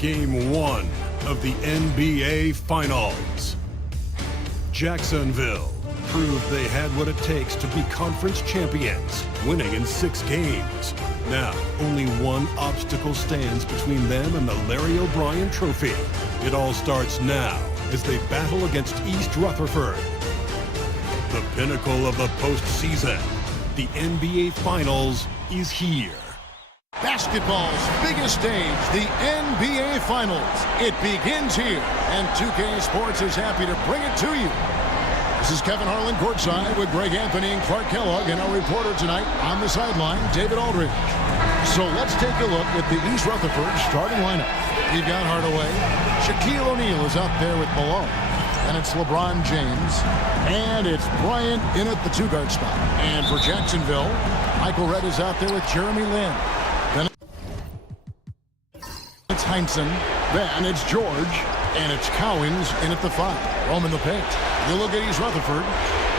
Game 1 of the NBA Finals. Jacksonville proved they had what it takes to be conference champions, winning in 6 games. Now, only one obstacle stands between them and the Larry O'Brien Trophy. It all starts now as they battle against East Rutherford. The pinnacle of the postseason, the NBA Finals, is here. Basketball's biggest stage, the NBA Finals. It begins here, and 2K Sports is happy to bring it to you. This is Kevin Harlan courtside with Greg Anthony and Clark Kellogg, and our reporter tonight on the sideline, David Aldridge. So let's take a look at the East Rutherford starting lineup. We've got Hardaway. Shaquille O'Neal is out there with Malone. And it's LeBron James. And it's Bryant in at the 2-guard spot. And for Jacksonville, Michael Redd is out there with Jeremy Lin. Then it's Heinsohn. Then it's George. And it's Cowens in at the 5. Roman the paint. You look at East Rutherford.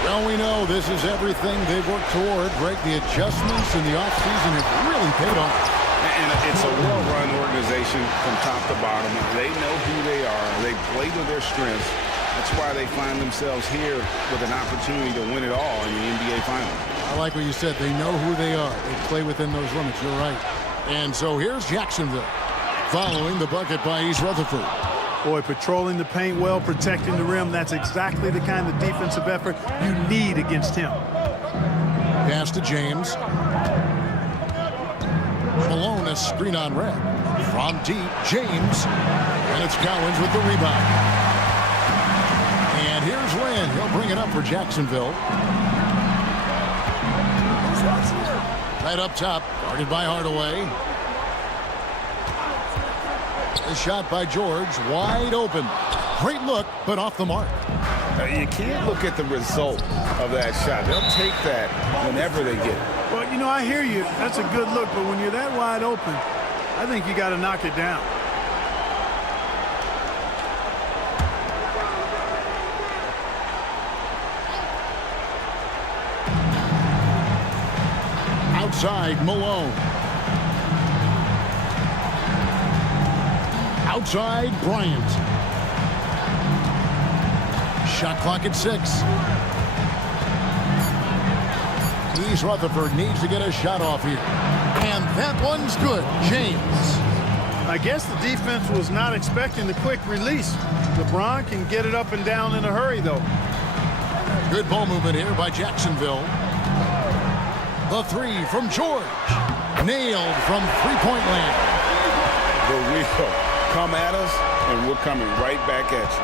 Well, we know this is everything they've worked toward. Greg, the adjustments in the offseason have really paid off. And it's a well-run organization from top to bottom. They know who they are. They play to their strengths. That's why they find themselves here with an opportunity to win it all in the NBA Finals. I like what you said. They know who they are. They play within those limits. You're right. And so here's Jacksonville following the bucket by East Rutherford. Boy, patrolling the paint well, protecting the rim. That's exactly the kind of defensive effort you need against him. Pass to James. Malone, a screen on Red. From deep, James. And it's Cowens with the rebound. And here's Lin. He'll bring it up for Jacksonville. Right up top, guarded by Hardaway. The shot by George, wide open. Great look, but off the mark. You can't look at the result of that shot. They'll take that whenever they get it. Well, you know, I hear you. That's a good look, but when you're that wide open, I think you got to knock it down. Outside, Malone. Outside, Bryant. Shot clock at 6. East Rutherford needs to get a shot off here. And that one's good. James. I guess the defense was not expecting the quick release. LeBron can get it up and down in a hurry, though. Good ball movement here by Jacksonville. The 3 from George. Nailed from three-point land. The wheel. Come at us, and we're coming right back at you.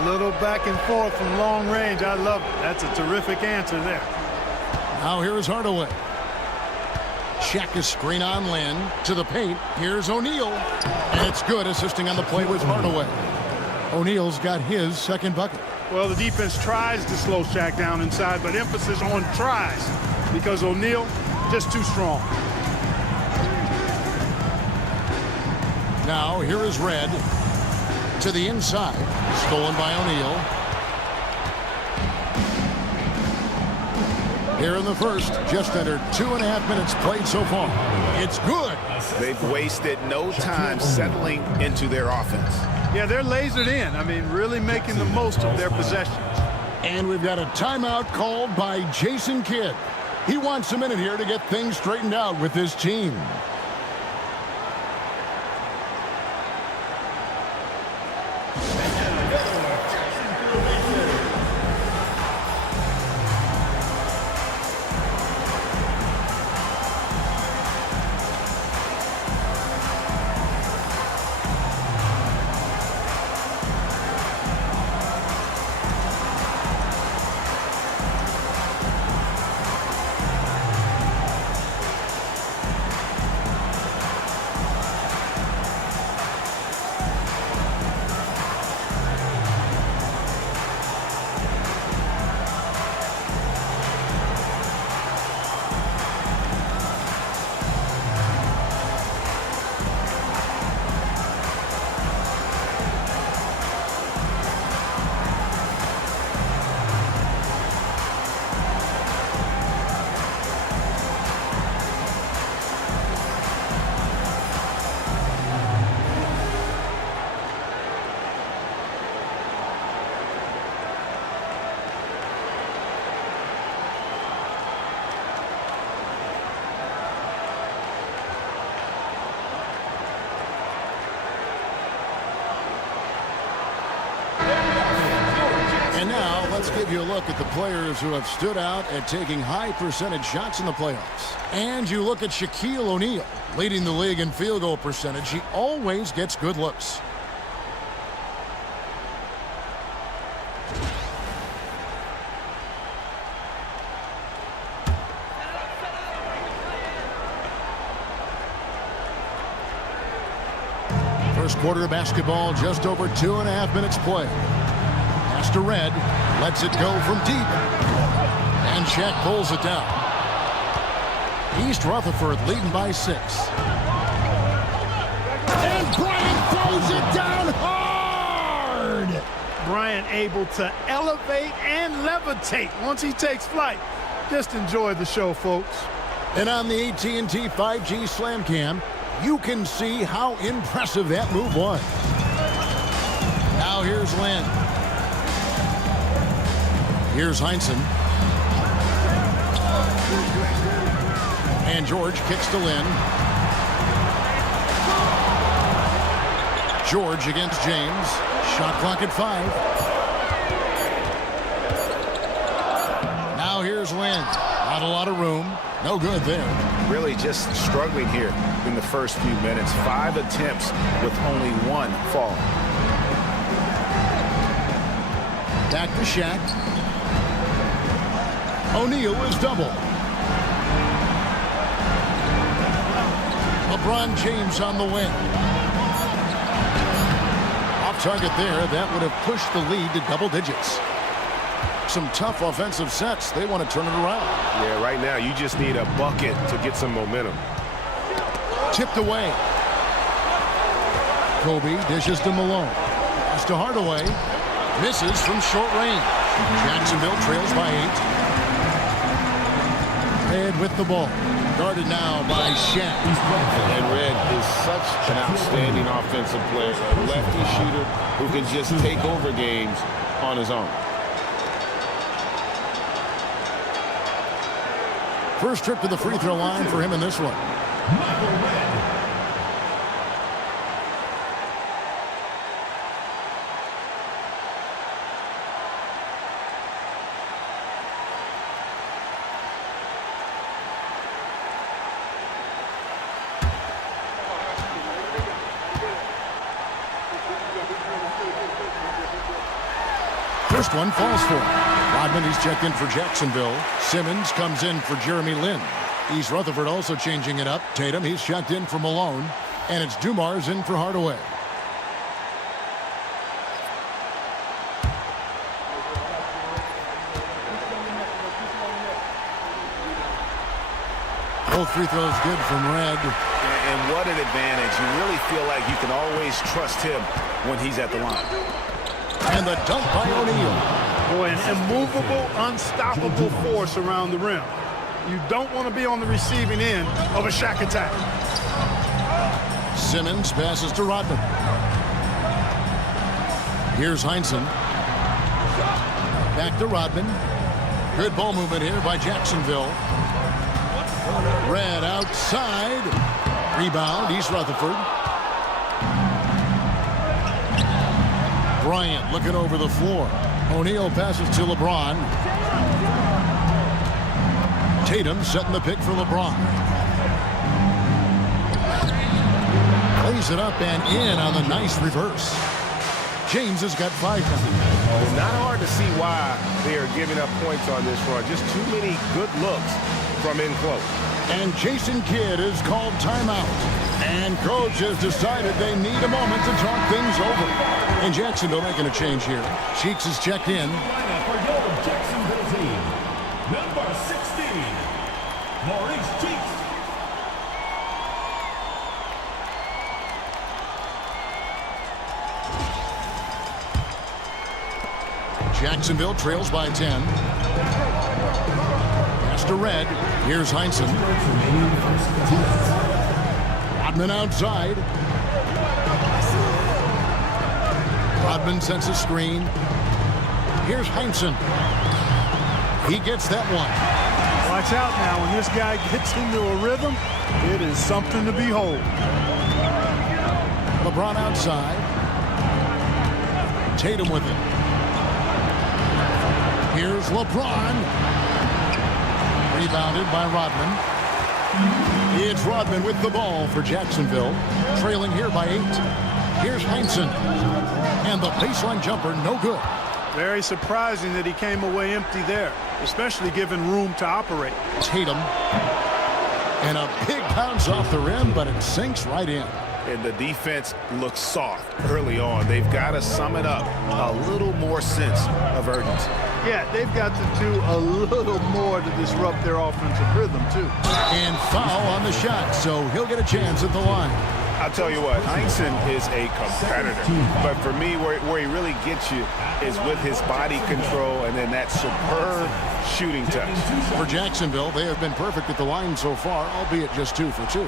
A little back and forth from long range. I love it. That's a terrific answer there. Now here's Hardaway. Shaq is screen on Lin. To the paint. Here's O'Neal. And it's good, assisting on the play with Hardaway. O'Neal's got his second bucket. Well, the defense tries to slow Shaq down inside, but emphasis on tries because O'Neal just too strong. Now, here is Red to the inside. Stolen by O'Neal. Here in the first, just under 2.5 minutes played so far. It's good. They've wasted no time settling into their offense. Yeah, they're lasered in. I mean, really making the most of their possessions. And we've got a timeout called by Jason Kidd. He wants a minute here to get things straightened out with his team. And now let's give you a look at the players who have stood out at taking high percentage shots in the playoffs. And you look at Shaquille O'Neal, leading the league in field goal percentage. He always gets good looks. First quarter of basketball, just over 2.5 minutes played. Pass to Red, lets it go from deep. And Shaq pulls it down. East Rutherford leading by 6. And Bryant throws it down hard! Bryant able to elevate and levitate once he takes flight. Just enjoy the show, folks. And on the AT&T 5G Slam Cam, you can see how impressive that move was. Now here's Lynn. Here's Heinsohn. And George kicks to Lynn. George against James. Shot clock at 5. Now here's Lynn. Not a lot of room. No good there. Really just struggling here in the first few minutes. 5 attempts with only 1 fall. Back to Shaq. O'Neal is double. LeBron James on the wing. Off target there. That would have pushed the lead to double digits. Some tough offensive sets. They want to turn it around. Yeah, right now you just need a bucket to get some momentum. Tipped away. Kobe dishes to Malone. Pass to Hardaway. Misses from short range. Jacksonville trails by 8. Red with the ball. Guarded now by Shaq. And Red is such an outstanding offensive player. A lefty shooter who can just take over games on his own. First trip to the free throw line for him in this one. First one falls for him. Rodman, he's checked in for Jacksonville. Simmons comes in for Jeremy Lin. East Rutherford also changing it up. Tatum, he's checked in for Malone. And it's Dumars in for Hardaway. Both free throws good from Red. And what an advantage. You really feel like you can always trust him when he's at the line. And the dunk by O'Neal. Boy, an immovable, unstoppable force around the rim. You don't want to be on the receiving end of a Shaq attack. Simmons passes to Rodman. Here's Heinsohn. Back to Rodman. Good ball movement here by Jacksonville. Red outside. Rebound, East Rutherford. Bryant looking over the floor. O'Neal passes to LeBron. Tatum setting the pick for LeBron. Plays it up and in on the nice reverse. James has got 5 now. It's not hard to see why they are giving up points on this run. Just too many good looks from in close. And Jason Kidd is called timeout. And coach has decided they need a moment to talk things over. And Jacksonville making a change here. Cheeks is checked in. For your Jacksonville team, number 16, Maurice Cheeks. Jacksonville trails by 10. Pass to Red. Here's Heinsohn. Rodman outside. Rodman sends a screen. Here's Heinsohn. He gets that one. Watch out now. When this guy gets into a rhythm, it is something to behold. LeBron outside. Tatum with it. Here's LeBron. Rebounded by Rodman. It's Rodman with the ball for Jacksonville. Trailing here by 8. Here's Heinsohn. And the baseline jumper, no good. Very surprising that he came away empty there, especially given room to operate. Tatum. And a big bounce off the rim, but it sinks right in. And the defense looks soft early on. They've got to sum it up. A little more sense of urgency. Yeah, they've got to do a little more to disrupt their offensive rhythm, too. And foul on the shot, so he'll get a chance at the line. I'll tell you what, Heinsohn is a competitor. But for me, where he really gets you is with his body control and then that superb shooting touch. For Jacksonville, they have been perfect at the line so far, albeit just 2 for 2.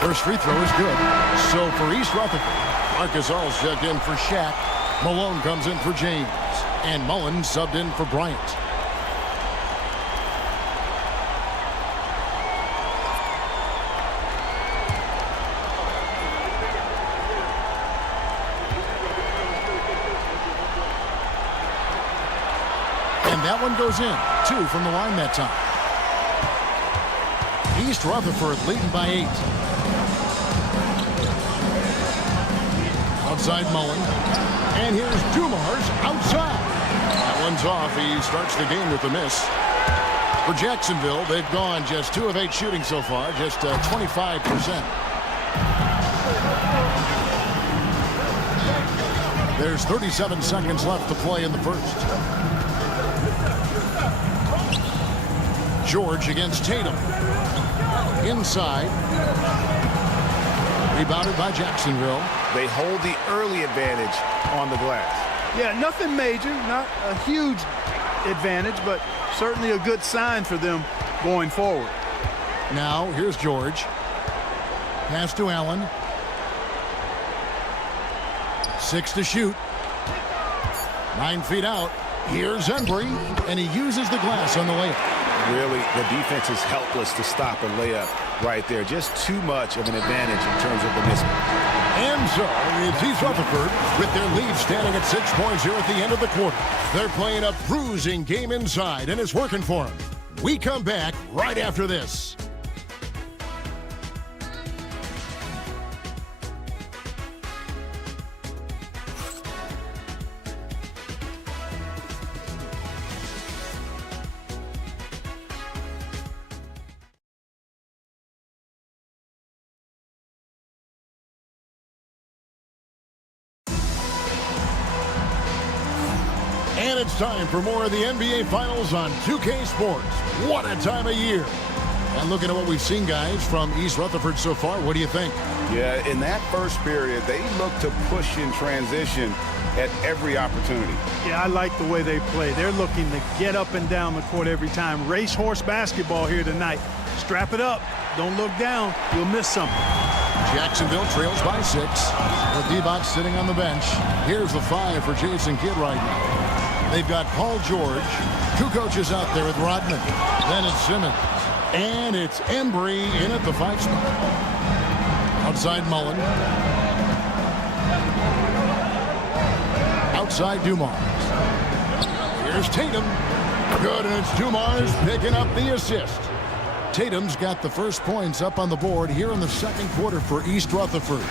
First free throw is good. So for East Rutherford, Marcus All's checked in for Shaq. Malone comes in for James. And Mullen subbed in for Bryant. And that one goes in. 2 from the line that time. East Rutherford leading by 8. Outside Mullen. And here's Dumars outside. That one's off. He starts the game with a miss. For Jacksonville, they've gone just 2 of 8 shooting so far, just 25%. There's 37 seconds left to play in the first. George against Tatum. Inside. Rebounded by Jacksonville. They hold the early advantage on the glass. Yeah, nothing major, not a huge advantage, but certainly a good sign for them going forward. Now, here's George. Pass to Allen. 6 to shoot. 9 feet out. Here's Embry, and he uses the glass on the layup. Really, the defense is helpless to stop a layup right there. Just too much of an advantage in terms of the mismatch. And so it's East Rutherford with their lead standing at 6 points here at the end of the quarter. They're playing a bruising game inside, and it's working for them. We come back right after this. And it's time for more of the NBA Finals on 2K Sports. What a time of year. And looking at what we've seen, guys, from East Rutherford so far, what do you think? Yeah, in that first period, they looked to push in transition at every opportunity. Yeah, I like the way they play. They're looking to get up and down the court every time. Racehorse basketball here tonight. Strap it up. Don't look down. You'll miss something. Jacksonville trails by 6. With D-Box sitting on the bench. Here's the 5 for Jason Kidd right now. They've got Paul George. 2 coaches out there with Rodman. Then it's Simmons. And it's Embry in at the 5 spot. Outside Mullen. Outside Dumars. Here's Tatum. Good, and it's Dumars picking up the assist. Tatum's got the first points up on the board here in the second quarter for East Rutherford.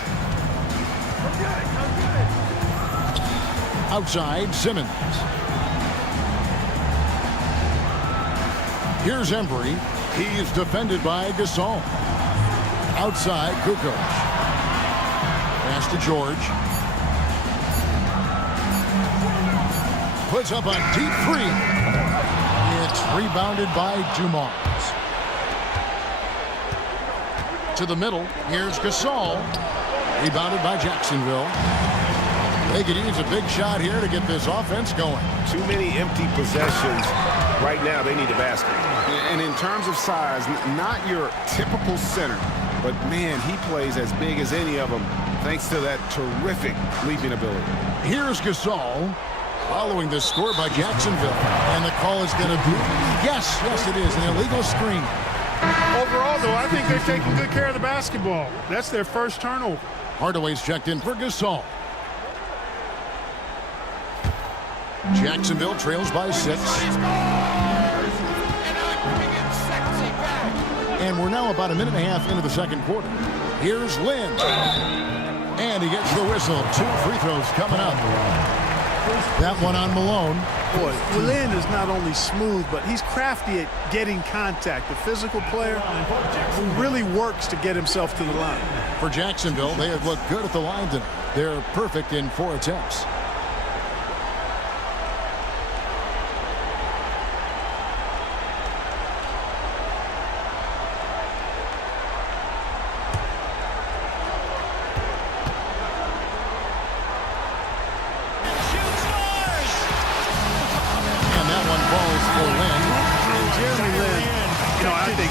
Outside, Simmons. Here's Embry. He's defended by Gasol. Outside, Kukoc. Pass to George. Puts up a deep 3. It's rebounded by Dumars. To the middle. Here's Gasol. Rebounded by Jacksonville. They could use a big shot here to get this offense going. Too many empty possessions. Right now, they need a basket. And in terms of size, not your typical center, but man, he plays as big as any of them thanks to that terrific leaping ability. Here's Gasol. Following the score by Jacksonville. And the call is going to be, yes, it is, an illegal screen. Overall, though, I think they're taking good care of the basketball. That's their first turnover. Hardaway's checked in for Gasol. Jacksonville trails by 6. And we're now about a minute and a half into the second quarter. Here's Lynn. And he gets the whistle. 2 free throws coming up. That one on Malone. Boy, Lynn is not only smooth, but he's crafty at getting contact. A physical player who really works to get himself to the line. For Jacksonville, they have looked good at the line tonight. They're perfect in 4 attempts.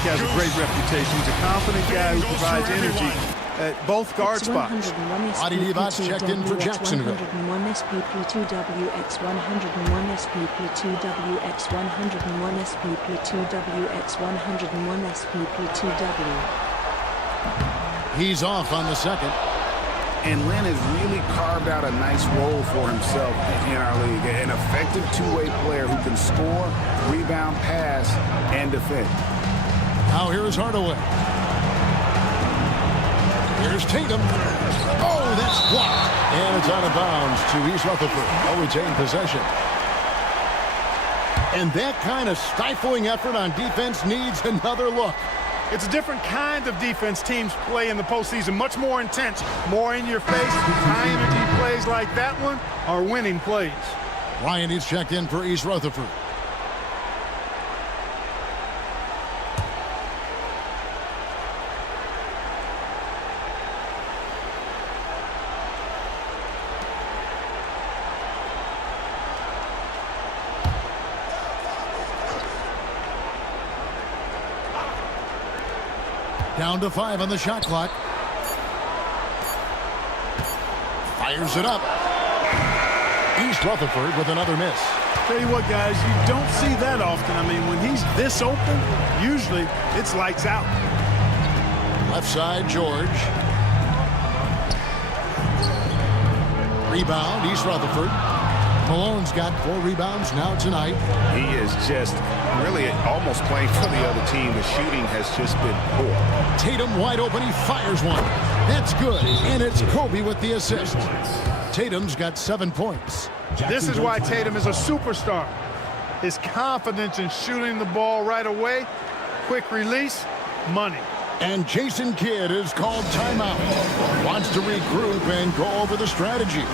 Has a great reputation. He's a confident guy who provides energy at both guard spots. Adi Divac checked in for Jacksonville. 101 SPP2WX 101 SPP2WX 101 SPP2WX 101 SPP2W. He's off on the second. And Lynn has really carved out a nice role for himself in our league. An effective two-way player who can score, rebound, pass, and defend. Now here is Hardaway. Here's Tatum. Oh, that's blocked. And it's out of bounds to East Rutherford. They'll retain possession. And that kind of stifling effort on defense needs another look. It's a different kind of defense teams play in the postseason. Much more intense, more in your face. High-energy plays like that one are winning plays. Ryan is checked in for East Rutherford. Down to 5 on the shot clock. Fires it up. East Rutherford with another miss. Tell you what, guys, you don't see that often. I mean, when he's this open, usually it's lights out. Left side, George. Rebound, East Rutherford. Malone's got 4 rebounds now tonight. He is just really almost playing for the other team. The shooting has just been poor. Tatum wide open. He fires one. That's good. And it's Kobe with the assist. Tatum's got 7 points. This is why Tatum is a superstar. His confidence in shooting the ball right away, quick release, money. And Jason Kidd is called timeout. Wants to regroup and go over the strategy.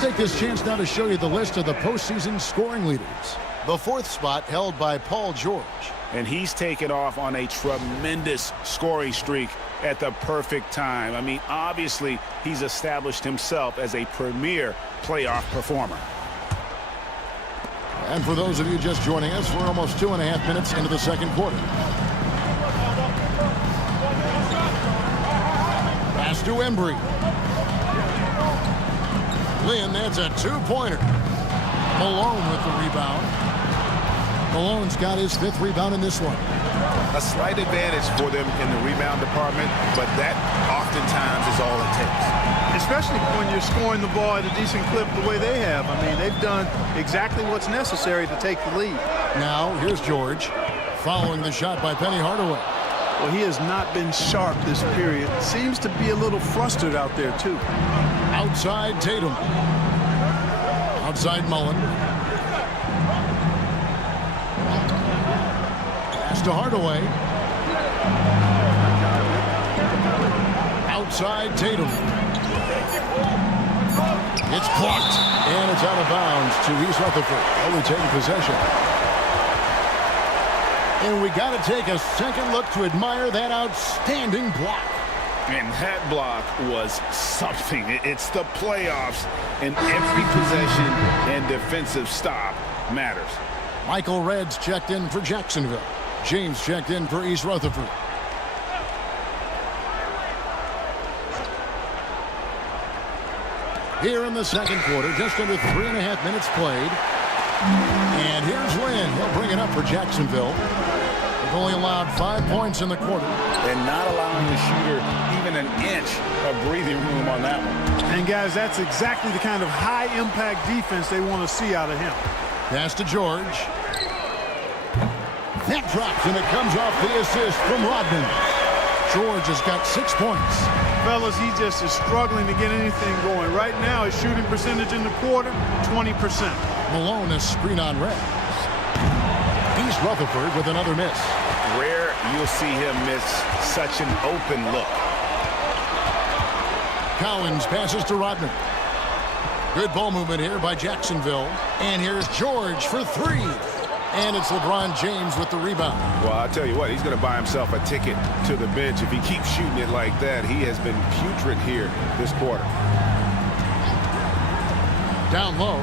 Take this chance now to show you the list of the postseason scoring leaders. The 4th spot held by Paul George. And he's taken off on a tremendous scoring streak at the perfect time. I mean, obviously, he's established himself as a premier playoff performer. And for those of you just joining us, we're almost 2.5 minutes into the second quarter. Pass to Embry. Lynn, that's a 2-pointer. Malone with the rebound. Malone's got his 5th rebound in this one. A slight advantage for them in the rebound department, but that oftentimes is all it takes. Especially when you're scoring the ball at a decent clip the way they have. I mean, they've done exactly what's necessary to take the lead. Now, here's George following the shot by Penny Hardaway. Well, he has not been sharp this period. Seems to be a little flustered out there, too. Outside Tatum. Outside Mullen. Pass to Hardaway. Outside Tatum. It's blocked, and it's out of bounds to East Rutherford. Only taking possession. And we got to take a second look to admire that outstanding block. And that block was something. It's the playoffs, and every possession and defensive stop matters. Michael Reds checked in for Jacksonville. James checked in for East Rutherford. Here in the second quarter, just under 3.5 minutes played. And here's Lynn. He'll bring it up for Jacksonville. They've only allowed 5 points in the quarter. And not allowing the shooter even an inch of breathing room on that one. And, guys, that's exactly the kind of high-impact defense they want to see out of him. Pass to George. That drops, and it comes off the assist from Rodman. George has got 6 points. Fellas, he just is struggling to get anything going. Right now, his shooting percentage in the quarter, 20%. Malone is screen on Reds. East Rutherford with another miss. Rare you'll see him miss such an open look. Collins passes to Rodman. Good ball movement here by Jacksonville. And here's George for 3. And it's LeBron James with the rebound. Well, I'll tell you what, he's going to buy himself a ticket to the bench. If he keeps shooting it like that, he has been putrid here this quarter. Down low.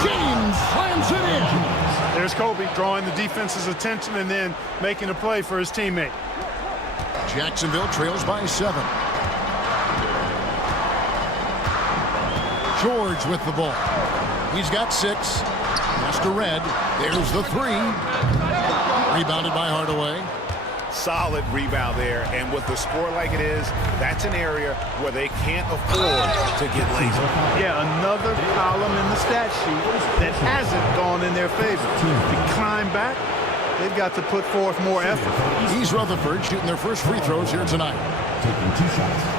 James slams it in. There's Kobe drawing the defense's attention and then making a play for his teammate. Jacksonville trails by 7. George with the ball. He's got 6. Pass to Red. There's the 3. Rebounded by Hardaway. Solid rebound there, and with the score like it is, that's an area where they can't afford to get lazy. Yeah, another column in the stat sheet that hasn't gone in their favor. To climb back, they've got to put forth more effort. East Rutherford shooting their first free throws here tonight. Taking 2 shots.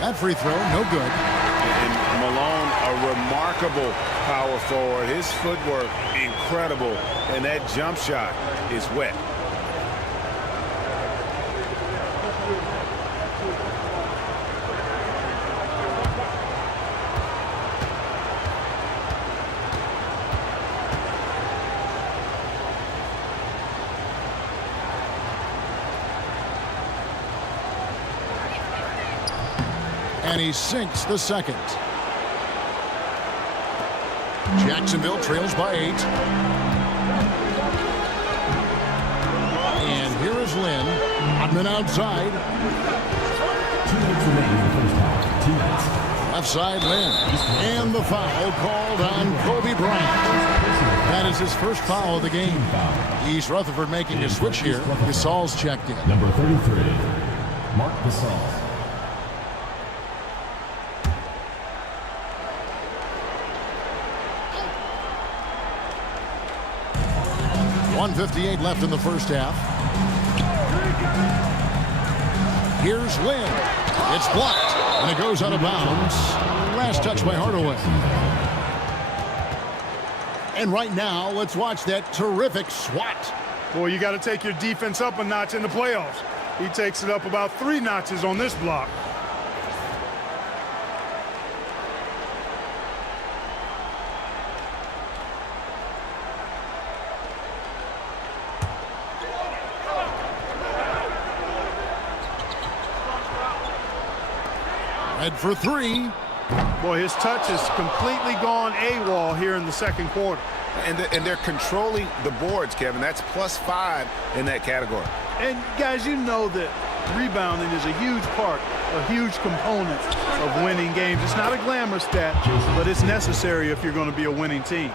That free throw, no good. And Malone, a remarkable power forward. His footwork, incredible. And that jump shot is wet. And he sinks the second. Jacksonville trails by 8. And here is Lynn. Rodman outside. 2 minutes remaining in the first half. 2 minutes. Left side Lynn. And the foul called on Kobe Bryant. That is his first foul of the game. East Rutherford making a switch here. Gasol's checked in. Number 33, Mark Gasol. 1:58 left in the first half. Here's Lynn. It's blocked, and it goes out of bounds. Last touch by Hardaway. And right now, let's watch that terrific swat. Boy, you got to take your defense up a notch in the playoffs. He takes it up about 3 notches on this block. Red for three. Boy, his touch has completely gone AWOL here in the second quarter. And they're controlling the boards, Kevin. That's +5 in that category. And, guys, you know that rebounding is a huge part, a huge component of winning games. It's not a glamour stat, but it's necessary if you're going to be a winning team.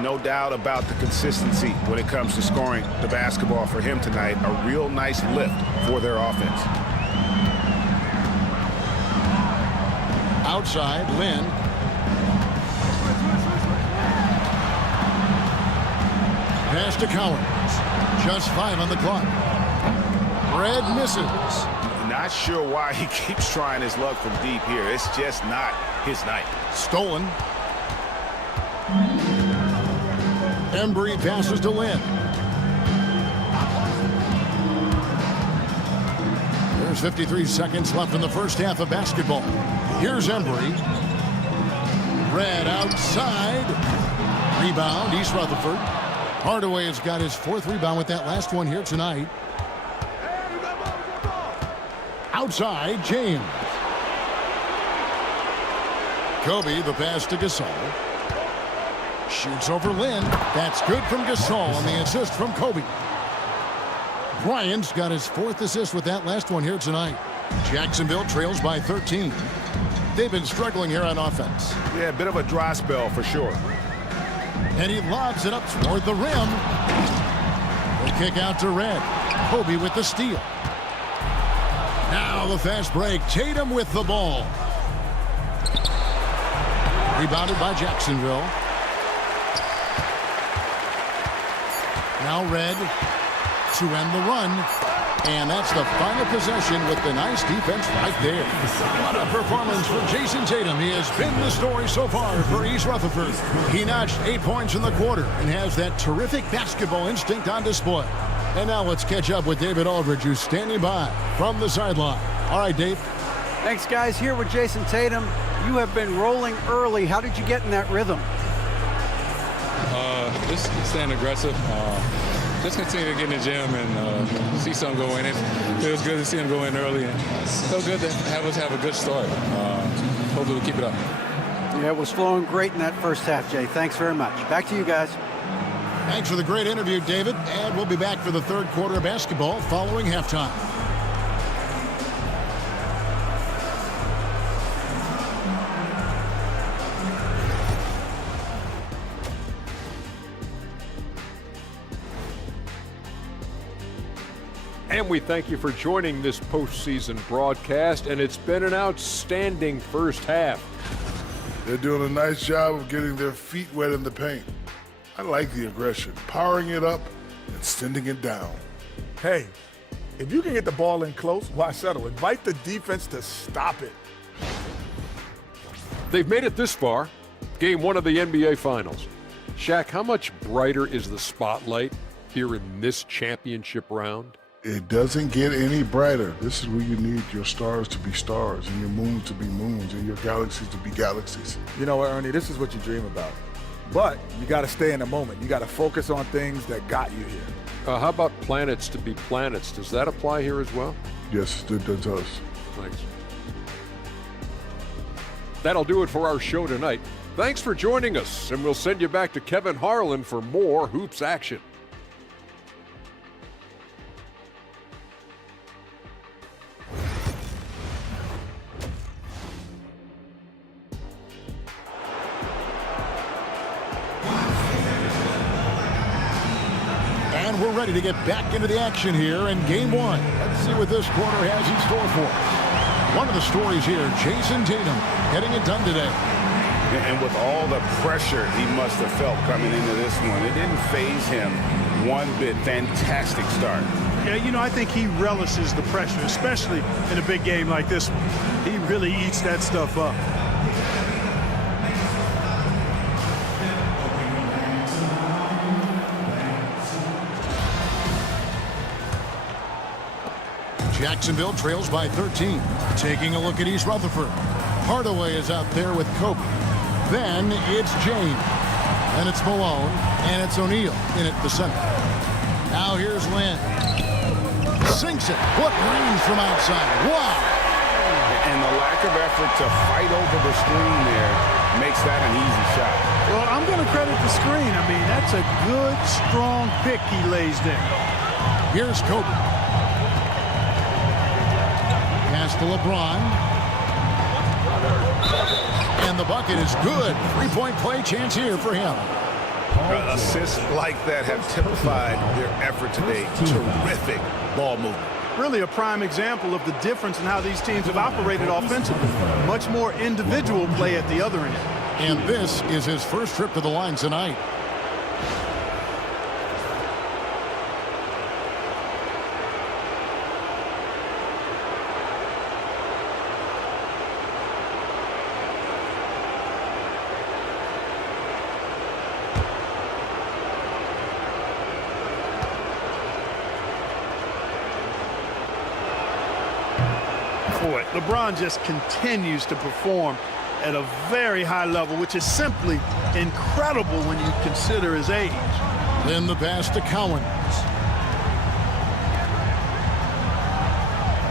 No doubt about the consistency when it comes to scoring the basketball for him tonight. A real nice lift for their offense. Outside, Lynn. Pass to Collins. Just 5 on the clock. Red misses. Not sure why he keeps trying his luck from deep here. It's just not his night. Stolen. Embry passes to Lynn. There's 53 seconds left in the first half of basketball. Here's Embry. Red outside. Rebound, East Rutherford. Hardaway has got his 4th rebound with that last one here tonight. Outside, James. Kobe, the pass to Gasol. Shoots over Lynn. That's good from Gasol on the assist from Kobe. Bryant's got his 4th assist with that last one here tonight. Jacksonville trails by 13. They've been struggling here on offense. Yeah, a bit of a dry spell for sure. And he lobs it up toward the rim. The kick out to Red. Kobe with the steal. Now the fast break. Tatum with the ball. Rebounded by Jacksonville. Now Red to end the run. And that's the final possession with the nice defense right there. What a performance for Jason Tatum. He has been the story so far for East Rutherford. He notched 8 points in the quarter and has that terrific basketball instinct on display. And now let's catch up with David Aldridge, who's standing by from the sideline. All right, Dave. Thanks, guys. Here with Jason Tatum. You have been rolling early. How did you get in that rhythm? Just staying aggressive. Just continue to get in the gym and see something go in. It feels good to see him go in early. And so good to have us have a good start. Hopefully we'll keep it up. Yeah, it was flowing great in that first half, Jay. Thanks very much. Back to you guys. Thanks for the great interview, David. And we'll be back for the third quarter of basketball following halftime. And we thank you for joining this postseason broadcast, and it's been an outstanding first half. They're doing a nice job of getting their feet wet in the paint. I like the aggression, powering it up and sending it down. Hey, if you can get the ball in close, why settle? Invite the defense to stop it. They've made it this far, game 1 of the NBA Finals. Shaq, how much brighter is the spotlight here in this championship round? It doesn't get any brighter. This is where you need your stars to be stars and your moons to be moons and your galaxies to be galaxies. You know what, Ernie, this is what you dream about. But you got to stay in the moment. You got to focus on things that got you here. How about planets to be planets? Does that apply here as well? Yes, it does. Thanks. That'll do it for our show tonight. Thanks for joining us, and we'll send you back to Kevin Harlan for more Hoops action. And we're ready to get back into the action here in game 1. Let's see what this quarter has in store for us. One of the stories here, Jason Tatum getting it done today. And with all the pressure he must have felt coming into this one, it didn't faze him one bit. Fantastic start. Yeah, you know, I think he relishes the pressure, especially in a big game like this one. He really eats that stuff up. Jacksonville trails by 13. Taking a look at East Rutherford. Hardaway is out there with Kobe. Then it's James. And it's Malone. And it's O'Neal in at the center. Now here's Lynn. Sinks it. What range from outside. Wow. And the The lack of effort to fight over the screen there makes that an easy shot. Well, I'm going to credit the screen. I mean, that's a good, strong pick he lays there. Here's Kobe. Pass to LeBron. And the bucket is good. Three-point play chance here for him. Assists like that have typified their effort today. Terrific ball movement. Really a prime example of the difference in how these teams have operated offensively. Much more individual play at the other end. And this is his first trip to the line tonight. Boy, LeBron just continues to perform at a very high level, which is simply incredible when you consider his age. Then the pass to Cowan.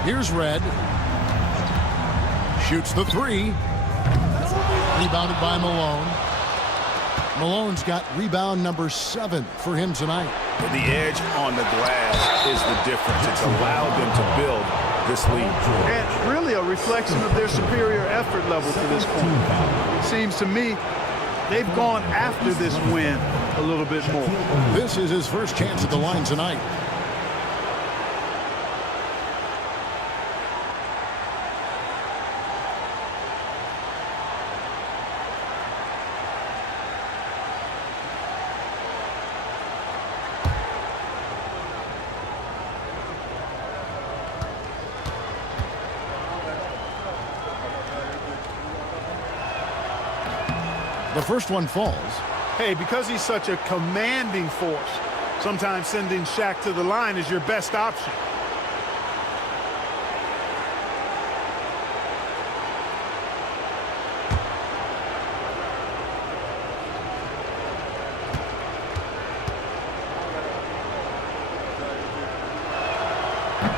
Here's Red. Shoots the three. Rebounded by Malone. Malone's got rebound number 7 for him tonight. The edge on the glass is the difference. It's allowed them to build this lead. And really a reflection of their superior effort level to this point. It seems to me they've gone after this win a little bit more. This is his first chance at the line tonight. The first one falls. Hey, because he's such a commanding force, sometimes sending Shaq to the line is your best option.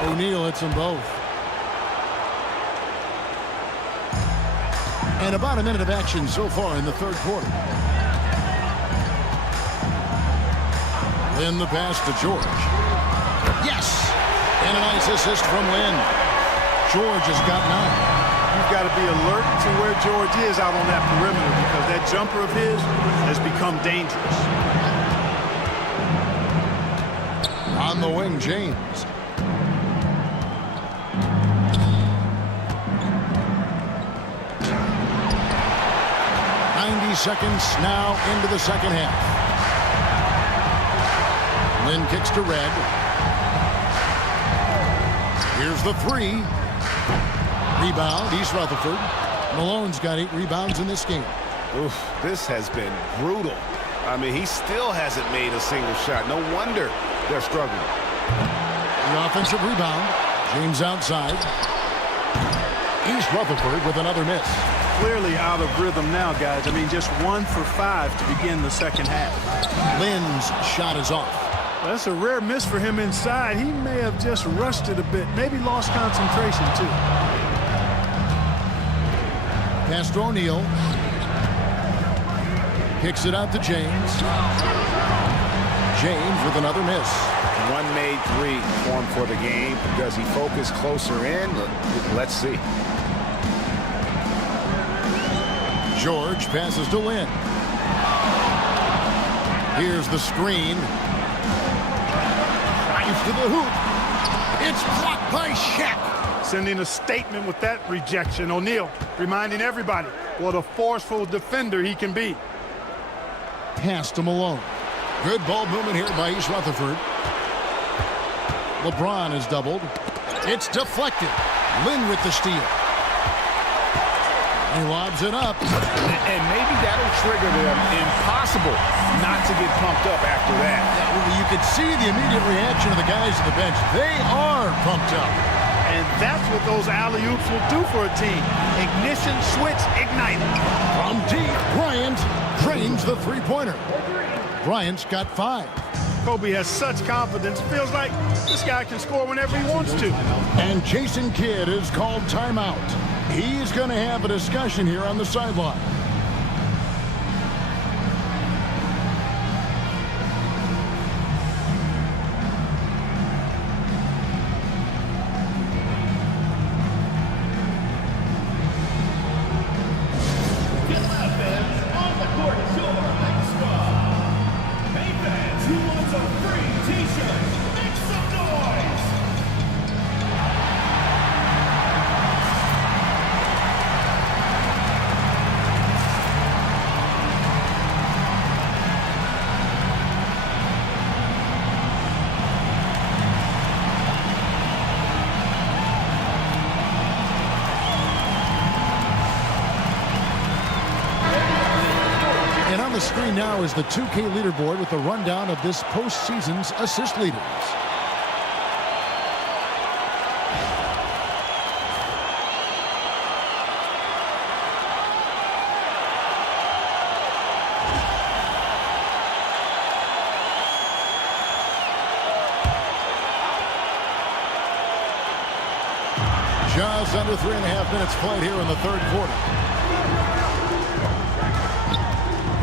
O'Neal hits them both. And about a minute of action so far in the third quarter. Then the pass to George. Yes! And a nice assist from Lynn. George has got 9. You've got to be alert to where George is out on that perimeter because that jumper of his has become dangerous. On the wing, James. Seconds now into the second half. Lynn kicks to Red. Here's the three. Rebound, East Rutherford. Malone's got 8 rebounds in this game. Oof, this has been brutal. I mean, he still hasn't made a single shot. No wonder they're struggling. The offensive rebound. James outside. East Rutherford with another miss. Clearly out of rhythm now, guys. I mean, just 1 for 5 to begin the second half. Lynn's shot is off. That's a rare miss for him inside. He may have just rushed it a bit, maybe lost concentration too. Pass to O'Neal. Kicks it out to James. James with another miss. One made 3 for him for the game. Does he focus closer in? Let's see. George passes to Lynn. Here's the screen. Drives to the hoop. It's blocked by Shaq. Sending a statement with that rejection. O'Neal reminding everybody what a forceful defender he can be. Pass to Malone. Good ball movement here by East Rutherford. LeBron is doubled. It's deflected. Lynn with the steal. He lobs it up. And maybe that'll trigger them. Impossible not to get pumped up after that. Yeah, you could see the immediate reaction of the guys on the bench. They are pumped up. And that's what those alley-oops will do for a team. Ignition switch ignited. From deep, Bryant drains the three-pointer. Bryant's got 5. Kobe has such confidence. Feels like this guy can score whenever he wants to. And Jason Kidd is called timeout. He's going to have a discussion here on the sideline. On the screen now is the 2K leaderboard with the rundown of this postseason's assist leaders. Just under 3.5 minutes played here in the third quarter.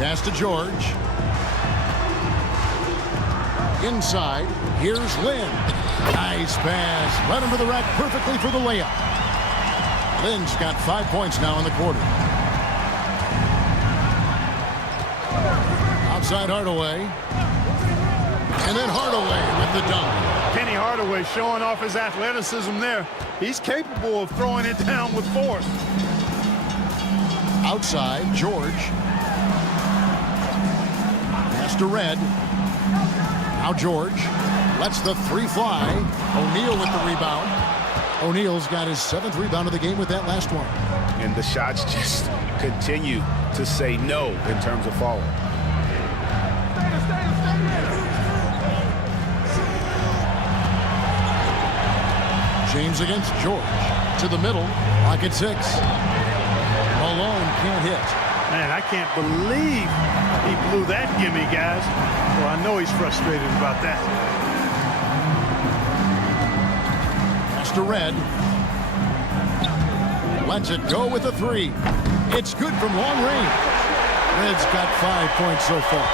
Pass to George. Inside, here's Lynn. Nice pass. Led him to the rack perfectly for the layup. Lynn's got 5 points now in the quarter. Outside Hardaway. And then Hardaway with the dunk. Kenny Hardaway showing off his athleticism there. He's capable of throwing it down with force. Outside, George. To Red. Now George lets the three fly. O'Neal with the rebound. O'Neal's got his 7th rebound of the game with that last one. And the shots just continue to say no in terms of falling. James against George. To the middle. Pocket 6. Malone can't hit. Man, I can't believe he blew that gimme, guys. Well, I know he's frustrated about that. Pass to Red. Lets it go with a 3. It's good from long range. Red's got 5 points so far.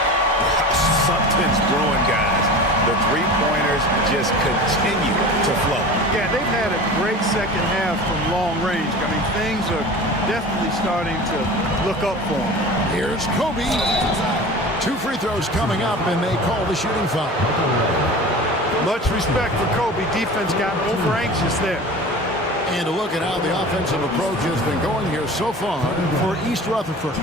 Something's brewing, guys. The three-pointers just continue to flow. Yeah, they've had a great second half from long range. I mean, things are definitely starting to look up for him. Here's Kobe. 2 free throws coming up, and they call the shooting foul. Much respect for Kobe. Defense got over-anxious there. And a look at how the offensive approach has been going here so far for East Rutherford.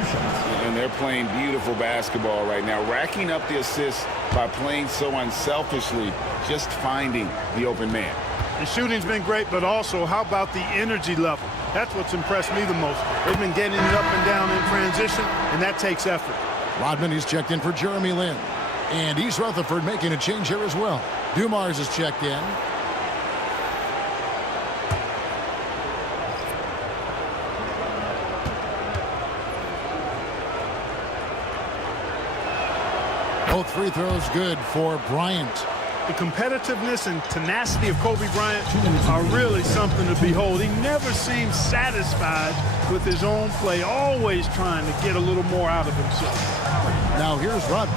And they're playing beautiful basketball right now, racking up the assists by playing so unselfishly, just finding the open man. The shooting's been great, but also how about the energy level? That's what's impressed me the most. They've been getting it up and down in transition, and that takes effort. Rodman is checked in for Jeremy Lin. And East Rutherford making a change here as well. Dumars is checked in. Both free throws good for Bryant. The competitiveness and tenacity of Kobe Bryant are really something to behold. He never seems satisfied with his own play, always trying to get a little more out of himself. Now here's Rodman.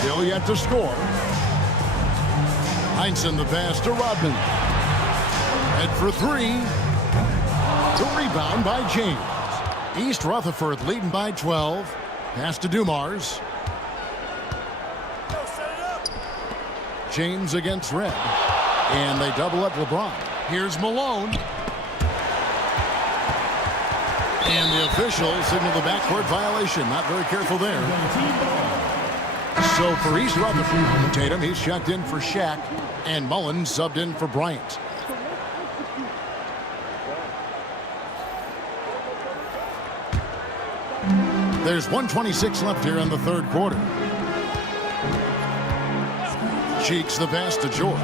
Still yet to score. Heinsohn the pass to Rodman. Head for 3. The rebound by James. East Rutherford leading by 12. Pass to Dumars. James against Red. And they double up LeBron. Here's Malone. And the officials signal the backcourt violation. Not very careful there. So for East Rutherford, Tatum, he's checked in for Shaq. And Mullen subbed in for Bryant. There's 1:26 left here in the third quarter. Cheeks the pass to George.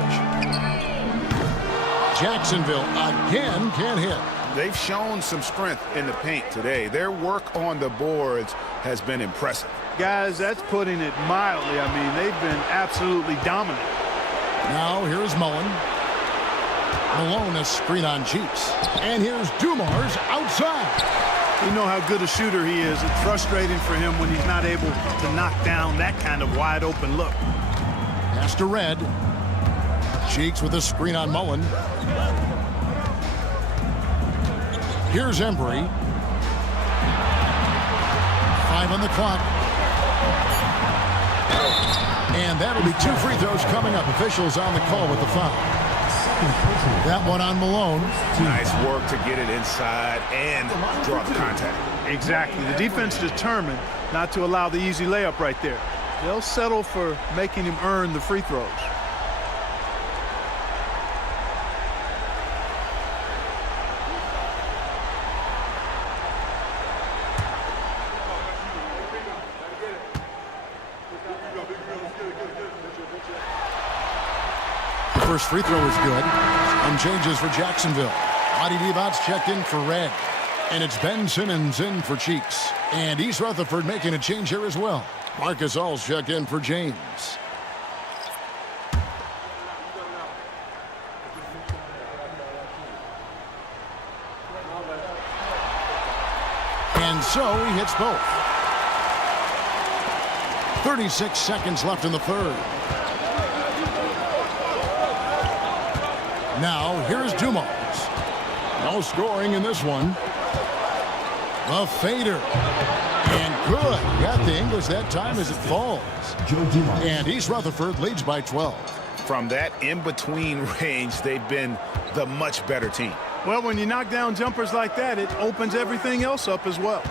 Jacksonville again can't hit. They've shown some strength in the paint today. Their work on the boards has been impressive. Guys, that's putting it mildly. I mean, they've been absolutely dominant. Now here's Mullen. Malone, a screen on Cheeks. And here's Dumars outside. You know how good a shooter he is. It's frustrating for him when he's not able to knock down that kind of wide open look. Pass to Red. Cheeks with a screen on Mullen. Here's Embry. 5 on the clock. And that'll be 2 free throws coming up. Officials on the call with the foul. That one on Malone. Nice work to get it inside and draw the contact. Exactly. The defense determined not to allow the easy layup right there. They'll settle for making him earn the free throws. First free throw is good. Some changes for Jacksonville. Adi Divat's checked in for Red. And it's Ben Simmons in for Cheeks. And East Rutherford making a change here as well. Marcus All's checked in for James. And so he hits both. 36 seconds left in the third. Now, here's Dumars. No scoring in this one. The fader. And good. Got the English that time as it falls. And East Rutherford leads by 12. From that in-between range, they've been the much better team. Well, when you knock down jumpers like that, it opens everything else up as well.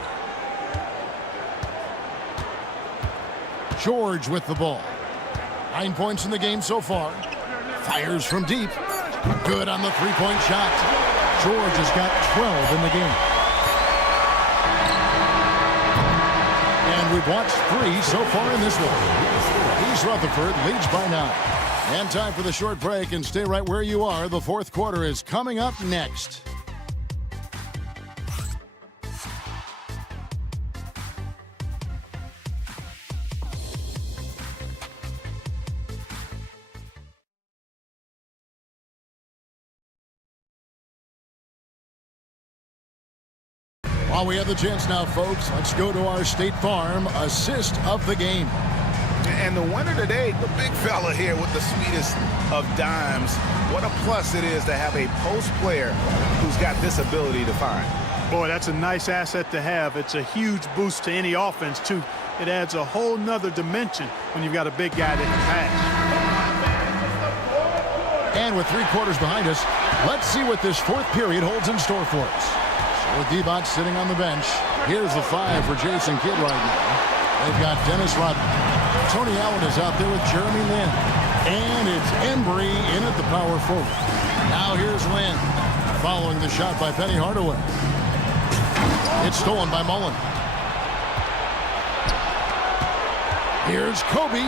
George with the ball. 9 points in the game so far. Fires from deep. Good on the three-point shot. George has got 12 in the game. And we've watched 3 so far in this one. East Rutherford leads by 9. And time for the short break, and stay right where you are. The fourth quarter is coming up next. While we have the chance now, folks, let's go to our State Farm assist of the game. And the winner today, the big fella here with the sweetest of dimes. What a plus it is to have a post player who's got this ability to find. Boy, that's a nice asset to have. It's a huge boost to any offense, too. It adds a whole nother dimension when you've got a big guy that can pass. And with 3 quarters behind us, let's see what this fourth period holds in store for us. With Divac sitting on the bench, here's the 5 for Jason Kidd right now. They've got Dennis Rodman. Tony Allen is out there with Jeremy Lin. And it's Embry in at the power forward. Now here's Lin, following the shot by Penny Hardaway. It's stolen by Mullen. Here's Kobe.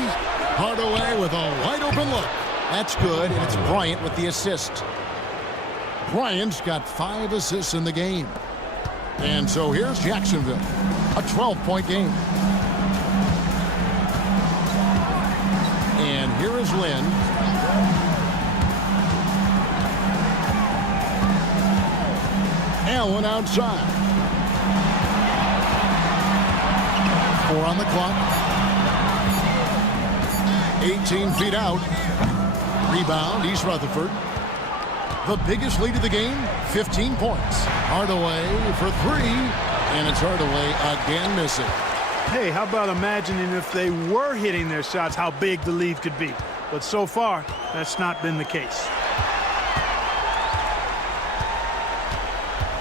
Hardaway with a wide open look. That's good, and it's Bryant with the assist. Bryant's got 5 assists in the game. And so here's Jacksonville, a 12-point game. And here is Lin. Allen outside. 4 on the clock. 18 feet out. Rebound, East Rutherford. The biggest lead of the game, 15 points. Hardaway for 3, and it's Hardaway again missing. Hey, how about imagining if they were hitting their shots, how big the lead could be. But so far, that's not been the case.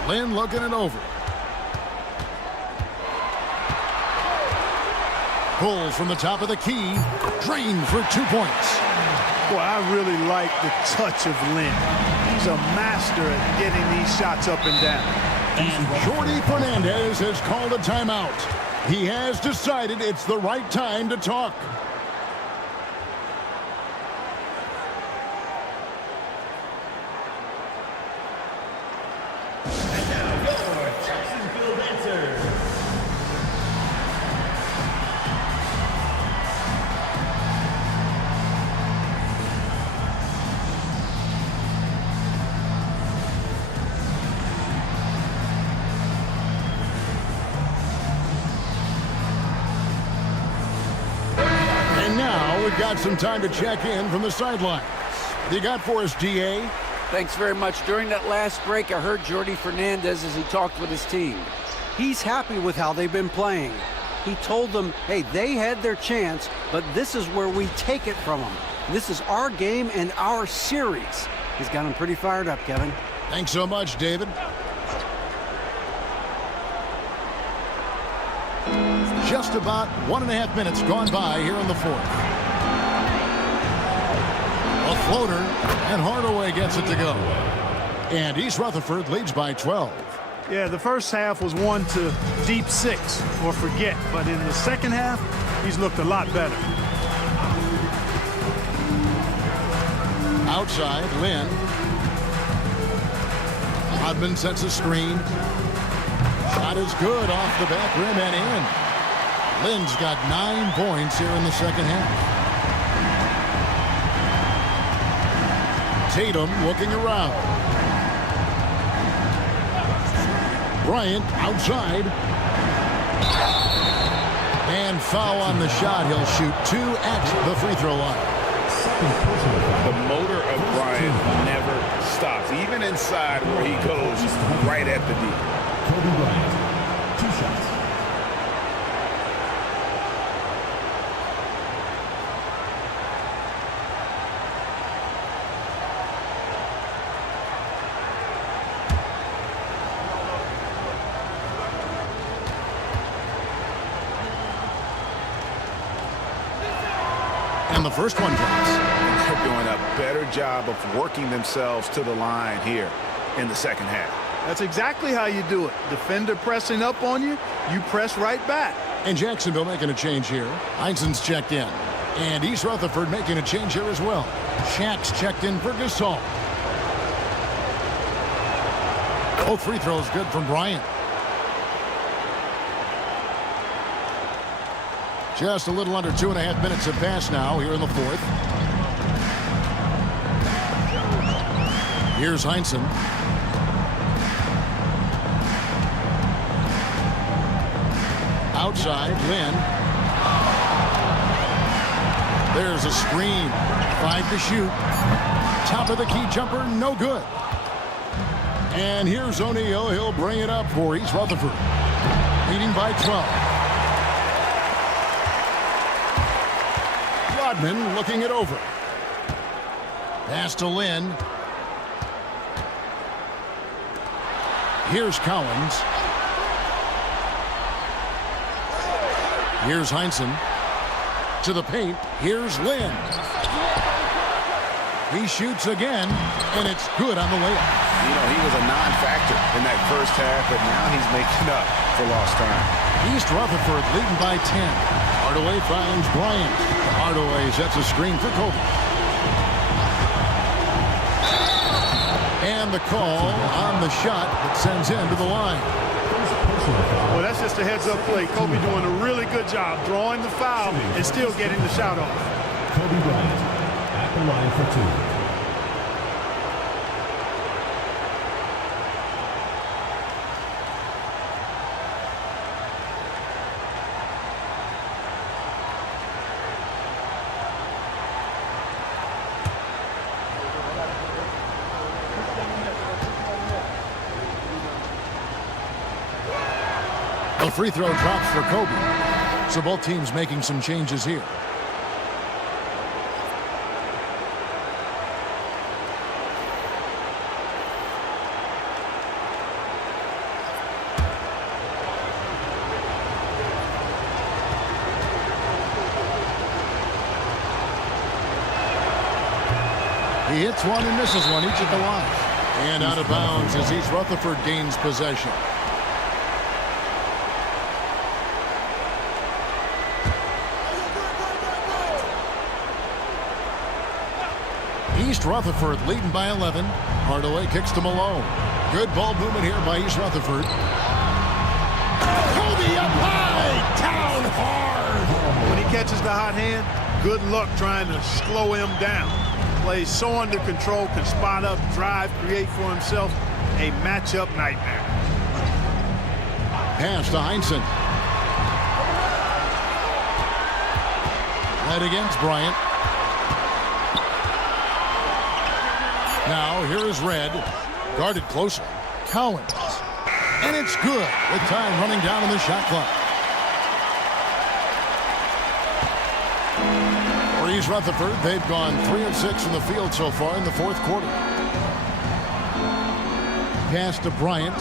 Lin looking it over. Pulls from the top of the key. Drained for 2 points. Boy, I really like the touch of Lin. He's a master at getting these shots up and down. And Jordy Fernandez has called a timeout. He has decided it's the right time to talk. And now your Jacksonville answer. we've got some time to check in from the sidelines. What do you got for us, DA? Thanks very much. During that last break, I heard Jordi Fernandez as he talked with his team. He's happy with how they've been playing. He told them, hey, they had their chance, but this is where we take it from them. This is our game and our series. He's got them pretty fired up, Kevin. Thanks so much, David. Just about 1.5 minutes gone by here in the fourth. A floater, and Hardaway gets it to go. And East Rutherford leads by 12. Yeah, the first half was one to deep 6 or forget. But in the second half, he's looked a lot better. Outside, Lynn. Hodman sets a screen. Shot is good off the back rim and in. Lynn's got 9 points here in the second half. Tatum looking around. Bryant outside. And foul on the shot. He'll shoot 2 at the free throw line. The motor of Bryant never stops, even inside where he goes right at the D. Kobe Bryant, 2 shots. And the first one drops. They're doing a better job of working themselves to the line here in the second half. That's exactly how you do it. Defender pressing up on you, you press right back. And Jacksonville making a change here. Heinsohn's checked in. And East Rutherford making a change here as well. Shack's checked in for Gasol. Both free throws good from Bryant. Just a little under 2.5 minutes have passed now here in the fourth. Here's Heinsohn. Outside, Lynn. There's a screen. 5 to shoot. Top of the key jumper, no good. And here's O'Neal. He'll bring it up for East Rutherford. Leading by 12. Rodman looking it over. Pass to Lynn. Here's Collins. Here's Heinsohn. To the paint. Here's Lynn. He shoots again, and it's good on the layup. You know, he was a non-factor in that first half, but now he's making up for lost time. East Rutherford leading by 10. Hardaway finds Bryant. Hardaway sets a screen for Kobe. And the call on the shot that sends him to the line. Well, that's just a heads-up play. Kobe doing a really good job drawing the foul and still getting the shot off. Kobe Bryant at the line for 2. The free throw drops for Kobe. So both teams making some changes here. He hits one and misses one, each at the line. And out of bounds as East Rutherford gains possession. East Rutherford leading by 11. Hardaway kicks to Malone. Good ball movement here by East Rutherford. Kobe up high, down hard. When he catches the hot hand, good luck trying to slow him down. Plays so under control, can spot up, drive, create for himself. A matchup nightmare. Pass to Heinsohn. Led against Bryant. Now here is Red. Guarded closely. Collins. And it's good with time running down in the shot clock. Reese Rutherford, they've gone 3 of 6 from the field so far in the fourth quarter. Pass to Bryant.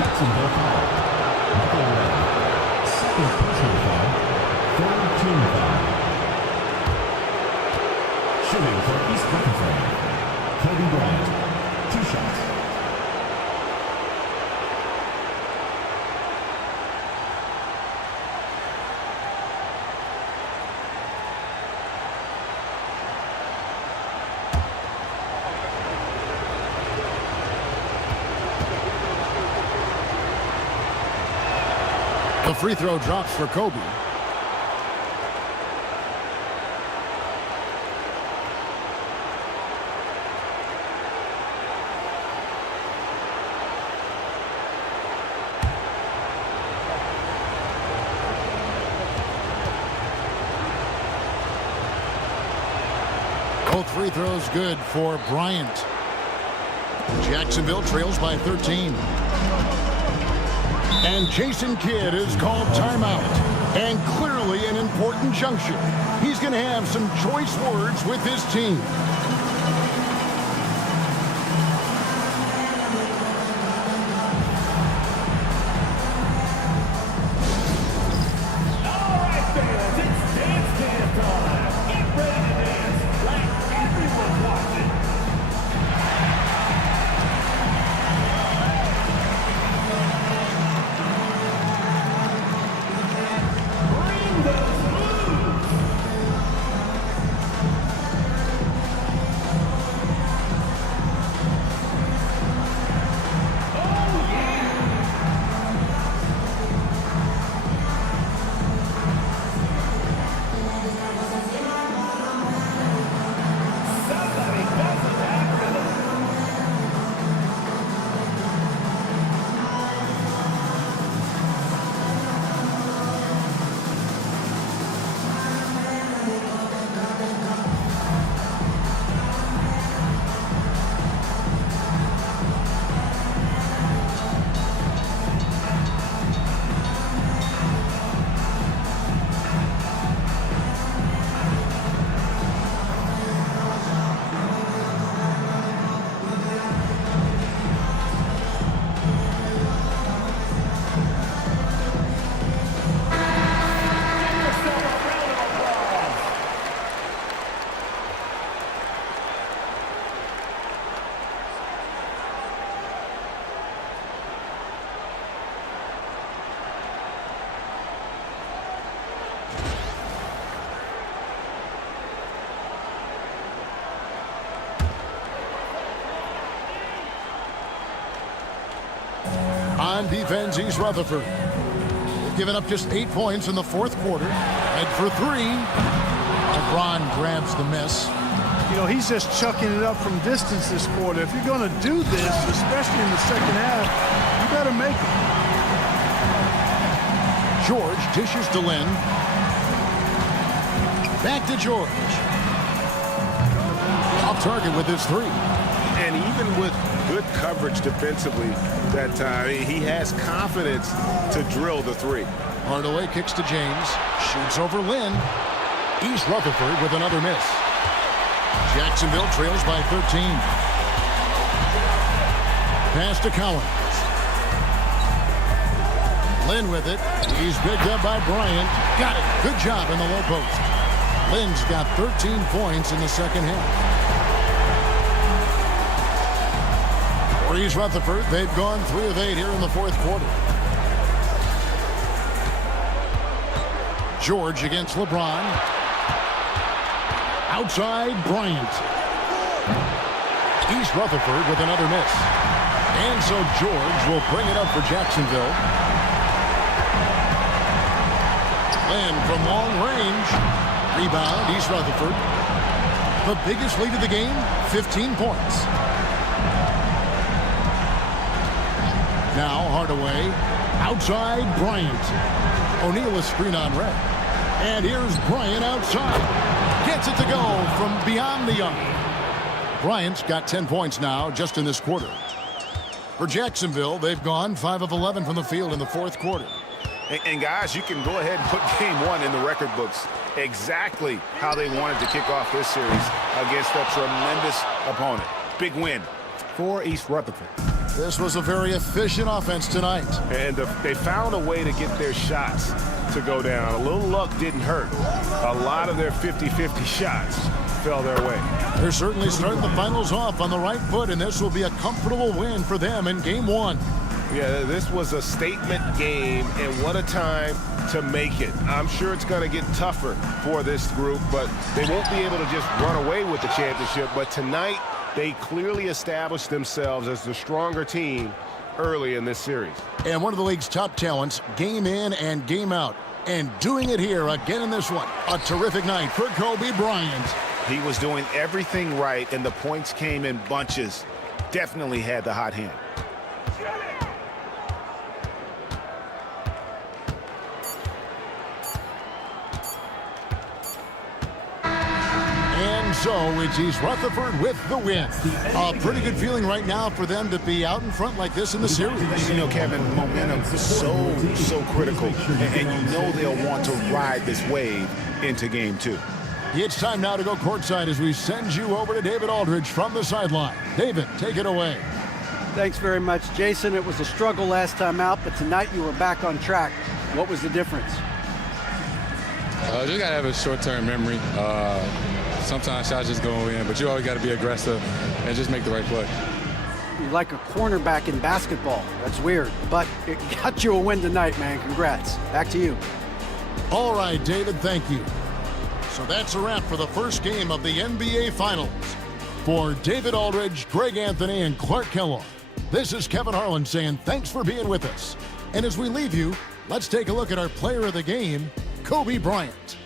Jacksonville foul. Number 11. Second personal foul. Third team foul. Shooting for East Rutherford. Kobe Bryant. 2 shots. The free throw drops for Kobe. Both free throws good for Bryant. Jacksonville trails by 13. And Jason Kidd is called timeout. And clearly an important juncture. He's going to have some choice words with his team. All right, fans, it's dance time. Get ready to dance like everyone's watching. Bring those moves. Oh, yeah. Somebody doesn't have rhythm. On defense, East Rutherford. They've given up just 8 points in the fourth quarter. Head for 3. LeBron grabs the miss. You know, he's just chucking it up from distance this quarter. If you're going to do this, especially in the second half, you better make it. George dishes to Lynn. Back to George. Off target with his 3. And even with good coverage defensively that time, he has confidence to drill the 3. Hardaway kicks to James. Shoots over Lynn. East Rutherford with another miss. Jacksonville trails by 13. Pass to Collins. Lynn with it. He's picked up by Bryant. Got it. Good job in the low post. Lynn's got 13 points in the second half. For East Rutherford, they've gone 3 of 8 here in the fourth quarter. George against LeBron. Outside, Bryant. East Rutherford with another miss. And so George will bring it up for Jacksonville. And from long range, rebound, East Rutherford. The biggest lead of the game, 15 points. Now Hardaway, outside Bryant. O'Neal is screen on red. And here's Bryant outside. Gets gets it to go from beyond the arc. Bryant's got 10 points now just in this quarter. For Jacksonville, they've gone 5 of 11 from the field in the fourth quarter. And guys, you can go ahead and put game one in the record books. Exactly how they wanted to kick off this series against a tremendous opponent. Big win for East Rutherford. This was a very efficient offense tonight. And they found a way to get their shots to go down. A little luck didn't hurt. A lot of their 50-50 shots fell their way. They're certainly starting the finals off on the right foot, and this will be a comfortable win for them in game one. Yeah, this was a statement game, and what a time to make it. I'm sure it's going to get tougher for this group, but they won't be able to just run away with the championship. But tonight, they clearly established themselves as the stronger team early in this series. And one of the league's top talents, game in and game out. And doing it here again in this one. A terrific night for Kobe Bryant. He was doing everything right, and the points came in bunches. Definitely had the hot hand. So it's East Rutherford with the win. A pretty good feeling right now for them to be out in front like this in the series. You know, Kevin, momentum is so critical. And you know they'll want to ride this wave into game two. It's time now to go courtside as we send you over to David Aldridge from the sideline. David, take it away. Thanks very much, Jason. It was a struggle last time out, but tonight you were back on track. What was the difference? Just got to have a short-term memory. Sometimes shots just go in, but you always got to be aggressive and just make the right play. You're like a cornerback in basketball. That's weird, but it got you a win tonight, man. Congrats. Back to you. All right, David, thank you. So that's a wrap for the first game of the NBA Finals. For David Aldridge, Greg Anthony, and Clark Kellogg, this is Kevin Harlan saying thanks for being with us. And as we leave you, let's take a look at our player of the game, Kobe Bryant.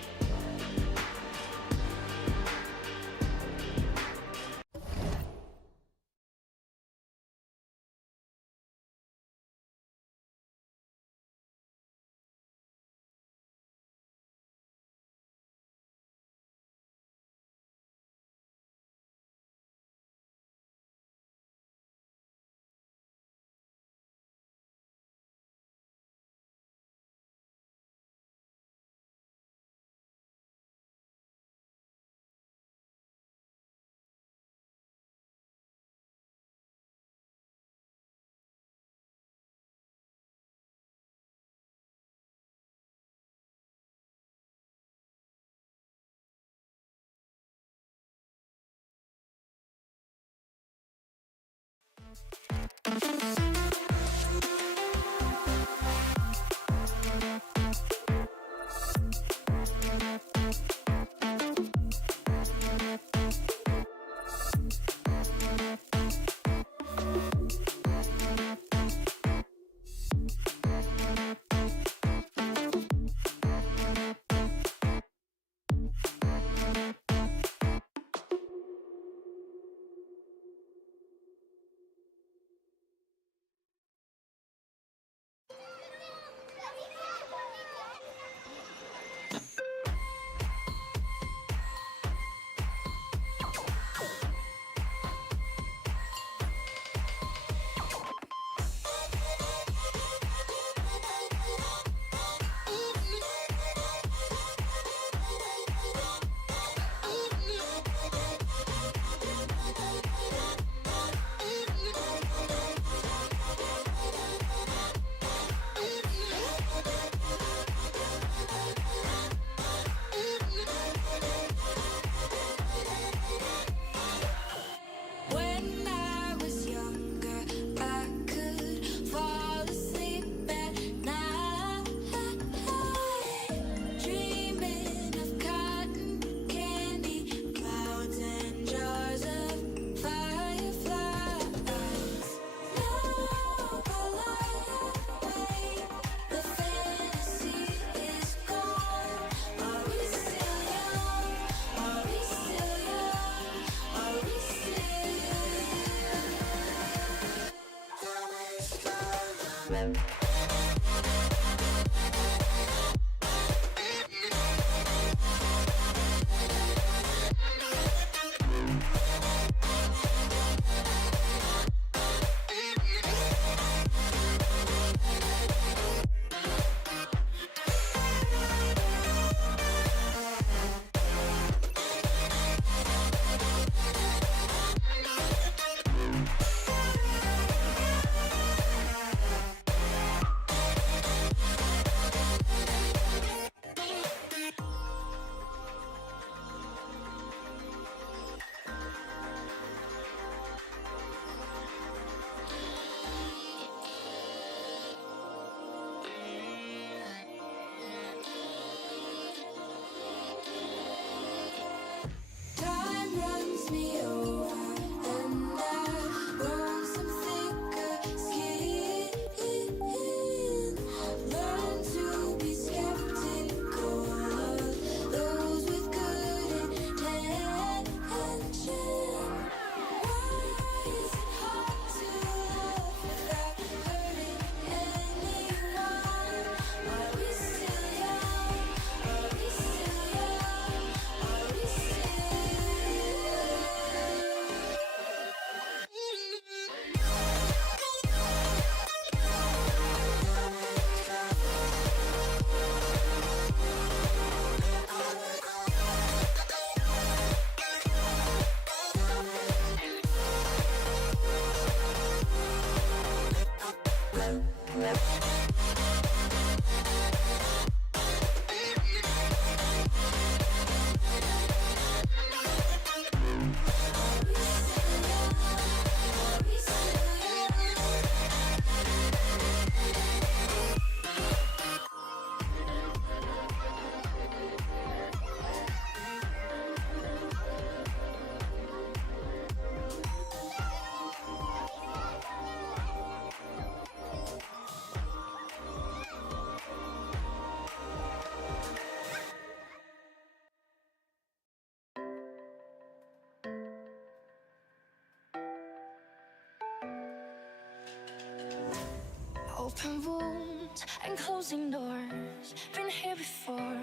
Open wounds and closing doors. Been here before,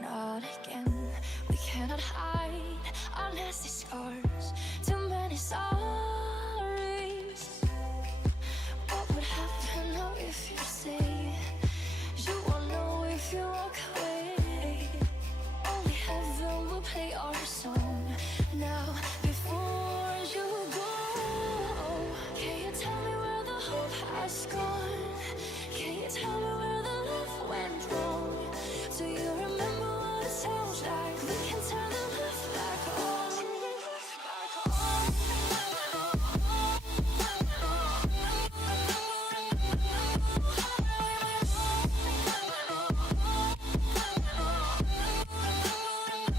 not again. We cannot hide our nasty scars. Too many sorries. What would happen now if you stay? You won't know if you walk away. Only heaven will play our song now before you go. Can you tell me where the hope has gone? Can you tell me where the love went wrong? Do you remember what it sounds like? We can turn the left back on.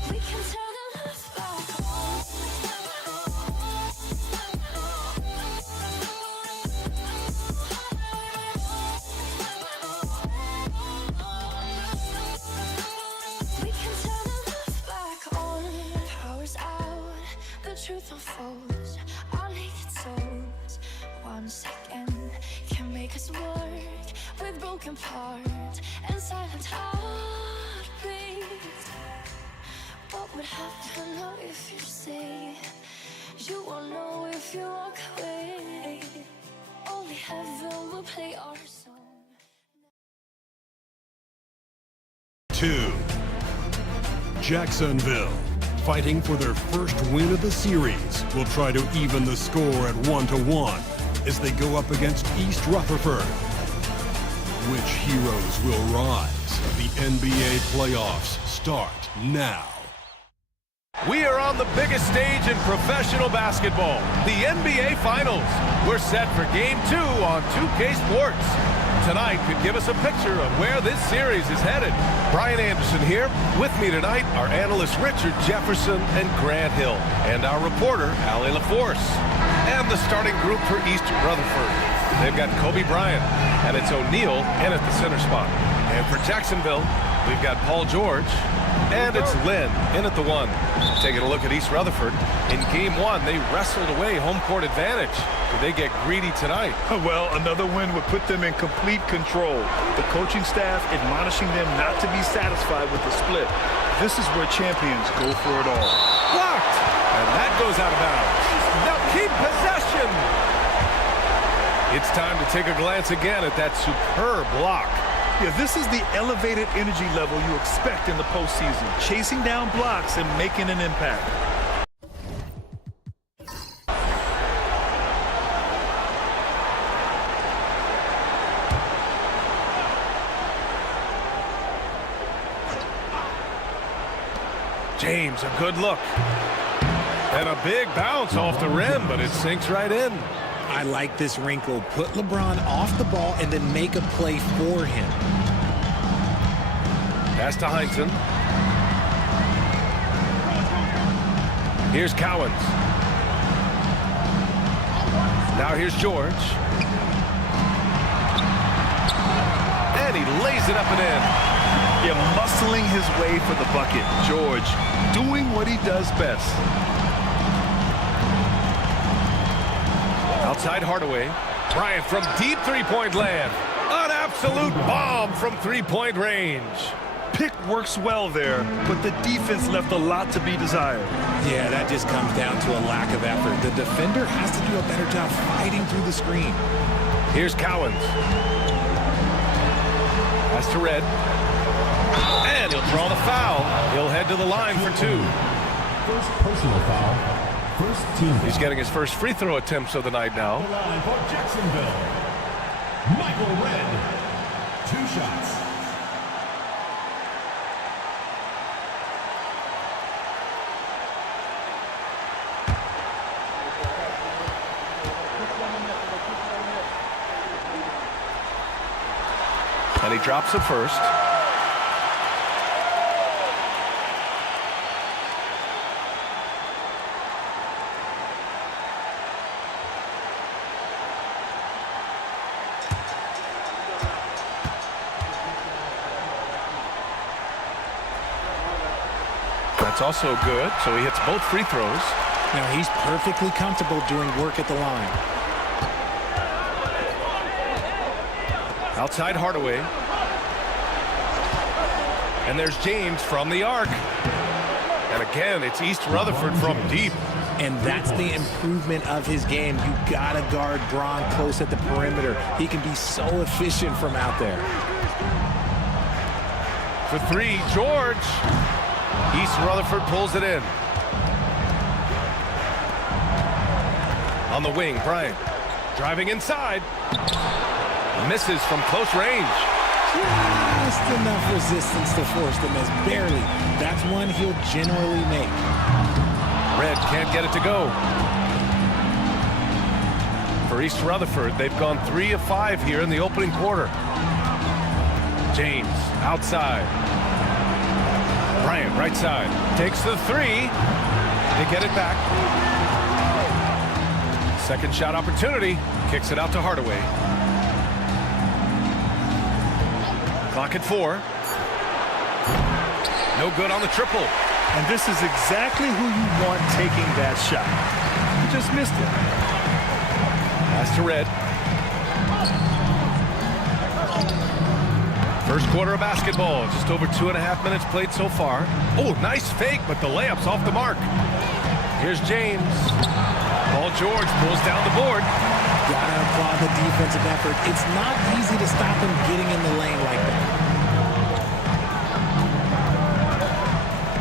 We can turn the left back on. We can turn the left back on. Power's out, the truth unfolds. Our naked souls, once again, can make us work with broken parts and silent heartbeats. What would happen now if you stay? You won't know if you walk away. Only heaven will play our song. 2. Jacksonville, fighting for their first win of the series, will try to even the score at 1-1 as they go up against East Rutherford. Which heroes will rise? The NBA playoffs start now. We are on the biggest stage in professional basketball, the NBA Finals. We're set for Game 2 on 2K Sports. Tonight could give us a picture of where this series is headed. Brian Anderson here. With me tonight are analysts Richard Jefferson and Grant Hill, and our reporter, Allie LaForce. And the starting group for East Rutherford. They've got Kobe Bryant, and it's O'Neal in at the center spot. And for Jacksonville, we've got Paul George, and it's Lynn in at the 1. Taking a look at East Rutherford. In Game 1, they wrestled away home court advantage. Did they get greedy tonight? Well, another win would put them in complete control. The coaching staff admonishing them not to be satisfied with the split. This is where champions go for it all. Blocked! And that goes out of bounds. Now keep possession! It's time to take a glance again at that superb block. Yeah, this is the elevated energy level you expect in the postseason. Chasing down blocks and making an impact. James, a good look. And a big bounce off the rim, but it sinks right in. I like this wrinkle. Put LeBron off the ball and then make a play for him. Pass to Heinsohn. Here's Cowens. Now here's George. And he lays it up and in. Yeah, muscling his way for the bucket. George doing what he does best. Outside Hardaway. Bryant from deep three-point land. An absolute bomb from three-point range. Pick works well there, but the defense left a lot to be desired. Yeah, that just comes down to a lack of effort. The defender has to do a better job fighting through the screen. Here's Cowens. Pass to Red. And he'll draw the foul. He'll head to the line for 2. First personal foul. First team. He's getting his first free throw attempts of the night now. The line for Jacksonville. Michael Red, 2 shots. And he drops it first. That's also good, so he hits both free throws. Now he's perfectly comfortable doing work at the line. Outside Hardaway. And there's James from the arc. And again, it's East Rutherford from deep. And that's the improvement of his game. You gotta guard Braun close at the perimeter. He can be so efficient from out there. For 3, George. East Rutherford pulls it in. On the wing, Bryant. Driving inside. Misses from close range. Just enough resistance to force the miss. Barely. That's one he'll generally make. Red can't get it to go. For East Rutherford, they've gone 3 of 5 here in the opening quarter. James outside. Bryant right side. Takes the 3. They get it back. Second shot opportunity. Kicks it out to Hardaway. Clock at 4. No good on the triple. And this is exactly who you want taking that shot. You just missed it. Pass to Red. First quarter of basketball. Just over 2.5 minutes played so far. Oh, nice fake, but the layup's off the mark. Here's James. Paul George pulls down the board. Gotta applaud the defensive effort. It's not easy to stop him getting in the lane like that.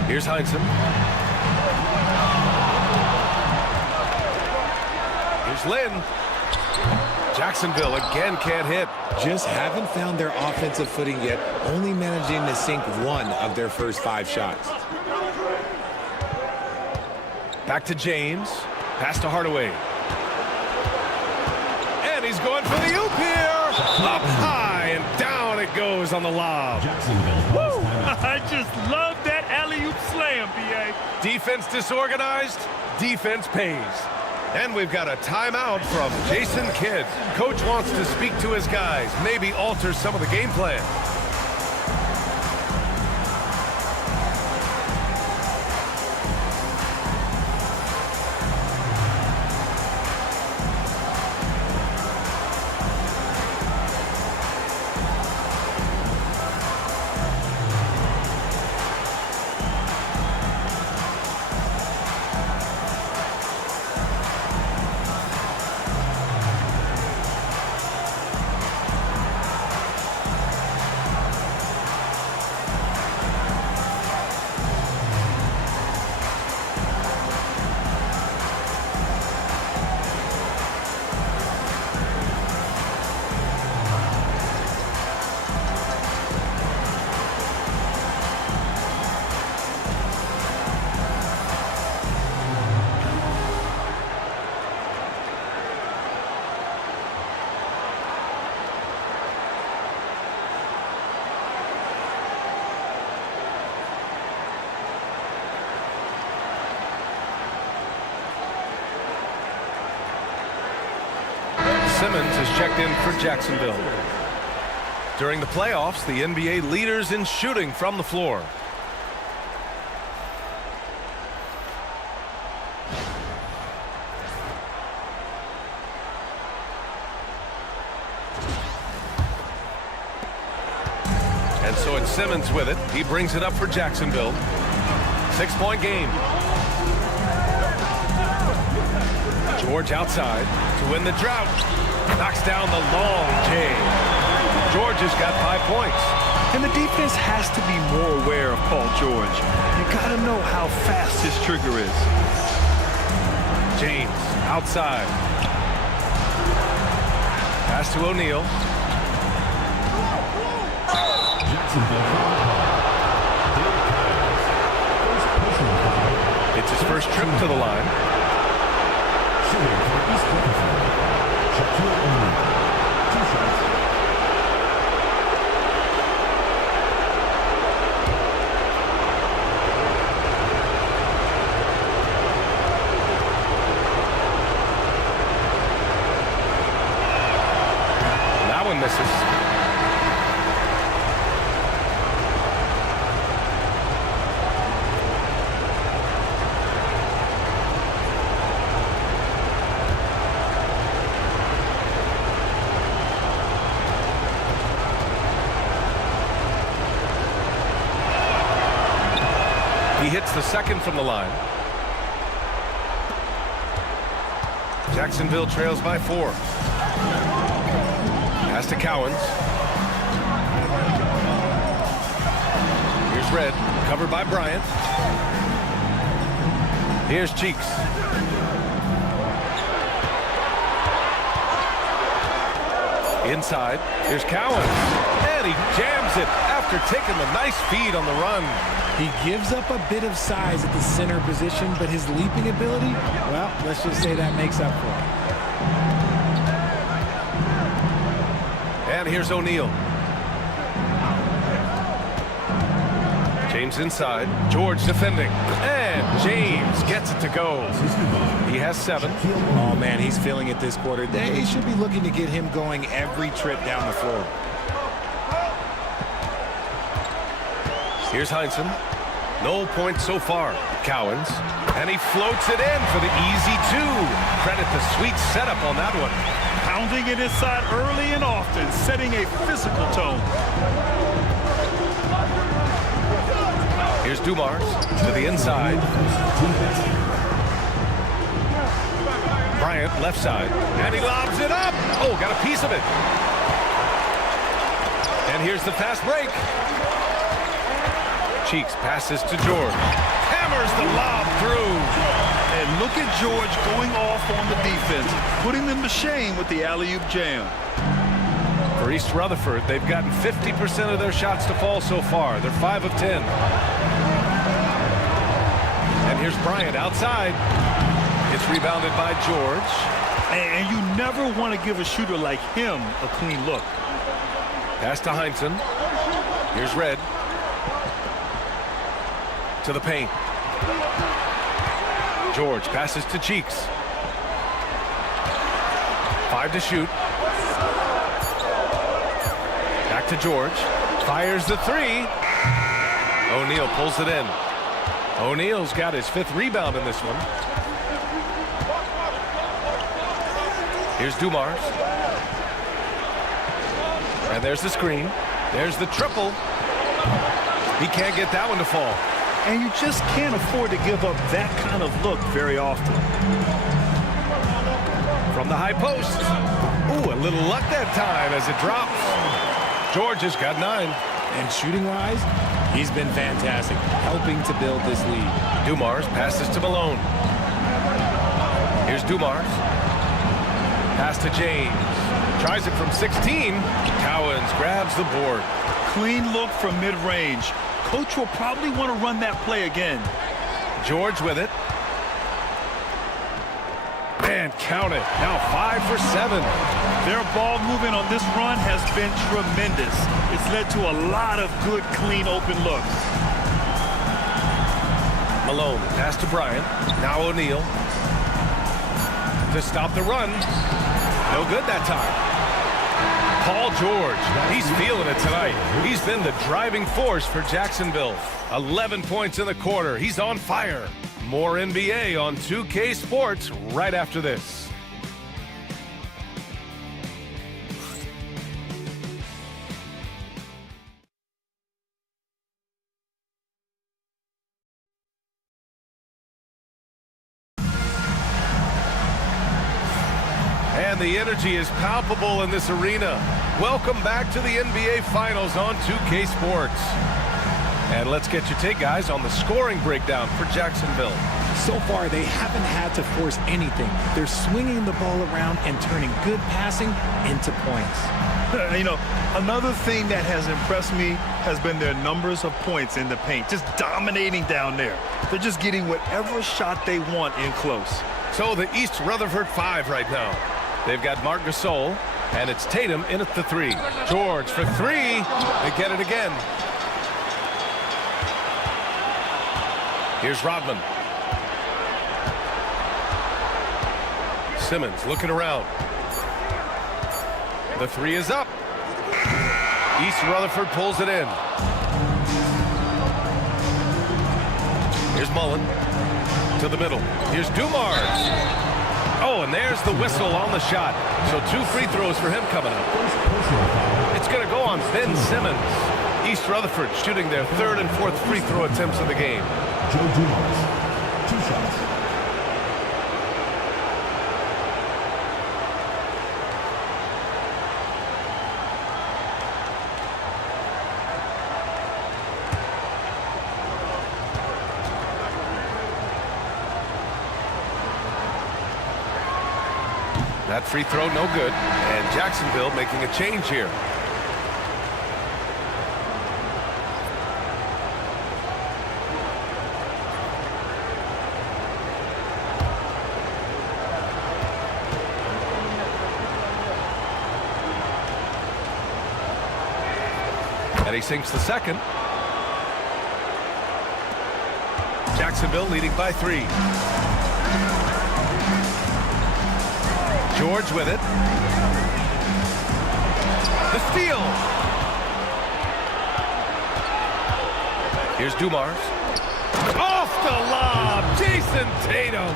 Here's Heinsohn. Here's Lynn. Jacksonville again can't hit. Just haven't found their offensive footing yet, only managing to sink 1 of their first 5 shots. Back to James. Pass to Hardaway. And he's going for the oop here. Up high and down it goes on the lob. Woo! I just love that alley-oop slam, B.A. Defense disorganized, defense pays. And we've got a timeout from Jason Kidd. Coach wants to speak to his guys, maybe alter some of the game plan. Simmons is checked in for Jacksonville. During the playoffs, the NBA leaders in shooting from the floor. And so it's Simmons with it. He brings it up for Jacksonville. 6-point game. George outside to win the drought. Knocks down the long J. George has got 5 points. And the defense has to be more aware of Paul George. You gotta know how fast his trigger is. James outside. Pass to O'Neal. It's his first trip to the line. That one misses. He hits the second from the line. Jacksonville trails by 4. Pass to Cowens. Here's Red, covered by Bryant. Here's Cheeks. Inside, here's Cowens. And he jams it after taking the nice feed on the run. He gives up a bit of size at the center position, but his leaping ability, well, let's just say that makes up for it. And here's O'Neal. James inside. George defending. And James gets it to go. He has 7. Oh, man, he's feeling it this quarter. They should be looking to get him going every trip down the floor. Here's Heinsohn. No points so far. Cowens. And he floats it in for the easy 2. Credit the sweet setup on that one. Pounding it inside early and often, setting a physical tone. Here's Dumars to the inside. Bryant left side. And he lobs it up. Oh, got a piece of it. And here's the fast break. Cheeks passes to George. Hammers the lob through. And look at George going off on the defense, putting them to shame with the alley-oop jam. For East Rutherford, they've gotten 50% of their shots to fall so far. They're 5 of 10. And here's Bryant outside. It's rebounded by George. And you never want to give a shooter like him a clean look. Pass to Heinsohn. Here's Red. To the paint. George passes to Cheeks. 5 to shoot. Back to George. Fires the 3. O'Neal pulls it in. O'Neal's got his 5th rebound in this one. Here's Dumars. And there's the screen. There's the triple. He can't get that one to fall. And you just can't afford to give up that kind of look very often. From the high post. Ooh, a little luck that time as it drops. George has got 9. And shooting-wise, he's been fantastic, helping to build this lead. Dumars passes to Malone. Here's Dumars. Pass to James. Tries it from 16. Cowens grabs the board. Clean look from mid-range. Coach will probably want to run that play again. George with it. And count it. Now 5 for 7. Their ball movement on this run has been tremendous. It's led to a lot of good, clean, open looks. Malone, pass to Bryant. Now O'Neal. To stop the run. No good that time. Paul George, he's feeling it tonight. He's been the driving force for Jacksonville. 11 points in the quarter. He's on fire. More NBA on 2K Sports right after this. And the energy is palpable in this arena. Welcome back to the NBA Finals on 2K Sports. And let's get your take, guys, on the scoring breakdown for Jacksonville. So far, they haven't had to force anything. They're swinging the ball around and turning good passing into points. You know, another thing that has impressed me has been their numbers of points in the paint, just dominating down there. They're just getting whatever shot they want in close. So the East Rutherford 5 right now. They've got Marc Gasol, and it's Tatum in at the 3. George for 3. They get it again. Here's Rodman. Simmons looking around. The 3 is up. East Rutherford pulls it in. Here's Mullen to the middle. Here's Dumars. Oh, and there's the whistle on the shot. So 2 free throws for him coming up. It's going to go on Ben Simmons. East Rutherford shooting their 3rd and 4th free throw attempts of the game. Joe Dumars, 2 shots. That free throw no good, and Jacksonville making a change here. And he sinks the second. Jacksonville leading by 3. George with it. The steal. Here's Dumars. Off the lob, Jason Tatum.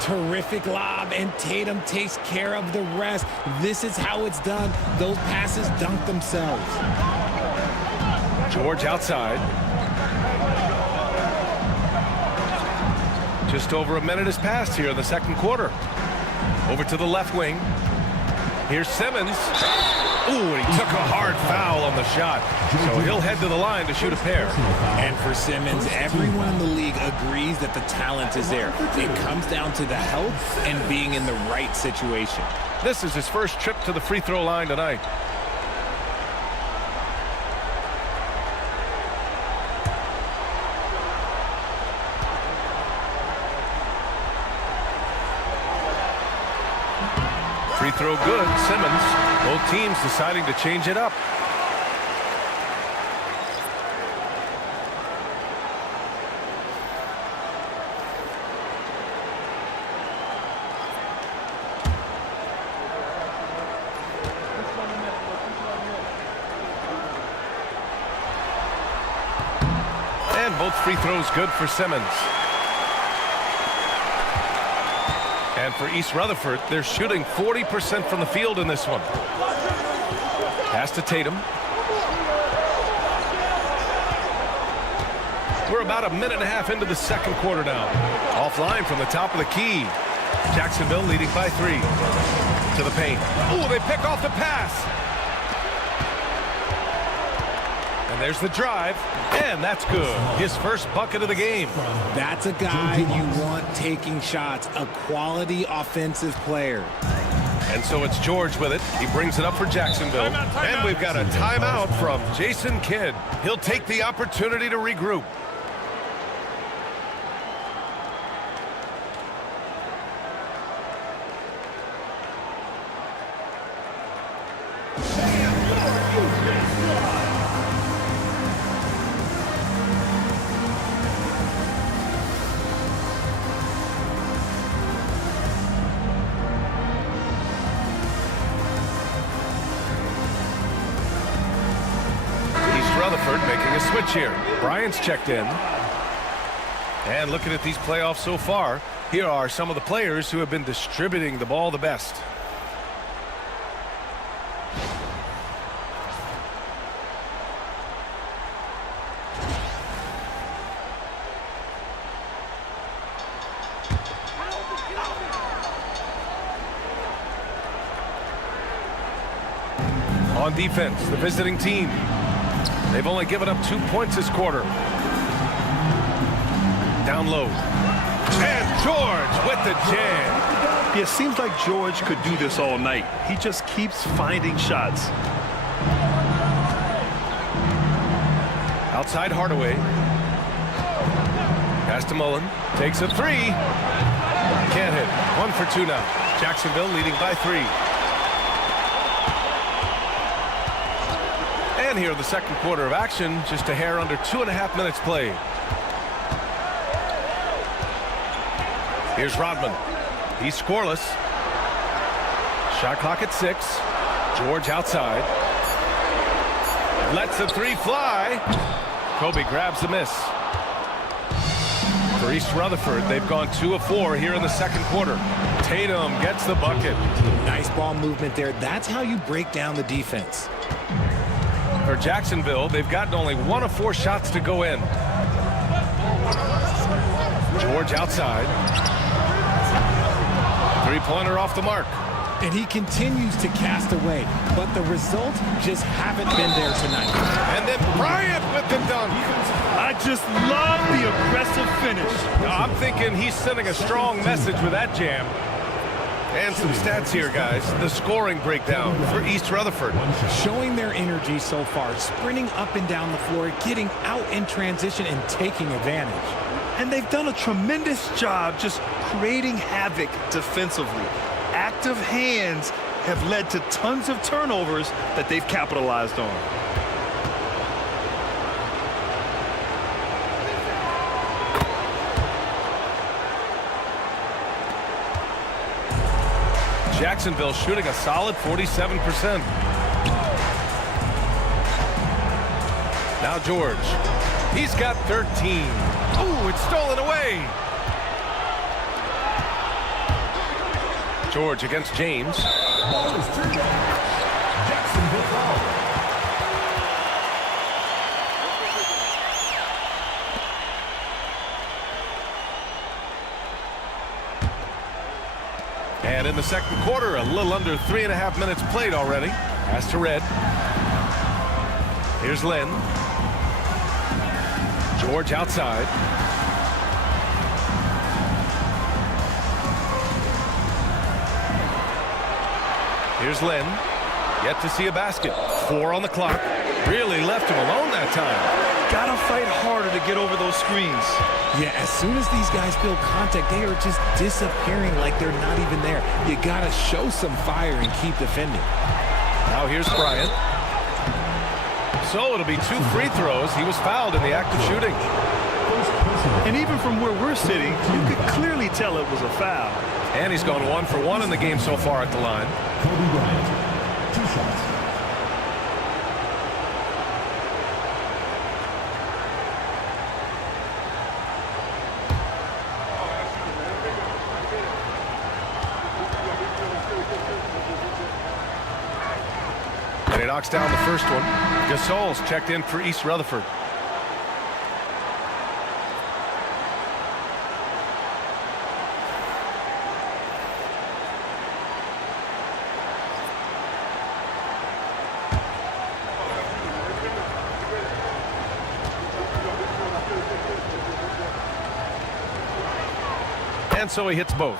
Terrific lob, and Tatum takes care of the rest. This is how it's done. Those passes dunk themselves. George outside. Just over a minute has passed here in the second quarter. Over to the left wing. Here's Simmons. Ooh, and he took a hard foul on the shot. So he'll head to the line to shoot a pair. And for Simmons, everyone in the league agrees that the talent is there. It comes down to the health and being in the right situation. This is his first trip to the free throw line tonight. Free throw good, Simmons. Both teams deciding to change it up. And both free throws good for Simmons. And for East Rutherford, they're shooting 40% from the field in this one. Pass to Tatum. We're about a minute and a half into the second quarter now. Offline from the top of the key. Jacksonville leading by 3. To the paint. Oh, they pick off the pass. And there's the drive, and that's good. His first bucket of the game. That's a guy you want taking shots, a quality offensive player. And so it's George with it. He brings it up for Jacksonville. And we've got a timeout from Jason Kidd. He'll take the opportunity to regroup. Rutherford making a switch here. Bryant's checked in. And looking at these playoffs so far, here are some of the players who have been distributing the ball the best. On defense, the visiting team. They've only given up 2 points this quarter. Down low. And George with the jam. Yeah, it seems like George could do this all night. He just keeps finding shots. Outside Hardaway. Pass to Mullen. Takes a three. Can't hit. 1 for 2 now. Jacksonville leading by 3. And here in the second quarter of action, just a hair under 2.5 minutes played. Here's Rodman. He's scoreless. Shot clock at 6. George outside. Lets the three fly. Kobe grabs the miss. For East Rutherford, they've gone 2 of 4 here in the second quarter. Tatum gets the bucket. Nice ball movement there. That's how you break down the defense. For Jacksonville, they've gotten only 1 of 4 shots to go in. George outside. Three-pointer off the mark. And he continues to cast away, but the results just haven't been there tonight. And then Bryant with the dunk. I just love the aggressive finish. I'm thinking he's sending a strong message with that jam. And some stats here, guys. The scoring breakdown for East Rutherford. Showing their energy so far, sprinting up and down the floor, getting out in transition and taking advantage. And they've done a tremendous job just creating havoc defensively. Active hands have led to tons of turnovers that they've capitalized on. Jacksonville shooting a solid 47%. Now George. He's got 13. Ooh, it's stolen away. George against James. And in the second quarter, a little under 3.5 minutes played already. Pass to Red. Here's Lynn. George outside. Here's Lynn. Yet to see a basket. 4 on the clock. Really left him alone that time. Gotta fight harder to get over those screens. Yeah, as soon as these guys feel contact, they are just disappearing like they're not even there. You gotta show some fire and keep defending. Now here's Bryant. So it'll be 2 free throws. He was fouled in the act of shooting. And even from where we're sitting, you could clearly tell it was a foul. And he's gone 1 for 1 in the game so far at the line. Kobe Bryant, 2 shots. And he knocks down the first one. Gasol's checked in for East Rutherford. And so he hits both.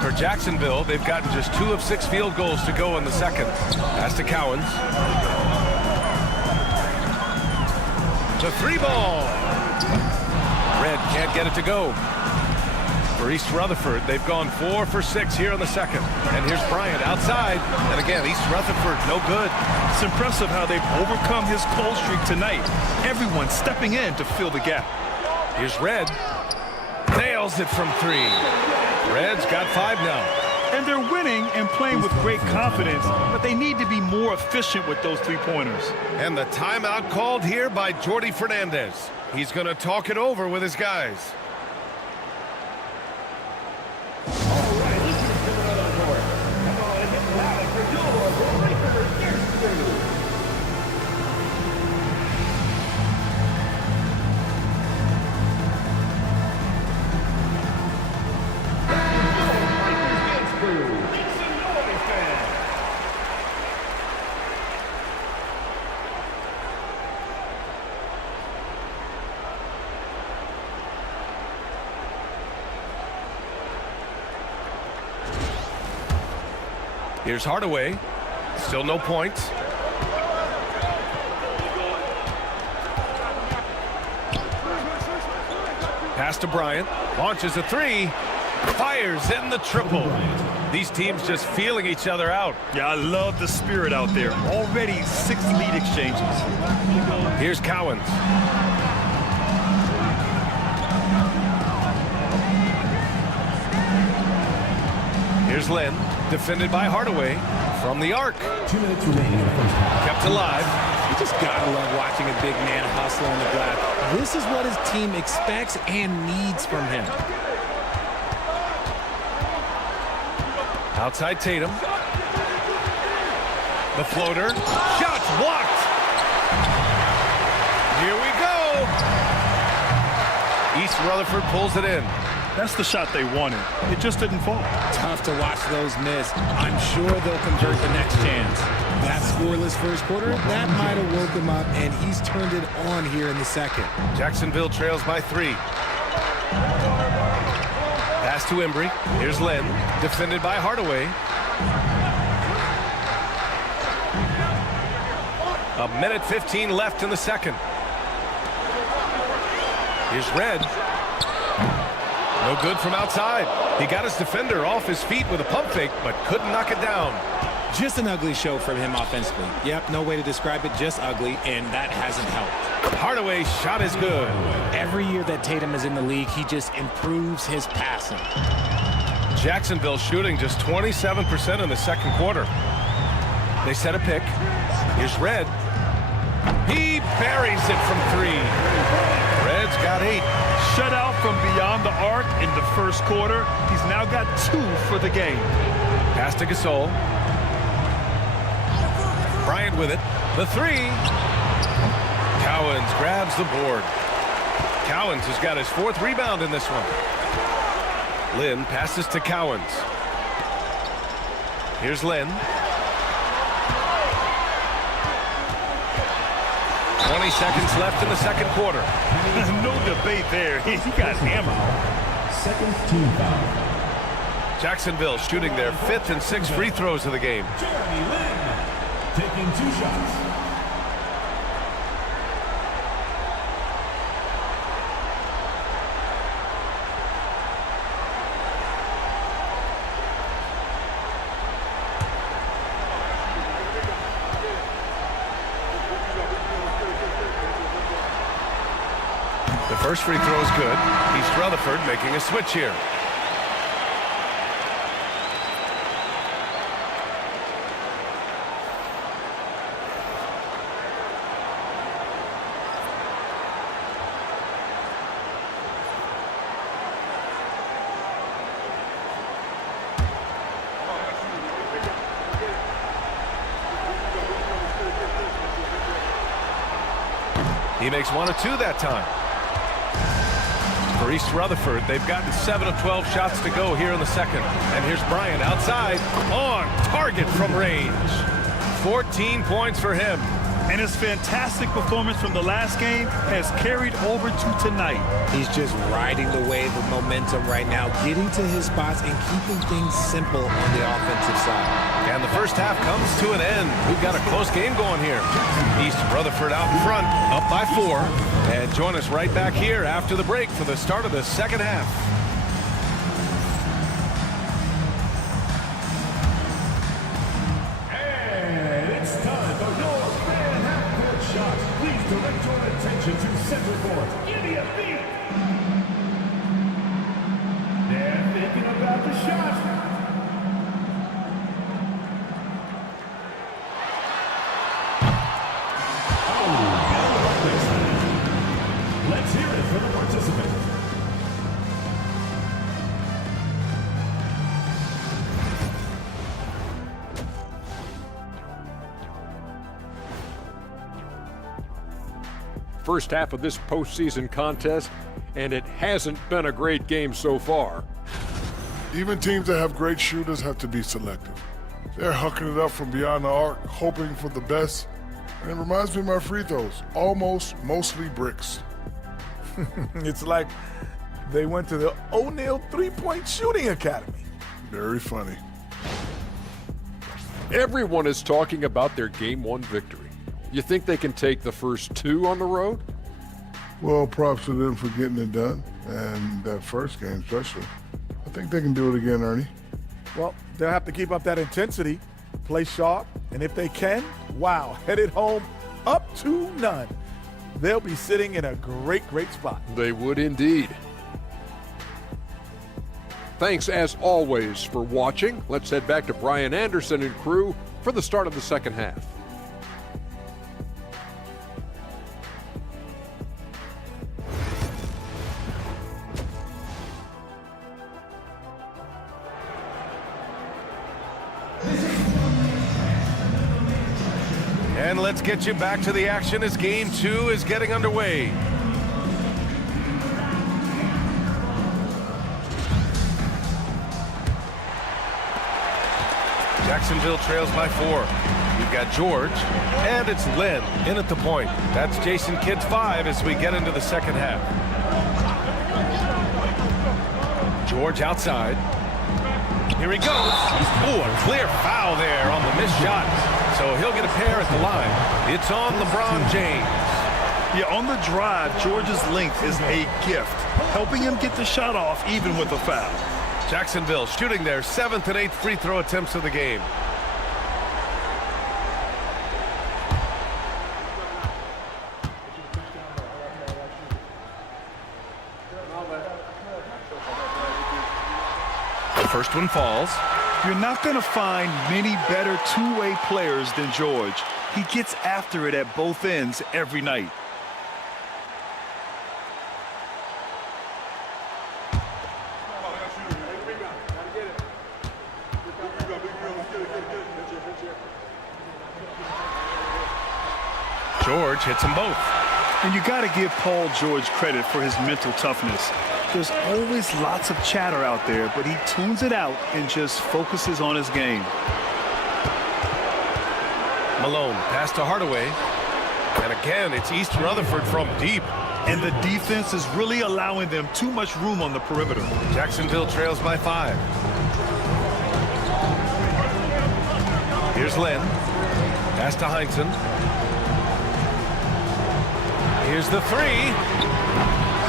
For Jacksonville, they've gotten just 2 of 6 field goals to go in the second. Pass to Cowens. The 3 ball. Red can't get it to go. For East Rutherford, they've gone 4 for 6 here in the second. And here's Bryant outside. And again, East Rutherford, no good. It's impressive how they've overcome his cold streak tonight. Everyone stepping in to fill the gap. Here's Red. Nails it from 3. Red's got 5 now. And they're winning and playing with great confidence, but they need to be more efficient with those 3-pointers. And the timeout called here by Jordy Fernandez. He's going to talk it over with his guys. Here's Hardaway. Still no points. Pass to Bryant. Launches a three. Fires in the triple. These teams just feeling each other out. Yeah, I love the spirit out there. Already 6 lead exchanges. Here's Cowens. Here's Lynn, defended by Hardaway from the arc. 2 minutes remaining in the first half. Kept alive. You just gotta love watching a big man hustle on the glass. This is what his team expects and needs from him. Outside Tatum. The floater. Shots blocked. Here we go. East Rutherford pulls it in. That's the shot they wanted. It just didn't fall. Tough to watch those miss. I'm sure they'll convert the next chance. That scoreless first quarter, that might have woke him up, and he's turned it on here in the second. Jacksonville trails by 3. Pass to Embry. Here's Lynn, defended by Hardaway. A minute 15 left in the second. Here's Red. No good from outside. He got his defender off his feet with a pump fake, but couldn't knock it down. Just an ugly show from him offensively. Yep, no way to describe it, just ugly, and that hasn't helped. Hardaway's shot is good. Every year that Tatum is in the league, he just improves his passing. Jacksonville shooting just 27% in the second quarter. They set a pick. Here's Red. He buries it from 3. Red's got 8. Shut out from beyond the arc in the first quarter. He's now got 2 for the game. Pass to Gasol. Bryant with it. The 3. Cowens grabs the board. Cowens has got his 4th rebound in this one. Lynn passes to Cowens. Here's Lynn. 20 seconds left in the second quarter. No debate there. He got ammo. Second team foul. Jacksonville shooting their 5th and 6th free throws of the game. Jeremy Lin taking 2 shots. The first free throw is good. East Rutherford making a switch here. He makes 1 of 2 that time. For East Rutherford, they've gotten 7 of 12 shots to go here in the second. And here's Bryant outside, on target from range. 14 points for him. And his fantastic performance from the last game has carried over to tonight. He's just riding the wave of momentum right now, getting to his spots and keeping things simple on the offensive side. And the first half comes to an end. We've got a close game going here. East Rutherford out in front, up by 4. And join us right back here after the break for the start of the second half. And it's time for your fan half-court shots. Please direct your attention to center court. Give me a beat. They're thinking about the shot. Let's hear it for the participant. First half of this postseason contest, and it hasn't been a great game so far. Even teams that have great shooters have to be selective. They're hucking it up from beyond the arc, hoping for the best. And it reminds me of my free throws, almost mostly bricks. It's like they went to the O'Neal three-point shooting academy. Very funny. Everyone is talking about their Game 1 victory. You think they can take the first 2 on the road? Well, props to them for getting it done, and that first game especially. I think they can do it again, Ernie. Well, they'll have to keep up that intensity, play sharp, and if they can, wow, headed home up 2-0. They'll be sitting in a great spot. They would indeed. Thanks, as always, for watching. Let's head back to Brian Anderson and crew for the start of the second half. And let's get you back to the action as Game 2 is getting underway. Jacksonville trails by 4. We've got George, and it's Lynn in at the point. That's Jason Kidd's 5 as we get into the second half. George outside. Here he goes. Ooh, a clear foul there on the missed shot. So he'll get a pair at the line. It's on LeBron James. Yeah, on the drive, George's length is a gift, helping him get the shot off even with a foul. Jacksonville shooting their 7th and 8th free throw attempts of the game. The first one falls. You're not going to find many better two-way players than George. He gets after it at both ends every night. George hits them both. And you got to give Paul George credit for his mental toughness. There's always lots of chatter out there, but he tunes it out and just focuses on his game. Malone pass to Hardaway. And again, it's East Rutherford from deep. And the defense is really allowing them too much room on the perimeter. Jacksonville trails by 5. Here's Lynn. Pass to Heinsohn. Here's the 3.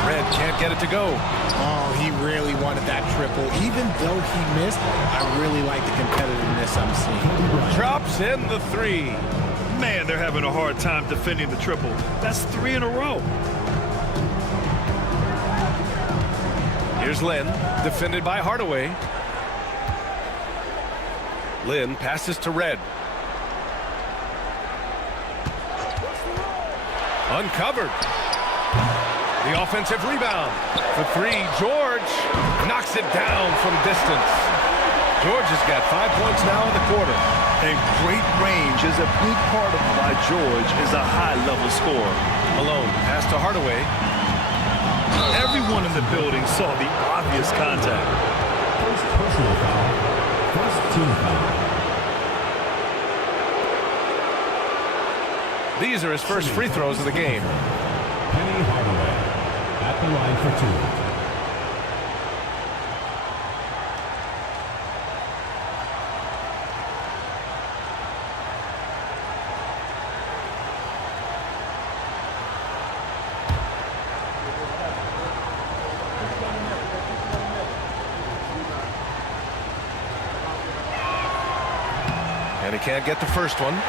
Red can't get it to go. Oh, he really wanted that triple. Even though he missed, I really like the competitiveness I'm seeing. Drops in the 3. Man, they're having a hard time defending the triple. That's 3 in a row. Here's Lynn, defended by Hardaway. Lynn passes to Red. Uncovered. The offensive rebound. For 3, George knocks it down from distance. George has got 5 points now in the quarter. And great range is a big part of why George is a high-level scorer. Malone pass to Hardaway. Everyone in the building saw the obvious contact. First personal foul. First team foul. These are his first free throws of the game. Penny Hardaway at the line for 2. And he can't get the first one.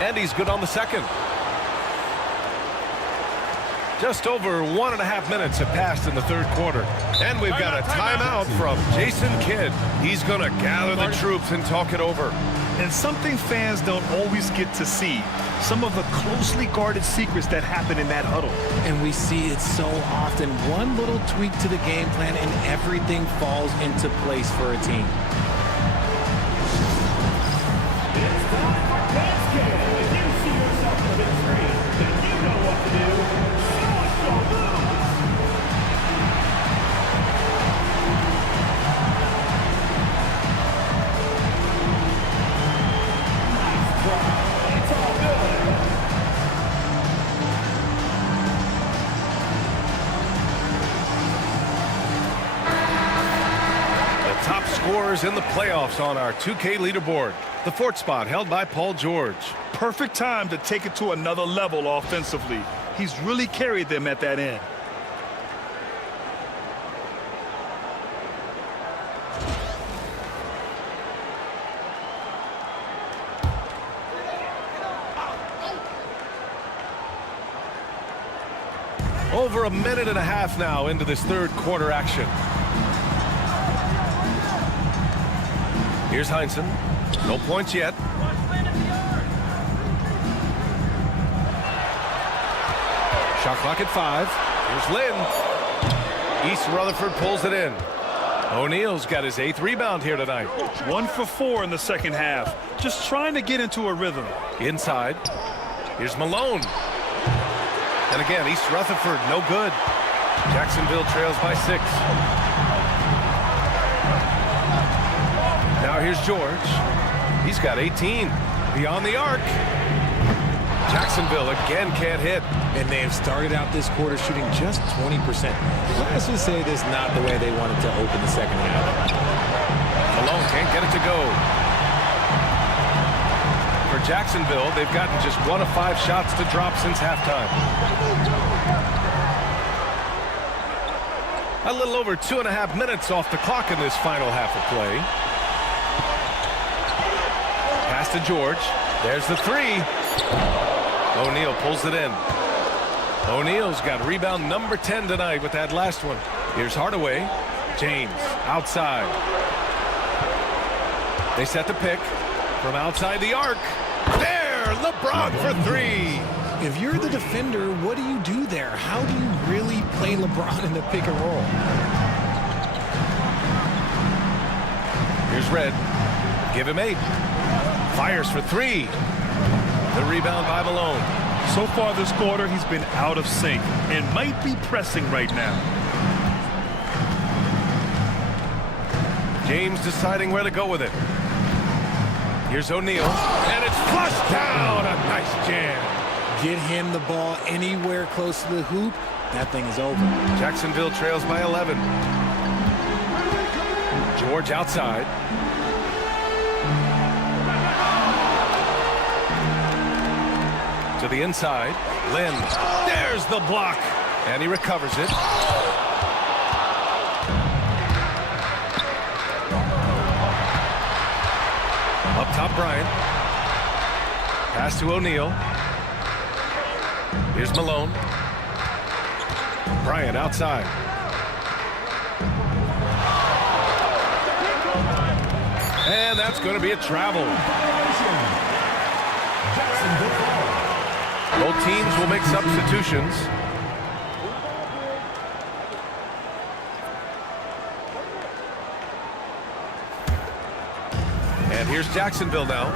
And he's good on the second. Just over 1.5 minutes have passed in the third quarter. And we've got a timeout from Jason Kidd. He's going to gather the troops and talk it over. And something fans don't always get to see, some of the closely guarded secrets that happen in that huddle. And we see it so often. One little tweak to the game plan and everything falls into place for a team. It's time for basket. If you see yourself on the screen, then you know what to do. Show us your moves. scorers in the playoffs on our 2K leaderboard. The fourth spot held by Paul George. Perfect time to take it to another level offensively. He's really carried them at that end. Over a minute and a half now into this third quarter action. Here's Heinsohn. No points yet. Shot clock at 5. Here's Lynn. East Rutherford pulls it in. O'Neal's got his 8th rebound here tonight. 1 for 4 in the second half. Just trying to get into a rhythm. Inside. Here's Malone. And again, East Rutherford, no good. Jacksonville trails by 6. Now here's George. He's got 18. Beyond the arc. Jacksonville again can't hit. And they have started out this quarter shooting just 20%. Let's just say this is not the way they wanted to open the second half. Malone can't get it to go. For Jacksonville, they've gotten just 1 of 5 shots to drop since halftime. A little over 2.5 minutes off the clock in this final half of play. Pass to George. There's the 3. O'Neal pulls it in. O'Neal's got rebound number 10 tonight with that last one. Here's Hardaway. James outside. They set the pick from outside the arc. There, LeBron for 3. If you're the defender, what do you do there? How do you really play LeBron in the pick and roll? Here's Red. Give him 8. Fires for 3. The rebound by Malone. So far this quarter, he's been out of sync and might be pressing right now. James deciding where to go with it. Here's O'Neal. And it's flushed down. A nice jam. Get him the ball anywhere close to the hoop. That thing is over. Jacksonville trails by 11. George outside. To the inside. Lynn. There's the block. And he recovers it. Up top, Bryant. Pass to O'Neal. Here's Malone. Bryant outside. And that's going to be a travel. Both teams will make substitutions. And here's Jacksonville now.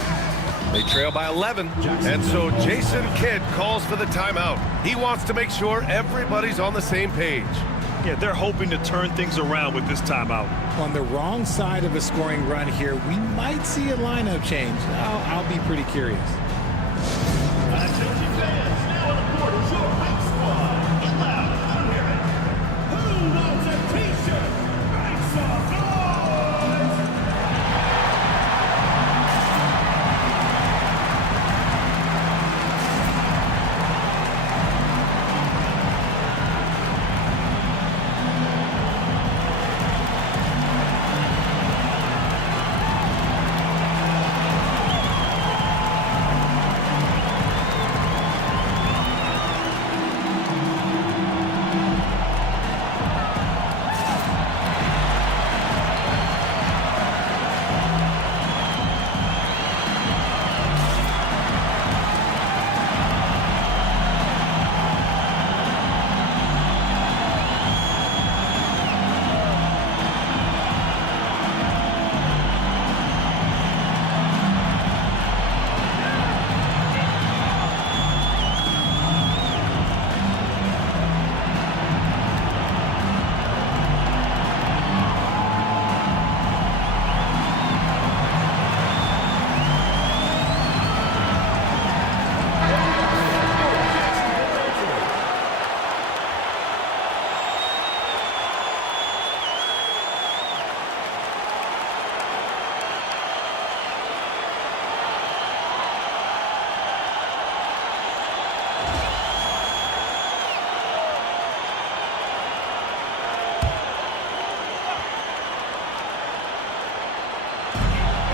They trail by 11. And so Jason Kidd calls for the timeout. He wants to make sure everybody's on the same page. Yeah, they're hoping to turn things around with this timeout. On the wrong side of a scoring run here, we might see a lineup change. I'll be pretty curious. Attention fans, now on the court is your hype squad. Get loud, I'm hearing. Who wants a t-shirt? Make some noise!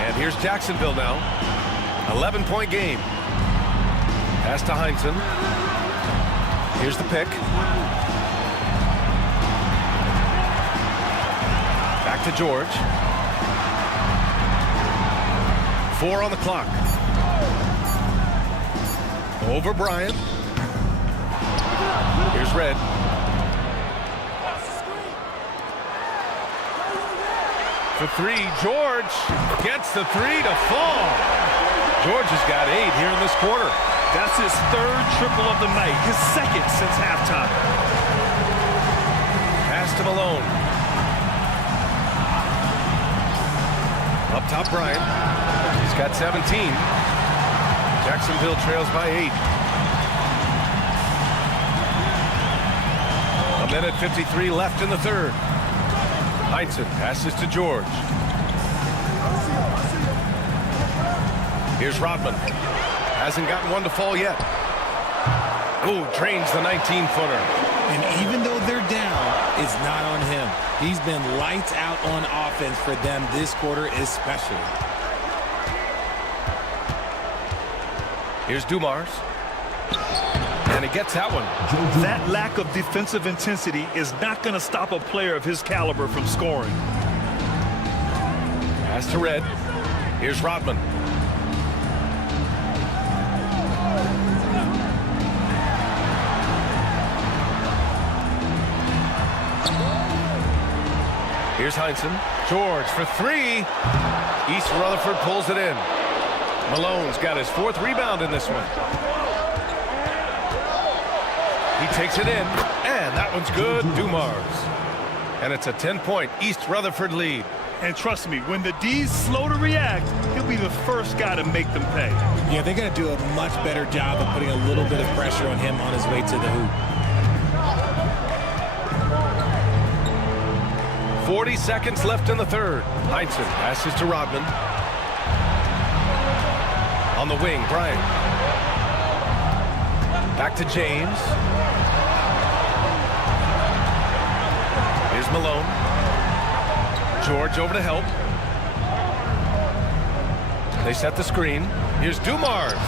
And here's Jacksonville now. 11-point game. Pass to Heinsohn. Here's the pick. Back to George. 4 on the clock. Over Bryant. Here's Red. For 3, George gets the 3 to fall. George has got 8 here in this quarter. That's his 3rd triple of the night, his 2nd since halftime. Pass to Malone. Up top, Bryant. He's got 17. Jacksonville trails by 8. A minute 53 left in the 3rd. Heinsohn passes to George. Here's Rodman. Hasn't gotten one to fall yet. Ooh, drains the 19-footer. And even though they're down, it's not on him. He's been lights out on offense for them this quarter especially. Here's Dumars. And he gets that one. That lack of defensive intensity is not going to stop a player of his caliber from scoring. Pass to Red. Here's Rodman. Here's Heinsohn. George for 3. East Rutherford pulls it in. Malone's got his 4th rebound in this one. He takes it in, and that one's good. Dumars. And it's a 10-point East Rutherford lead. And trust me, when the D's slow to react, he'll be the first guy to make them pay. Yeah, they got to do a much better job of putting a little bit of pressure on him on his way to the hoop. 40 seconds left in the 3rd. Heinsohn passes to Rodman. On the wing, Bryant. Back to James. Here's Malone. George over to help. They set the screen. Here's Dumars.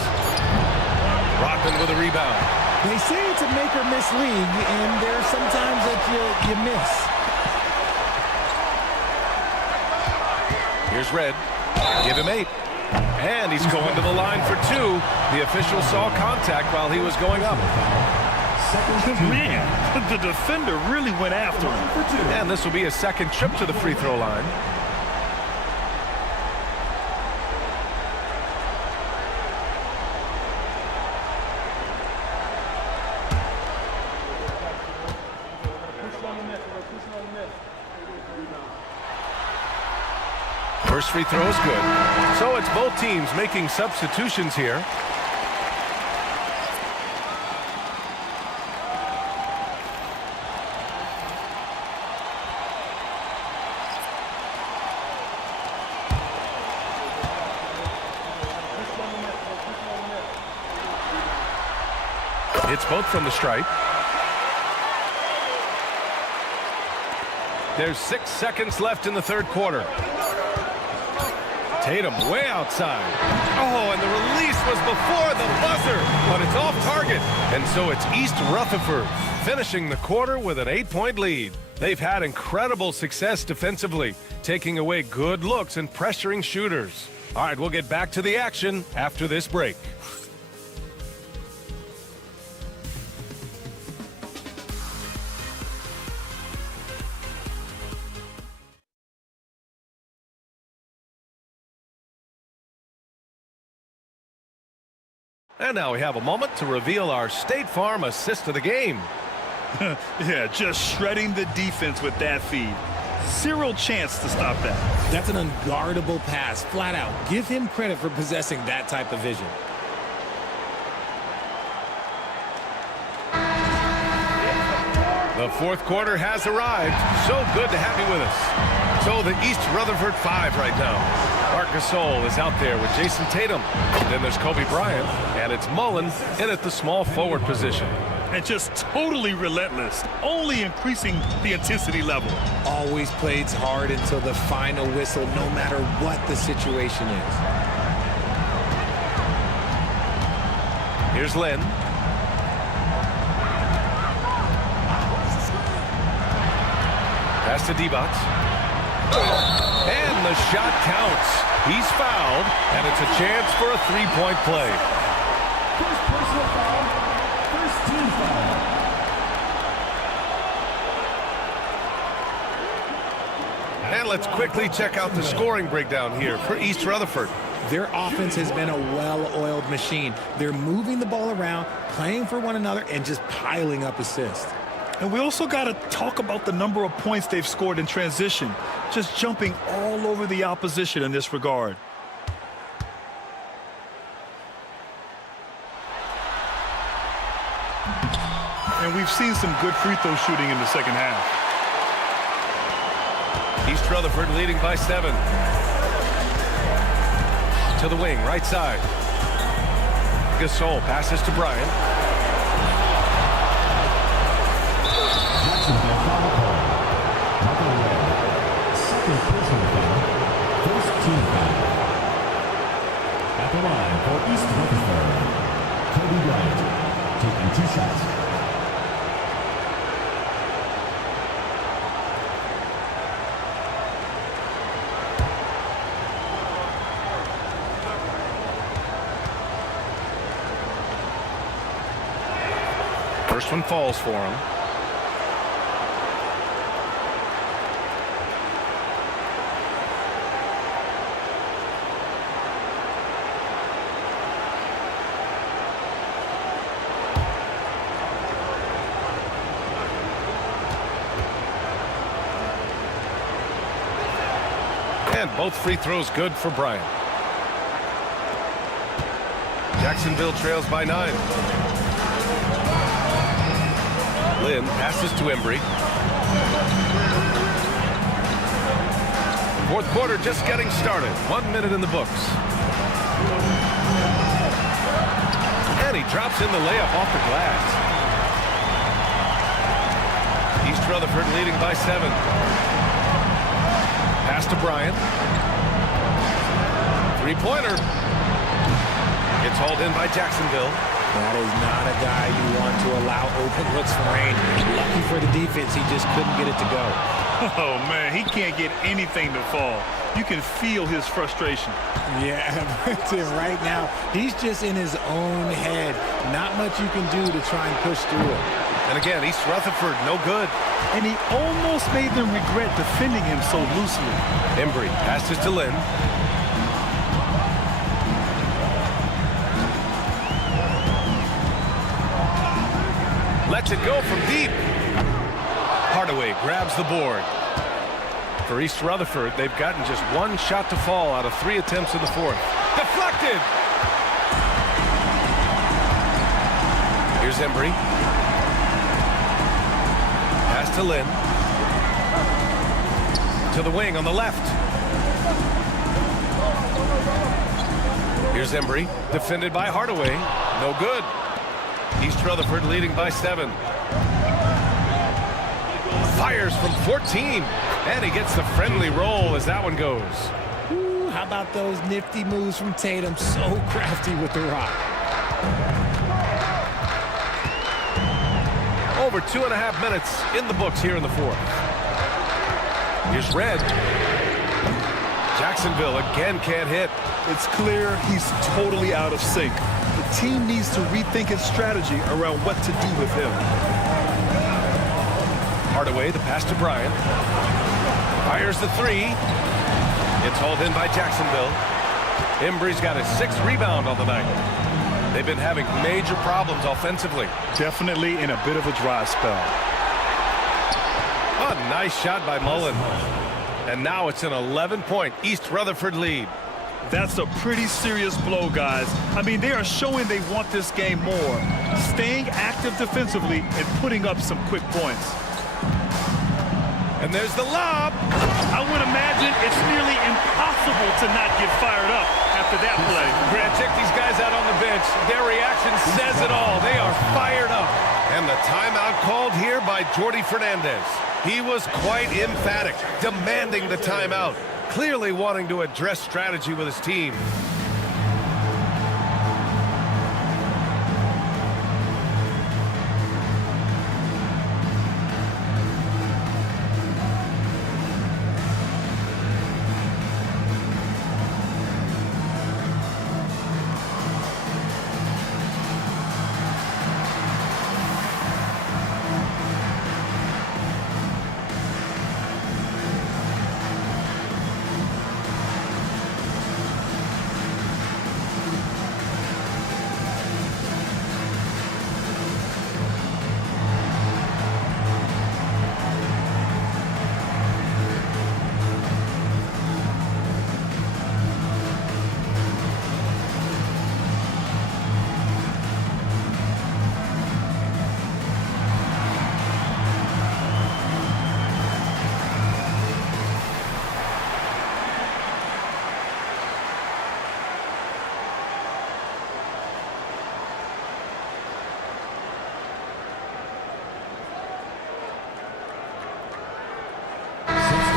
Rodman with a rebound. They say it's a make or miss league, and there's sometimes that you miss. Here's Red. Give him 8. And he's going to the line for 2. The official saw contact while he was going up. Man, the defender really went after him. And this will be a 2nd trip to the free throw line. First free throw is good. So it's both teams making substitutions here. It's both from the stripe. There's 6 seconds left in the 3rd quarter. Tatum way outside. Oh, and the release was before the buzzer, but it's off target. And so it's East Rutherford finishing the quarter with an 8-point lead. They've had incredible success defensively, taking away good looks and pressuring shooters. All right, we'll get back to the action after this break. And now we have a moment to reveal our State Farm assist of the game. Yeah, just shredding the defense with that feed. Zero chance to stop that. That's an unguardable pass, flat out. Give him credit for possessing that type of vision. The 4th quarter has arrived. So good to have you with us. So the East Rutherford 5 right now. Marc Gasol is out there with Jason Tatum. Then there's Kobe Bryant, and it's Mullen in at the small forward position. and just totally relentless, only increasing the intensity level. Always plays hard until the final whistle, no matter what the situation is. Here's Lynn. Pass to Divac. And the shot counts. He's fouled, and it's a chance for a three-point play. First personal foul, first team foul. And let's quickly check out the scoring breakdown here for East Rutherford. Their offense has been a well-oiled machine. They're moving the ball around, playing for one another, and just piling up assists. And we also got to talk about the number of points they've scored in transition, just jumping all over the opposition in this regard. And we've seen some good free throw shooting in the second half. East Rutherford leading by 7. To the wing, right side. Gasol passes to Bryant. Second personal foul, first team foul. At the line for East Rutherford, Kobe Bryant, taking 2 shots. First one falls for him. And both free throws good for Bryant. Jacksonville trails by 9. Lynn passes to Embry. Fourth quarter just getting started. 1 minute in the books. And he drops in the layup off the glass. East Rutherford leading by 7. Pass to Bryant. Three-pointer. Gets hauled in by Jacksonville. That is not a guy you want to allow open looks for rain. Lucky for the defense, he just couldn't get it to go. Oh, man, he can't get anything to fall. You can feel his frustration. Yeah, right now, he's just in his own head. Not much you can do to try and push through it. And again, East Rutherford, no good. And he almost made them regret defending him so loosely. Embry passes to Lynn. Lets it go from deep. Hardaway grabs the board. For East Rutherford, they've gotten just 1 shot to fall out of 3 attempts in the fourth. Deflected! Here's Embry. Pass to Lynn. To the wing on the left. Here's Embry, defended by Hardaway. No good. East Rutherford leading by 7. Fires from 14. And he gets the friendly roll as that one goes. Ooh, how about those nifty moves from Tatum? So crafty with the rock. Over 2.5 minutes in the books here in the fourth. Here's Red. Jacksonville again can't hit. It's clear he's totally out of sync. The team needs to rethink its strategy around what to do with him. Hardaway, the pass to Bryant. Fires the 3. It's hauled in by Jacksonville. Embry's got his 6th rebound on the night. They've been having major problems offensively. Definitely in a bit of a dry spell. A nice shot by Mullen. And now it's an 11-point East Rutherford lead. That's a pretty serious blow, guys. I mean, they are showing they want this game more. Staying active defensively and putting up some quick points. And there's the lob. I would imagine it's nearly impossible impossible to not get fired up after that play. Grant, check these guys out on the bench. Their reaction says it all. They are fired up. And the timeout called here by Jordy Fernandez. He was quite emphatic, demanding the timeout, clearly wanting to address strategy with his team.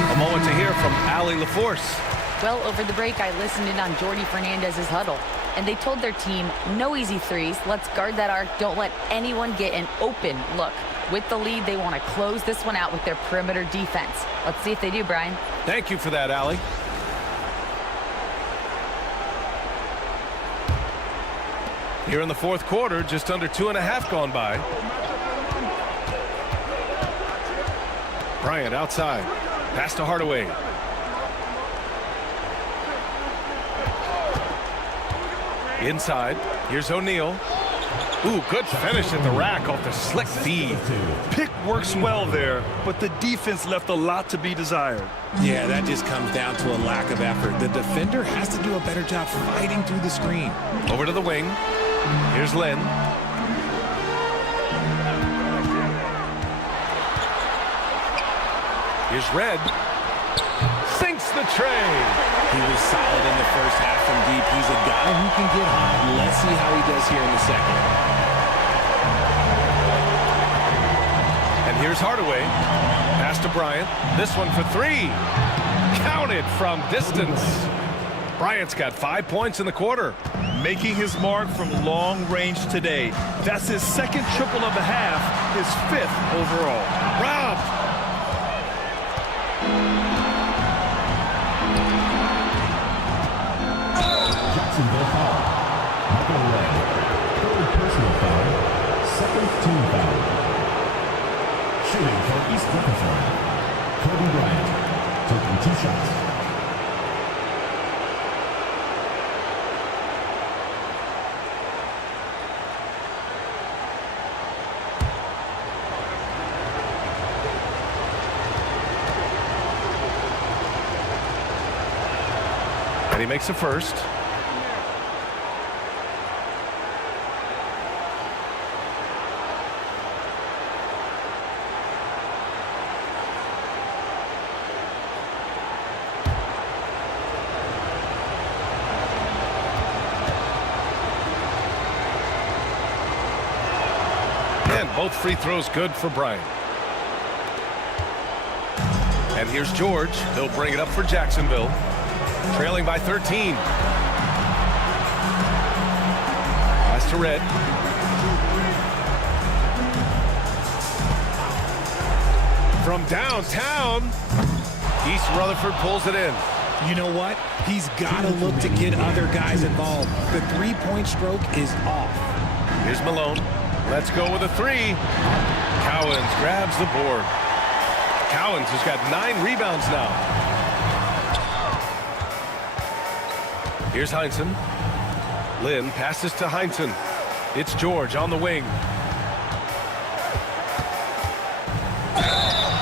A moment to hear from Allie LaForce. Well, over the break, I listened in on Jordy Fernandez's huddle, and they told their team, no easy threes. Let's guard that arc. Don't let anyone get an open look. With the lead, they want to close this one out with their perimeter defense. Let's see if they do, Brian. Thank you for that, Allie. Here in the fourth quarter, just under 2.5 gone by. Bryant outside. Pass to Hardaway. Inside. Here's O'Neal. Ooh, good finish at the rack off the slick feed. Pick works well there, but the defense left a lot to be desired. Yeah, that just comes down to a lack of effort. The defender has to do a better job fighting through the screen. Over to the wing. Here's Lynn. Here's Red. Sinks the tray. He was solid in the first half from deep. He's a guy who can get hot. Let's see how he does here in the second. And here's Hardaway. Pass to Bryant. This one for three. Counted from distance. Bryant's got 5 points in the quarter. Making his mark from long range today. That's his second triple of the half, his 5th overall. Robbed. Jacksonville foul. Michael Red. Third personal foul. Second team foul. Shooting for East Rutherford. Kobe Bryant. Taking 2 shots. And he makes the first. And both free throws good for Bryant. And here's George. He'll bring it up for Jacksonville. Trailing by 13. Pass to Red. From downtown, East Rutherford pulls it in. You know what? He's got to look to get other guys involved. The three-point stroke is off. Here's Malone. Let's go with a three. Cowens grabs the board. Cowens has got 9 rebounds now. Here's Heinsohn. Lynn passes to Heinsohn. It's George on the wing.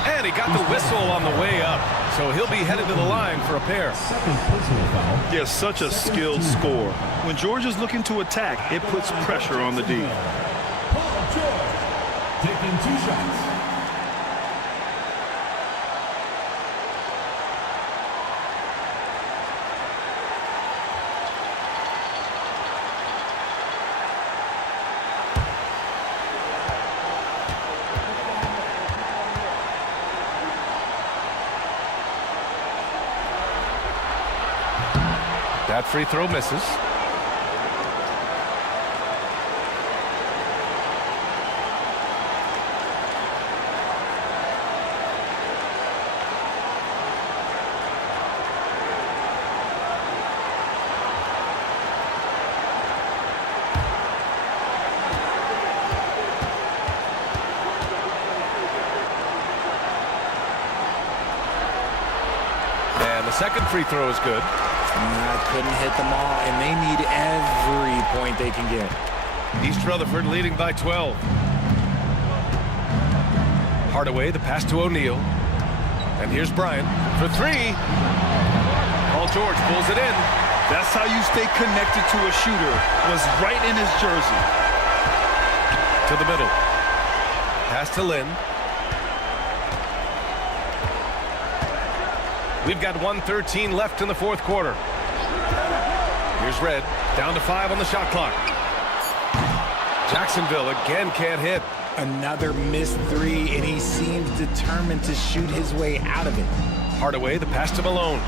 And he got the whistle on the way up. So he'll be headed to the line for a pair. Second personal foul. Yes, such a skilled scorer. When George is looking to attack, it puts pressure on the D. Paul George. Taking 2 shots. That free throw misses. Second free throw is good. Couldn't hit them all, and they need every point they can get. East Rutherford leading by 12. Hardaway, the pass to O'Neal. And here's Bryant for three. Paul George pulls it in. That's how you stay connected to a shooter. Was right in his jersey. To the middle. Pass to Lynn. We've got 1:13 left in the fourth quarter. Here's Red, down to 5 on the shot clock. Jacksonville again can't hit. Another missed three, and he seems determined to shoot his way out of it. Hardaway, the pass to Malone.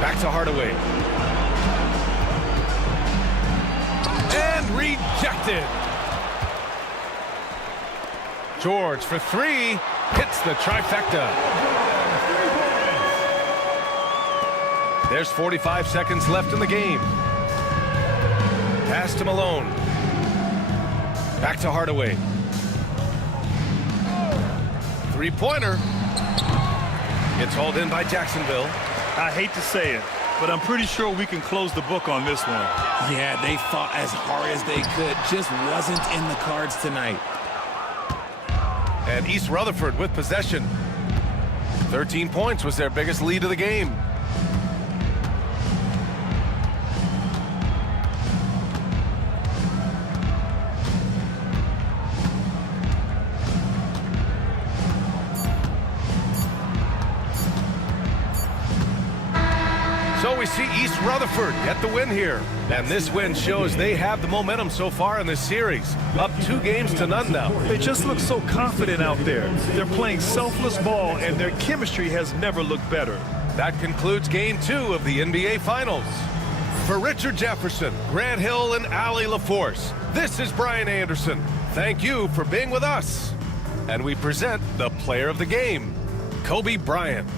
Back to Hardaway. And rejected. George for three, hits the trifecta. There's 45 seconds left in the game. Pass to Malone. Back to Hardaway. Three-pointer. Gets hauled in by Jacksonville. I hate to say it, but I'm pretty sure we can close the book on this one. Yeah, they fought as hard as they could. Just wasn't in the cards tonight. And East Rutherford with possession. 13 points was their biggest lead of the game. So we see East Rutherford get the win here. And this win shows they have the momentum so far in this series. Up 2-0 now. They just look so confident out there. They're playing selfless ball, and their chemistry has never looked better. That concludes Game 2 of the NBA Finals. For Richard Jefferson, Grant Hill, and Allie LaForce, this is Brian Anderson. Thank you for being with us. And we present the player of the game, Kobe Bryant.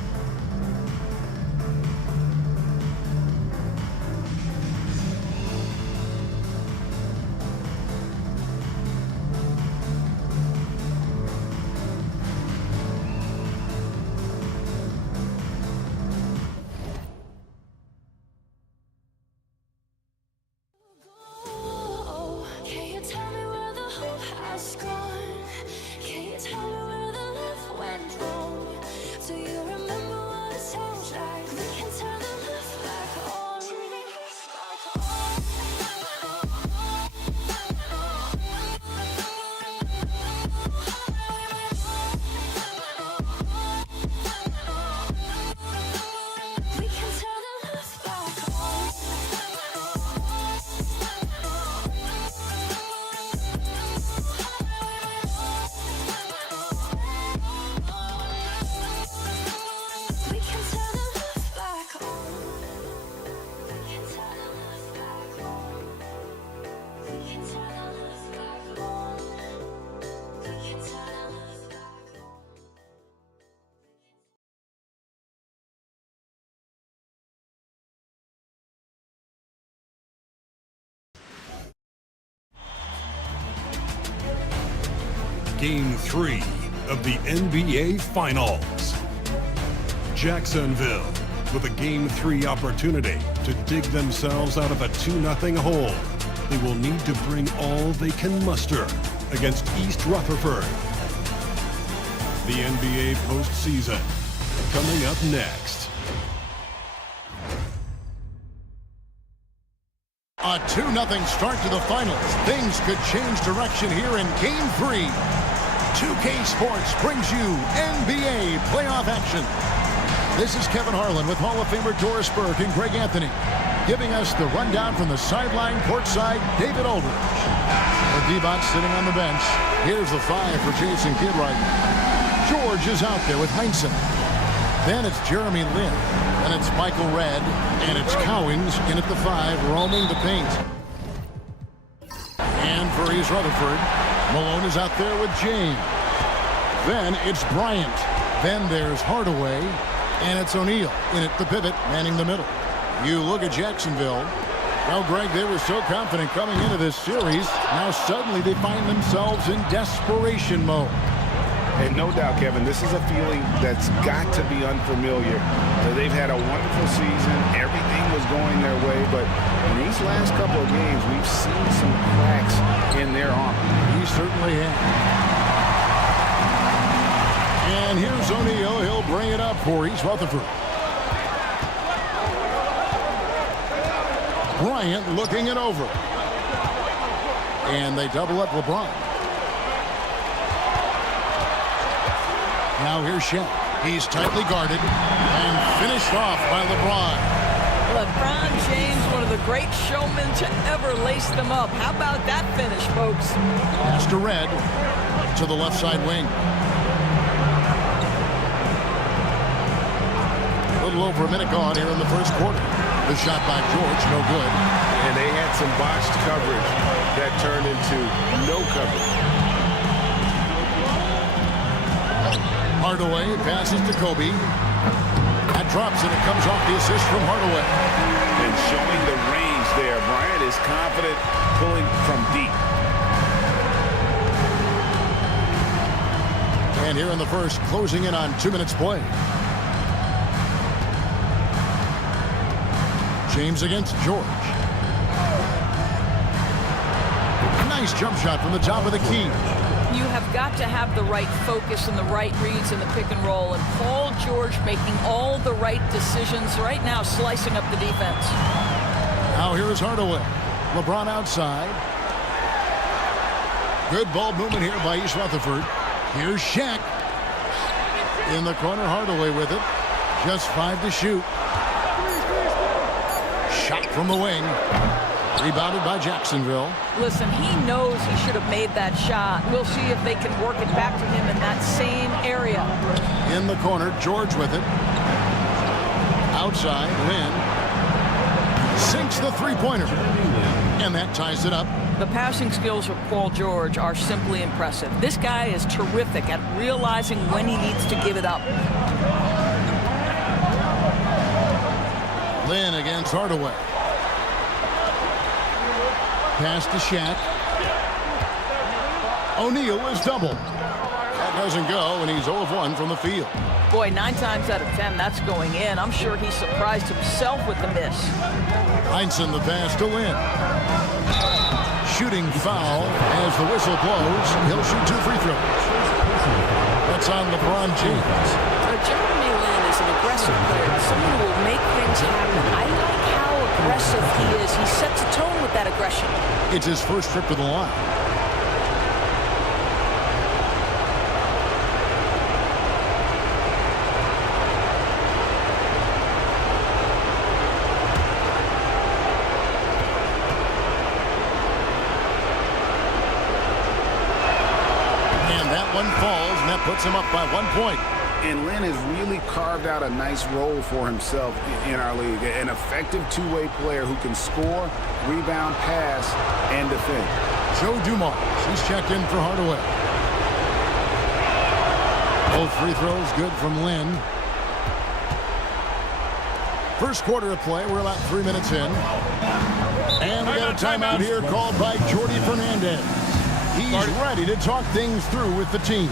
Game 3 of the NBA Finals. Jacksonville with a Game 3 opportunity to dig themselves out of a 2-0 hole. They will need to bring all they can muster against East Rutherford. The NBA postseason coming up next. A 2-0 start to the finals. Things could change direction here in Game 3. 2K Sports brings you NBA playoff action. This is Kevin Harlan with Hall of Famer Doris Burke and Greg Anthony, giving us the rundown from the sideline courtside, David Aldridge. For D-Bot sitting on the bench, here's the 5 for Jason Kidwright. George is out there with Heinsohn. Then it's Jeremy Lin. And it's Michael Redd. And it's Cowens in at the 5, roaming the paint. And for East Rutherford, Malone is out there with James. Then it's Bryant. Then there's Hardaway. And it's O'Neal in at the pivot, manning the middle. You look at Jacksonville. Well, Greg, they were so confident coming into this series. Now suddenly they find themselves in desperation mode. And no doubt, Kevin, this is a feeling that's got to be unfamiliar. They've had a wonderful season. Everything was going their way. But in these last couple of games, we've seen some cracks in their armor. He certainly has. And here's O'Neal. He'll bring it up for East Rutherford. Bryant looking it over. And they double up LeBron. Now here's Shaq. He's tightly guarded and finished off by LeBron. LeBron James, one of the great showmen to ever lace them up. How about that finish, folks? Pass to Redd to the left side wing. A little over a minute gone here in the first quarter. The shot by George, no good. And they had some botched coverage that turned into no coverage. Hardaway passes to Kobe. That drops and it comes off the assist from Hardaway. And showing the range there. Bryant is confident pulling from deep. And here in the first, closing in on 2 minutes play. James against George. Nice jump shot from the top of the key. You have got to have the right focus and the right reads in the pick and roll. And Paul George making all the right decisions right now, slicing up the defense. Now here is Hardaway. LeBron outside. Good ball movement here by East Rutherford. Here's Shaq. In the corner, Hardaway with it. Just 5 to shoot. Shot from the wing. Rebounded by Jacksonville. Listen, he knows he should have made that shot. We'll see if they can work it back to him in that same area. In the corner, George with it. Outside, Lin. Sinks the three-pointer. And that ties it up. The passing skills of Paul George are simply impressive. This guy is terrific at realizing when he needs to give it up. Lin against Hardaway. Pass to Shaq. O'Neal is double. That doesn't go, and he's 0 of 1 from the field. Boy, 9 times out of 10, that's going in. I'm sure he surprised himself with the miss. Heinsohn the pass to Lin. Shooting foul as the whistle blows. He'll shoot 2 free throws. That's on LeBron James. Jeremy Lin is an aggressive player. Someone who will make things happen. I like how aggressive he is. He sets a tone with that aggression. It's his first trip to the line. And that one falls, and that puts him up by 1 point. And Lin has really carved out a nice role for himself in our league. An effective two-way player who can score, rebound, pass, and defend. Joe Dumars, he's checked in for Hardaway. Both free throws good from Lin. First quarter of play, we're about 3 minutes in. And we got a timeout here called by Jordy Fernandez. He's ready to talk things through with the team.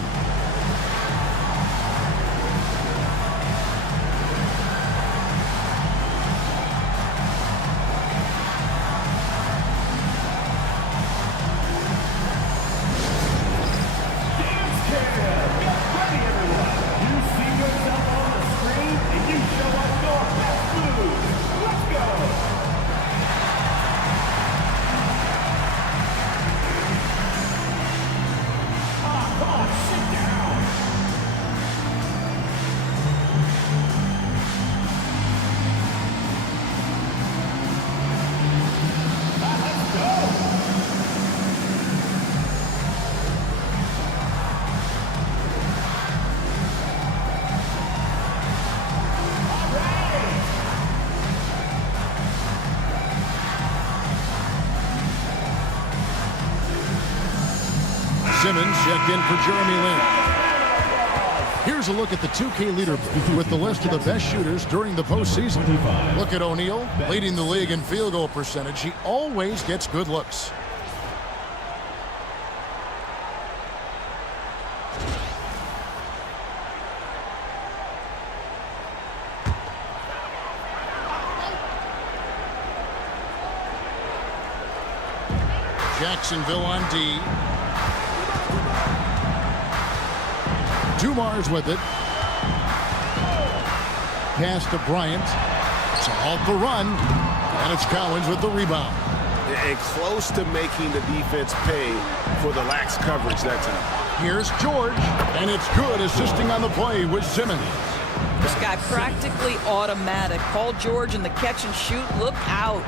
Simmons checked in for Jeremy Lin. Here's a look at the 2K leaderboard with the list of the best shooters during the postseason. Look at O'Neal, leading the league in field goal percentage. He always gets good looks. Jacksonville on D. Dumars with it. Pass to Bryant. To halt the run. And it's Cowens with the rebound. And close to making the defense pay for the lax coverage that time. Here's George. And it's good, assisting on the play with Simmons. This guy practically automatic. Paul George in the catch and shoot. Look out.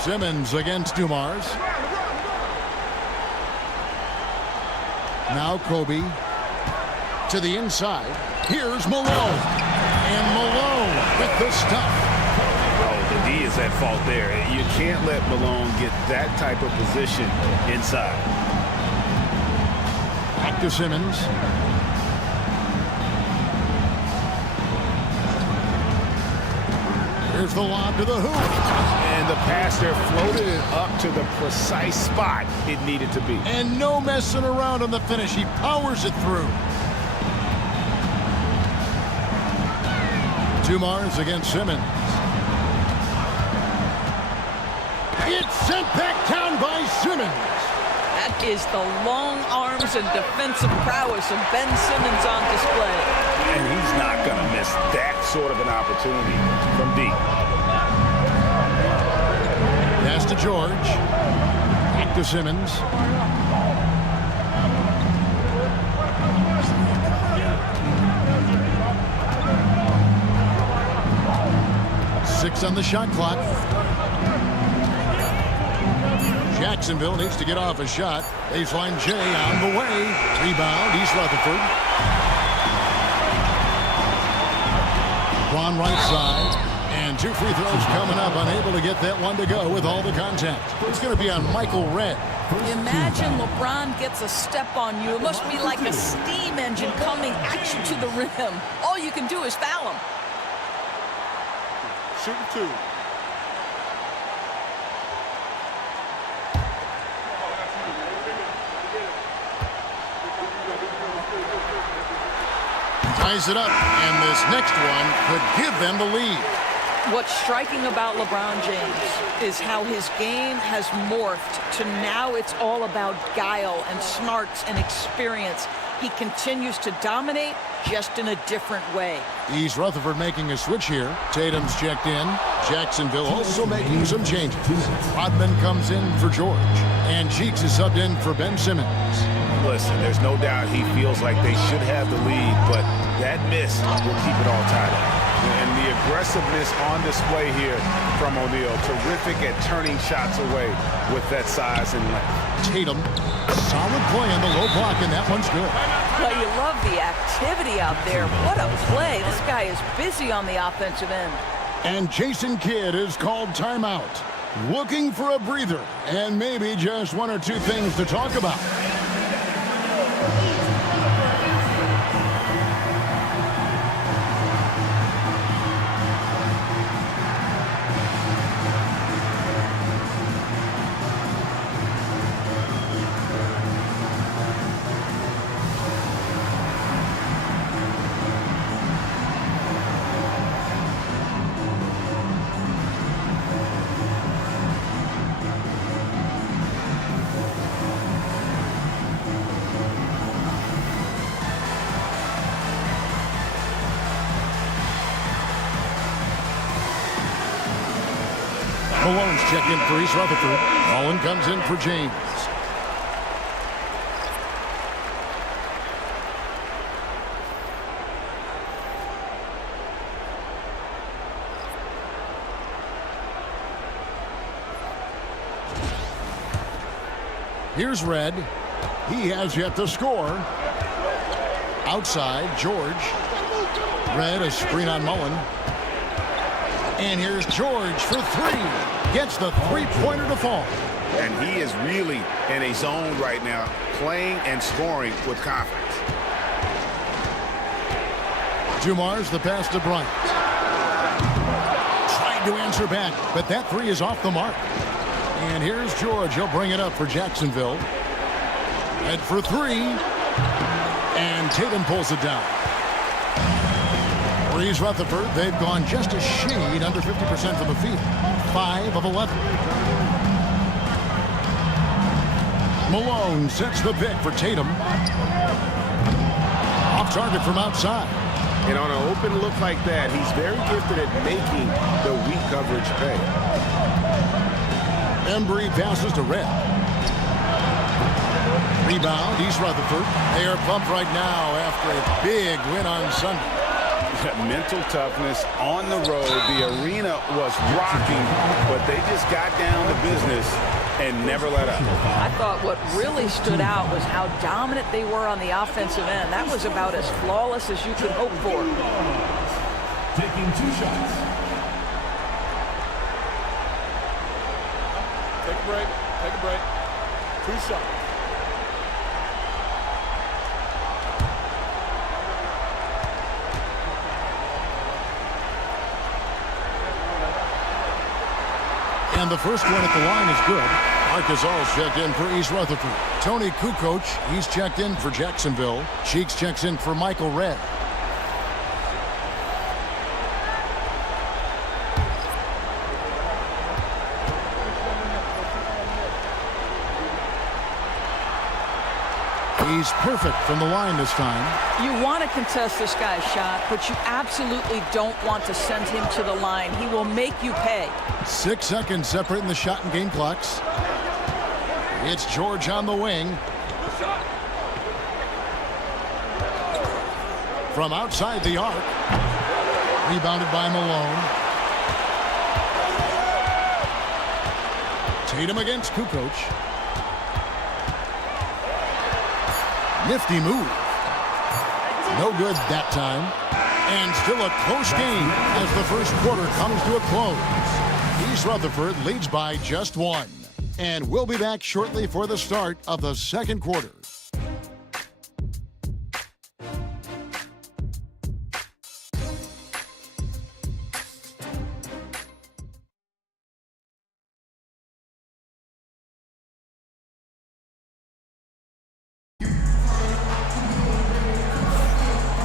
Simmons against Dumars. Now Kobe to the inside. Here's Malone. And Malone with the stuff. Oh, the D is at fault there. You can't let Malone get that type of position inside. Back to Simmons. Here's the lob to the hoop. And the pass there floated it up to the precise spot it needed to be. And no messing around on the finish. He powers it through. Dumars against Simmons. It's sent back down by Simmons. That is the long arms and defensive prowess of Ben Simmons on display. And he's not going to miss that sort of an opportunity from deep. Pass to George. Back to Simmons. Six on the shot clock. Jacksonville needs to get off a shot. Baseline J on the way. Rebound, East Rutherford. Braun right side. And two free throws coming up. Unable to get that one to go with all the contact. It's going to be on Michael Redd. Imagine LeBron gets a step on you. It must be like a steam engine coming at you to the rim. All you can do is foul him. Shooting two. Ties it up, and this next one could give them the lead. What's striking about LeBron James is how his game has morphed to now it's all about guile and smarts and experience. He continues to dominate, just in a different way. East Rutherford making a switch here. Tatum's checked in. Jacksonville also making some changes. Rodman comes in for George. And Cheeks is subbed in for Ben Simmons. Listen, there's no doubt he feels like they should have the lead, but that miss will keep it all tied up. And the aggressiveness on display here from O'Neal, terrific at turning shots away with that size and length. Tatum, solid play on the low block, and that one's good. Well, you love the activity out there. What a play. This guy is busy on the offensive end. And Jason Kidd is called timeout. Looking for a breather and maybe just one or two things to talk about. Malone's checked in for East Rutherford. Mullen comes in for James. Here's Redd. He has yet to score. Outside, George. Redd, a screen on Mullen. And here's George for three. Gets the three-pointer to fall. And he is really in a zone right now, playing and scoring with confidence. Dumar's the pass to Bryant. Trying to answer back, but that three is off the mark. And here's George. He'll bring it up for Jacksonville. Head for three. And Tatum pulls it down. Reese Rutherford, they've gone just a shade under 50% from the field. 5 of 11. Malone sets the pick for Tatum. Off target from outside. And on an open look like that, he's very gifted at making the weak coverage pay. Embry passes to Red. Rebound, East Rutherford. They are pumped right now after a big win on Sunday. Mental toughness on the road. The arena was rocking, but they just got down to business and never let up. I thought what really stood out was how dominant they were on the offensive end. That was about as flawless as you could hope for. Taking 2 shots. Take a break. Take a break. 2 shots. And the first one at the line is good. Marcus All's checked in for East Rutherford. Tony Kukoc, he's checked in for Jacksonville. Cheeks checks in for Michael Redd. He's perfect from the line this time. You want to contest this guy's shot, but you absolutely don't want to send him to the line. He will make you pay. 6 seconds separating the shot and game clocks. It's George on the wing. From outside the arc. Rebounded by Malone. Tatum against Kukoc. Nifty move. No good that time. And still a close game as the first quarter comes to a close. East Rutherford leads by just 1. And we'll be back shortly for the start of the second quarter.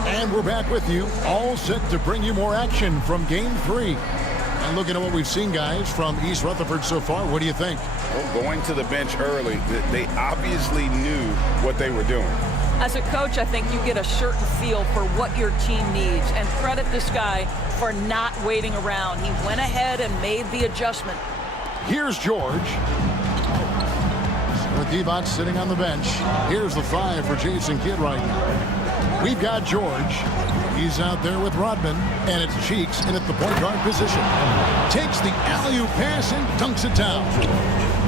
And we're back with you, all set to bring you more action from Game 3. And looking at what we've seen, guys, from East Rutherford so far, what do you think? Well, going to the bench early, they obviously knew what they were doing. As a coach, I think you get a certain feel for what your team needs. And credit this guy for not waiting around. He went ahead and made the adjustment. Here's George. With Divac sitting on the bench. Here's the 5 for Jason Kidd right now. We've got George. He's out there with Rodman. And it's Cheeks in at the point guard position. Takes the alley-oop pass and dunks it down.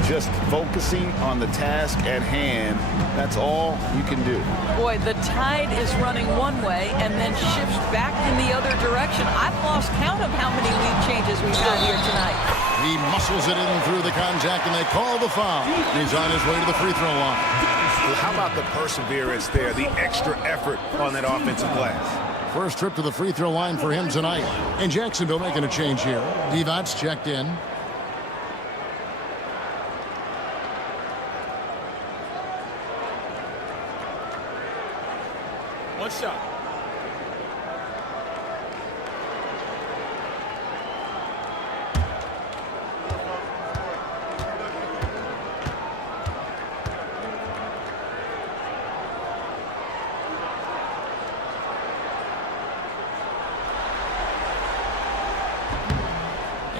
Just focusing on the task at hand. That's all you can do. Boy, the tide is running one way and then shifts back in the other direction. I've lost count of how many lead changes we've had here tonight. He muscles it in through the contact, and they call the foul. He's on his way to the free throw line. Well, how about the perseverance there, the extra effort on that offensive glass? First trip to the free throw line for him tonight. And Jacksonville making a change here. Divac checked in. One shot.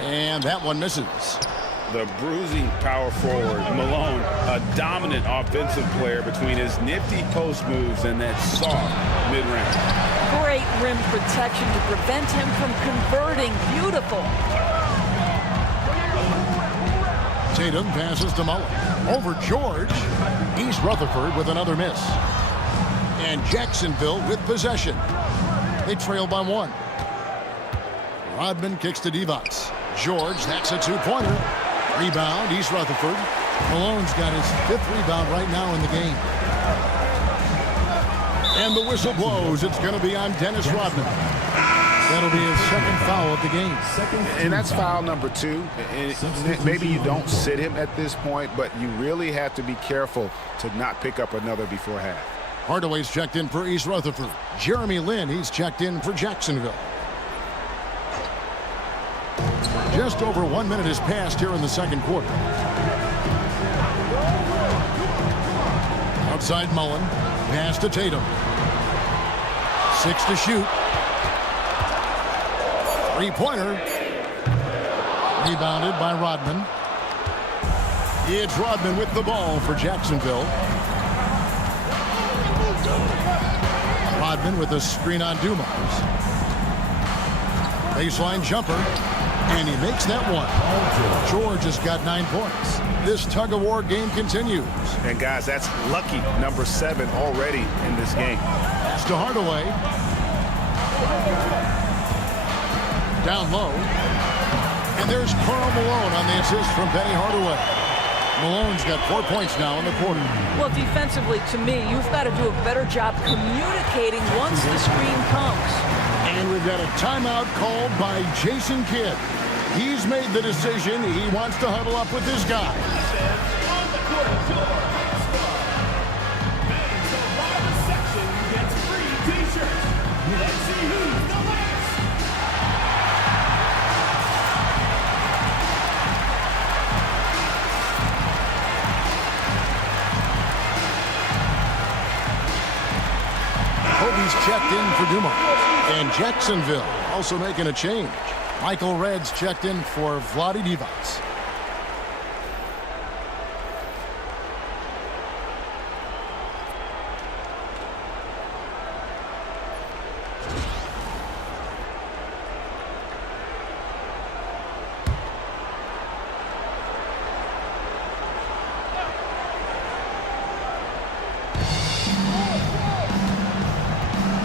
And that one misses. The bruising power forward, Malone, a dominant offensive player between his nifty post moves and that soft mid-range. Great rim protection to prevent him from converting. Beautiful. Tatum passes to Mullen. Over George. East Rutherford with another miss. And Jacksonville with possession. They trail by 1. Rodman kicks to Divac. George, that's a 2-pointer. Rebound, East Rutherford. Malone's got his 5th rebound right now in the game. And the whistle blows. It's going to be on Dennis Rodman. That'll be his 2nd foul of the game. And that's foul number 2. And maybe you don't sit him at this point, but you really have to be careful to not pick up another before half. Hardaway's checked in for East Rutherford. Jeremy Lin, he's checked in for Jacksonville. Just over 1 minute has passed here in the second quarter. Outside Mullen. Pass to Tatum. 6 to shoot. 3-pointer. Rebounded by Rodman. It's Rodman with the ball for Jacksonville. Rodman with a screen on Dumars. Baseline jumper. And he makes that one. George has got 9 points. This tug-of-war game continues. And, guys, that's lucky number 7 already in this game. Pass to Hardaway. Down low. And there's Karl Malone on the assist from Penny Hardaway. Malone's got 4 points now in the quarter. Well, defensively, to me, you've got to do a better job communicating once the screen comes. And we've got a timeout called by Jason Kidd. He's made the decision. He wants to huddle up with his guy. Kobe's checked in for Dumars. And Jacksonville also making a change. Michael Redd's checked in for Vlade Divac.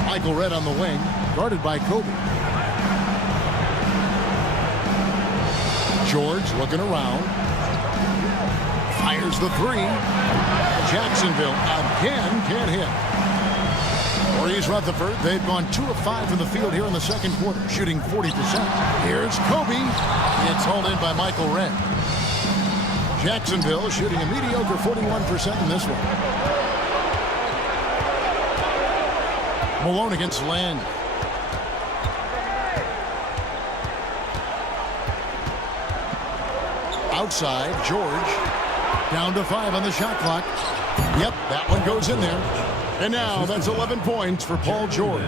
Michael Redd on the wing, guarded by Kobe. George looking around. Fires the 3. Jacksonville again can't hit. For East Rutherford, they've gone 2 of 5 from the field here in the second quarter, shooting 40%. Here's Kobe. It's hauled in by Michael Redd. Jacksonville shooting a mediocre 41% in this one. Malone against Land. Outside, George. Down to 5 on the shot clock. Yep, that one goes in there. And now that's 11 points for Paul George.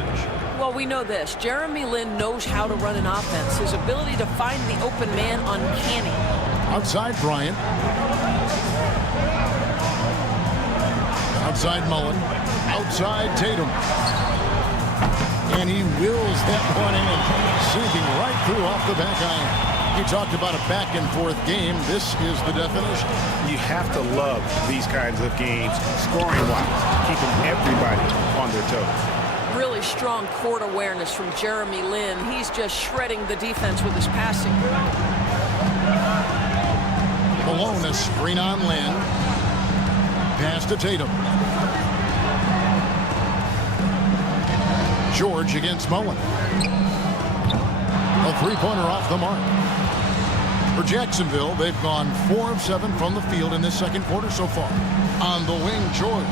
Well, we know this. Jeremy Lin knows how to run an offense. His ability to find the open man uncanny. Outside Bryant. Outside Mullen. Outside Tatum. And he wills that one in, sinking right through off the back iron. You talked about a back-and-forth game. This is the definition. You have to love these kinds of games, scoring-wise, keeping everybody on their toes. Really strong court awareness from Jeremy Lin. He's just shredding the defense with his passing. Malone, a screen on Lin. Pass to Tatum. George against Mullen. A 3-pointer off the mark. For Jacksonville, they've gone 4 of 7 from the field in this second quarter so far. On the wing, George.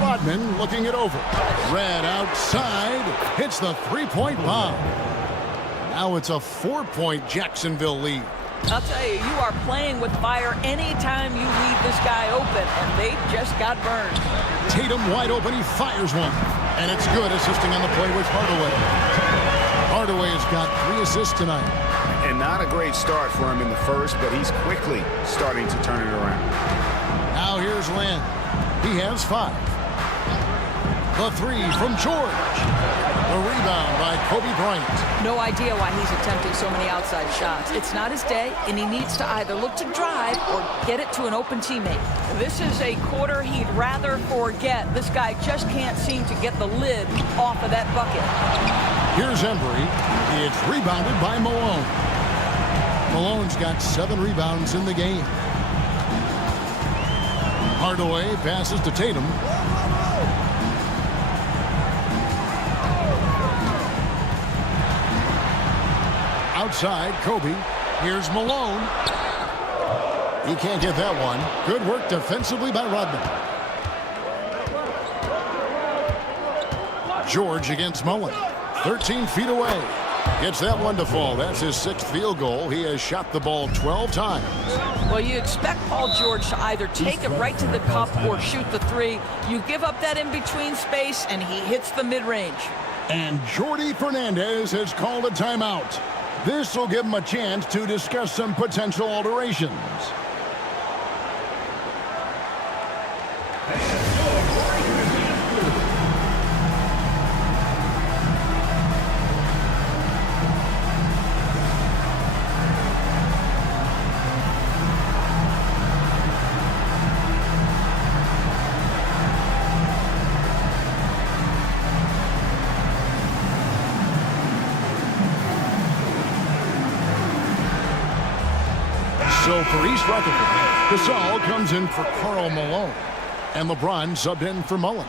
Rodman looking it over. Redd outside. Hits the 3-point bomb. Now it's a 4-point Jacksonville lead. I'll tell you, you are playing with fire anytime you leave this guy open, and they just got burned. Tatum wide open, he fires one. And it's good, assisting on the play with Hardaway. Hardaway has got 3 assists tonight. And not a great start for him in the first, but he's quickly starting to turn it around. Now here's Lin. He has 5. The 3 from George. The rebound by Kobe Bryant. No idea why he's attempting so many outside shots. It's not his day, and he needs to either look to drive or get it to an open teammate. This is a quarter he'd rather forget. This guy just can't seem to get the lid off of that bucket. Here's Embry. It's rebounded by Malone. Malone's got 7 rebounds in the game. Hardaway passes to Tatum. Outside, Kobe. Here's Malone. He can't get that one. Good work defensively by Rodman. George against Mullen. 13 feet away. Gets that one to fall. That's his 6th field goal. He has shot the ball 12 times. Well, you expect Paul George to either take it right to the cup or shoot the 3. You give up that in-between space, and he hits the mid-range. And Jordi Fernandez has called a timeout. This will give him a chance to discuss some potential alterations. So for East Rutherford, Gasol comes in for Karl Malone. And LeBron subbed in for Mullen.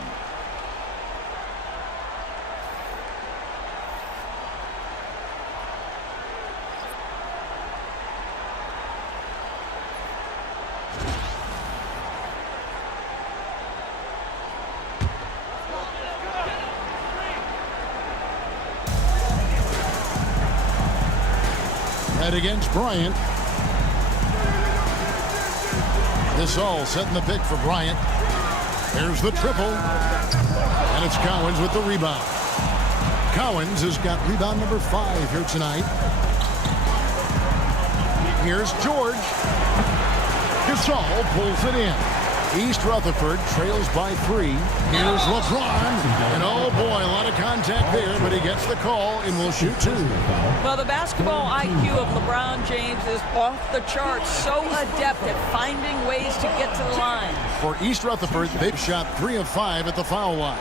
Head against Bryant. This all setting the pick for Bryant. There's the triple. And it's Cowens with the rebound. Cowens has got rebound number 5 here tonight. Here's George. Gasol pulls it in. East Rutherford trails by 3. Here's LeBron. And oh boy, a lot of contact there, but he gets the call and will shoot 2. Well, the basketball IQ of LeBron James is off the charts. So adept at finding ways to get to the line. For East Rutherford, they've shot 3 of 5 at the foul line.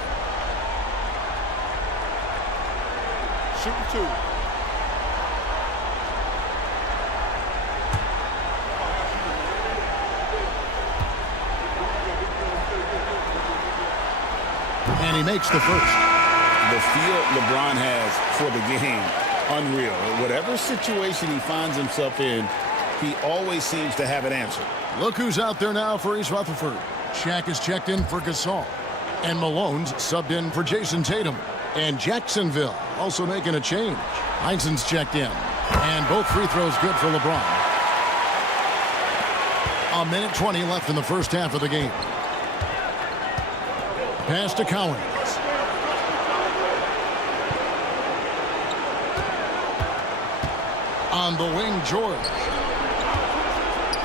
Shooting 2. And he makes the first. The feel LeBron has for the game, unreal. Whatever situation he finds himself in, he always seems to have an answer. Look who's out there now for East Rutherford. Shaq is checked in for Gasol. And Malone's subbed in for Jason Tatum. And Jacksonville also making a change. Heinsohn's checked in. And both free throws good for LeBron. 1:20 left in the first half of the game. Pass to Cowens. On the wing, George.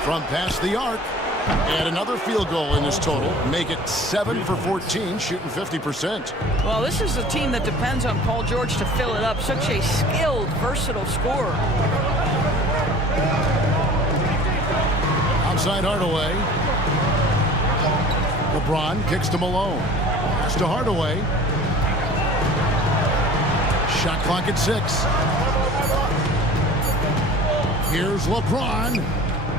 From past the arc. And another field goal in this total. Make it 7 for 14, shooting 50%. Well, this is a team that depends on Paul George to fill it up. Such a skilled, versatile scorer. Outside Hardaway. LeBron kicks to Malone. Pass to Hardaway. Shot clock at 6. Here's LeBron.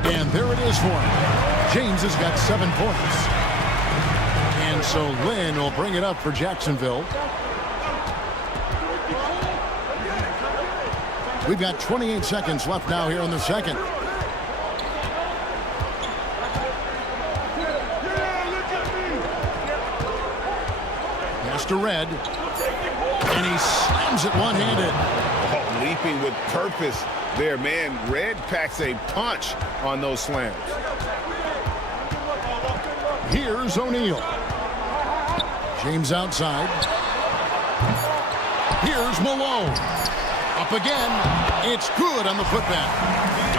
And there it is for him. James has got 7 points. And so Lynn will bring it up for Jacksonville. We've got 28 seconds left now here in the second. Pass to Red. And he slams it one-handed. Oh, leaping with purpose there, man. Red packs a punch on those slams. Here's O'Neal. James outside. Here's Malone. Up again. It's good on the putback.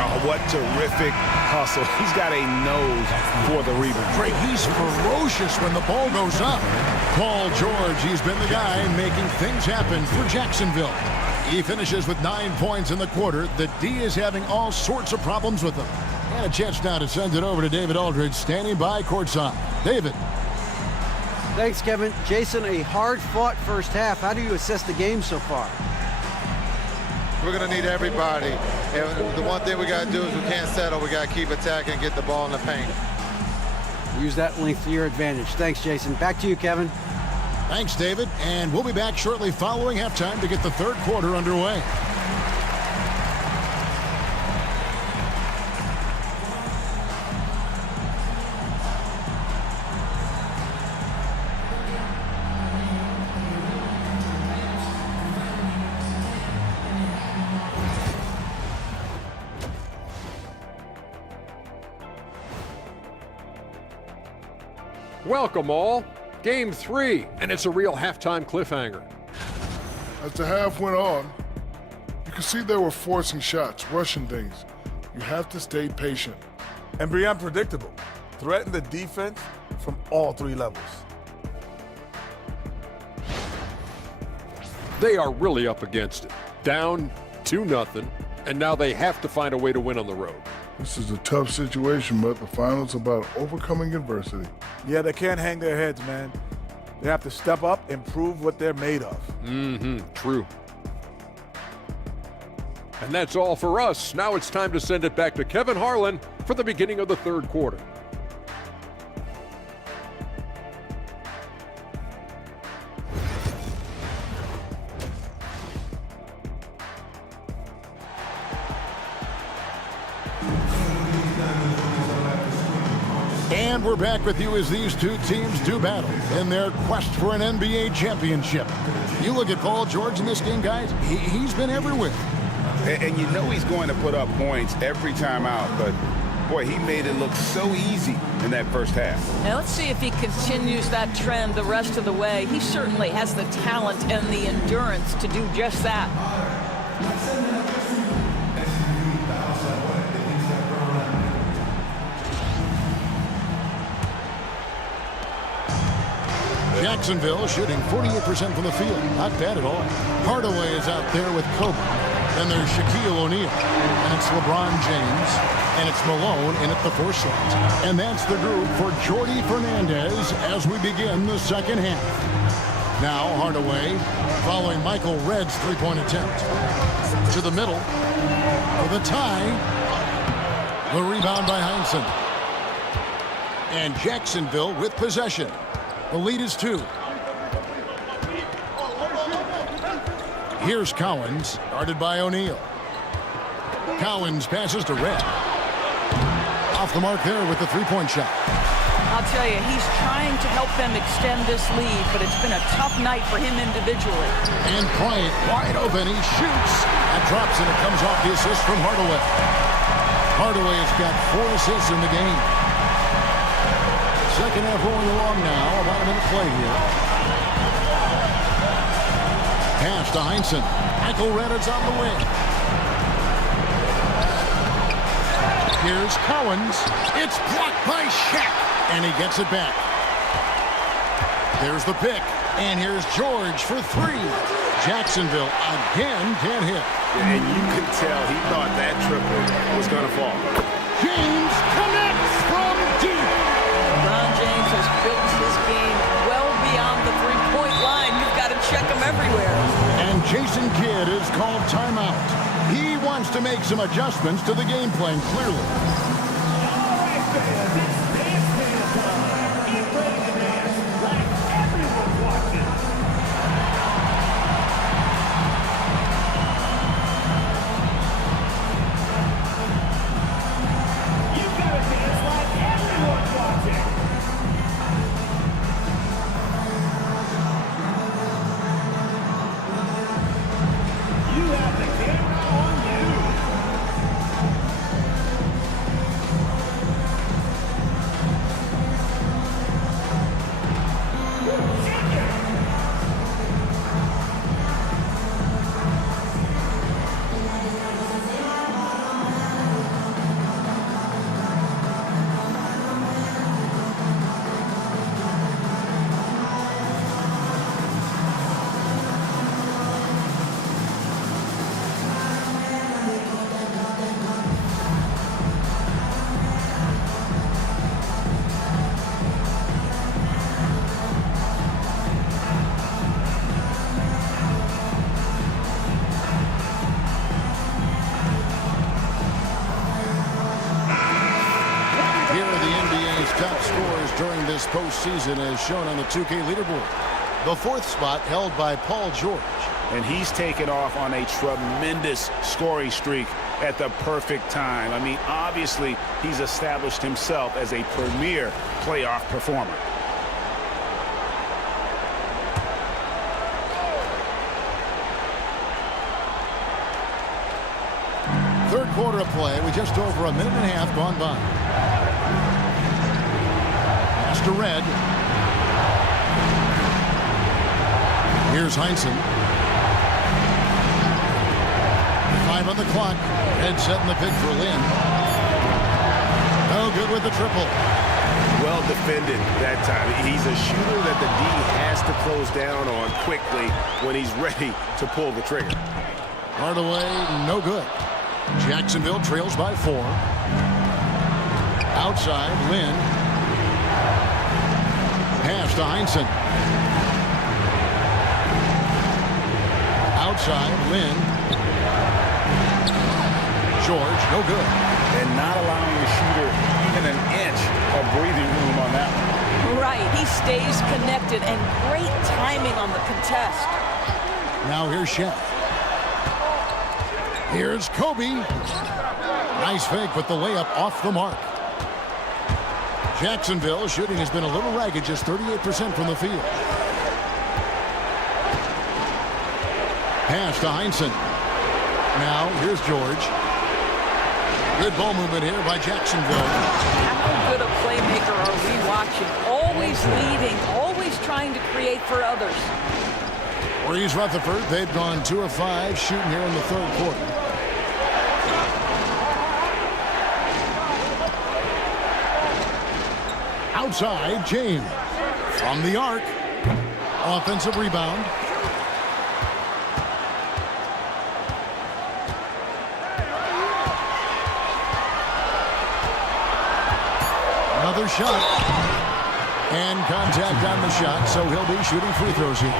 Oh, what terrific hustle. He's got a nose for the rebound. Drake, he's ferocious when the ball goes up. Paul George, he's been the guy making things happen for Jacksonville. He finishes with 9 points in the quarter. The D is having all sorts of problems with him. And a chance now to send it over to David Aldridge, standing by courtside. David. Thanks, Kevin. Jason, a hard-fought first half. How do you assess the game so far? we're going to need everybody. And the one thing we got to do is we can't settle. We got to keep attacking and get the ball in the paint. Use that length to your advantage. Thanks, Jason. Back to you, Kevin. Thanks, David. And we'll be back shortly following halftime to get the third quarter underway. Welcome all. Game 3, and it's a real halftime cliffhanger. As the half went on, you could see they were forcing shots, rushing things. You have to stay patient. And be unpredictable. Threaten the defense from all 3 levels. They are really up against it. Down 2-0, and now they have to find a way to win on the road. This is a tough situation, but the finals are about overcoming adversity. Yeah, they can't hang their heads, man. They have to step up and prove what they're made of. True. And that's all for us. Now it's time to send it back to Kevin Harlan for the beginning of the third quarter. And we're back with you as these two teams do battle in their quest for an NBA championship. You look at Paul George in this game, guys, he's been everywhere. And you know he's going to put up points every time out, but boy, he made it look so easy in that first half. Now let's see if he continues that trend the rest of the way. He certainly has the talent and the endurance to do just that. Jacksonville shooting 48% from the field. Not bad at all. Hardaway is out there with Kobe. Then there's Shaquille O'Neal. And it's LeBron James. And it's Malone in at the 4 slot. And that's the group for Jordy Fernandez as we begin the second half. Now Hardaway following Michael Redd's three-point attempt. To the middle for the tie. The rebound by Heinsohn. And Jacksonville with possession. The lead is 2. Here's Cowens, guarded by O'Neal. Cowens passes to Redd. Off the mark there with the three-point shot. I'll tell you, he's trying to help them extend this lead, but it's been a tough night for him individually. And Bryant wide open. He shoots. That drops, and it comes off the assist from Hardaway. Hardaway has got 4 assists in the game. Second half rolling along now. About a minute play here. Pass to Heinsohn. Michael Redd is on the wing. Here's Cowens. It's blocked by Shaq. And he gets it back. There's the pick. And here's George for 3. Jacksonville again can't hit. And you could tell he thought that triple was going to fall. James connects from deep. LeBron James has built his game well beyond the three-point line. You've got to check him everywhere. And Jason Kidd is called timeout. He wants to make some adjustments to the game plan, clearly. this postseason as shown on the 2K leaderboard. The fourth spot held by Paul George. And he's taken off on a tremendous scoring streak at the perfect time. I mean, obviously, he's established himself as a premier playoff performer. Third quarter of play with just over a minute and a half gone by. Pass to Red. Here's Heinsohn. 5 on the clock. Red setting the pick for Lynn. No good with the triple. Well defended that time. He's a shooter that the D has to close down on quickly when he's ready to pull the trigger. Hardaway, no good. Jacksonville trails by 4. Outside, Lynn. Pass to Heinsohn. Outside, Lynn. George, no good. And not allowing the shooter even an inch of breathing room on that one. Right, he stays connected, and great timing on the contest. Now here's Shaq. Here's Kobe. Nice fake, but the layup off the mark. Jacksonville shooting has been a little ragged, just 38% from the field. Pass to Heinsohn. Now here's George. Good ball movement here by Jacksonville. How good a playmaker are we watching? Always leading, always trying to create for others. For East Rutherford, they've gone 2 of 5 shooting here in the third quarter. Outside, James. From the arc. Offensive rebound. Another shot. And contact on the shot, so he'll be shooting free throws here.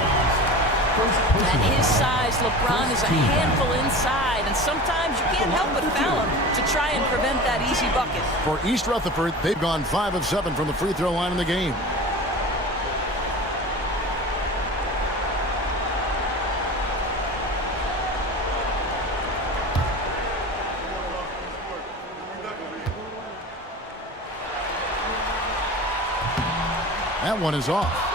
At his size, LeBron is a handful inside, and sometimes you can't help but foul him to try and prevent that easy bucket. For East Rutherford, they've gone 5 of 7 from the free throw line in the game. That one is off.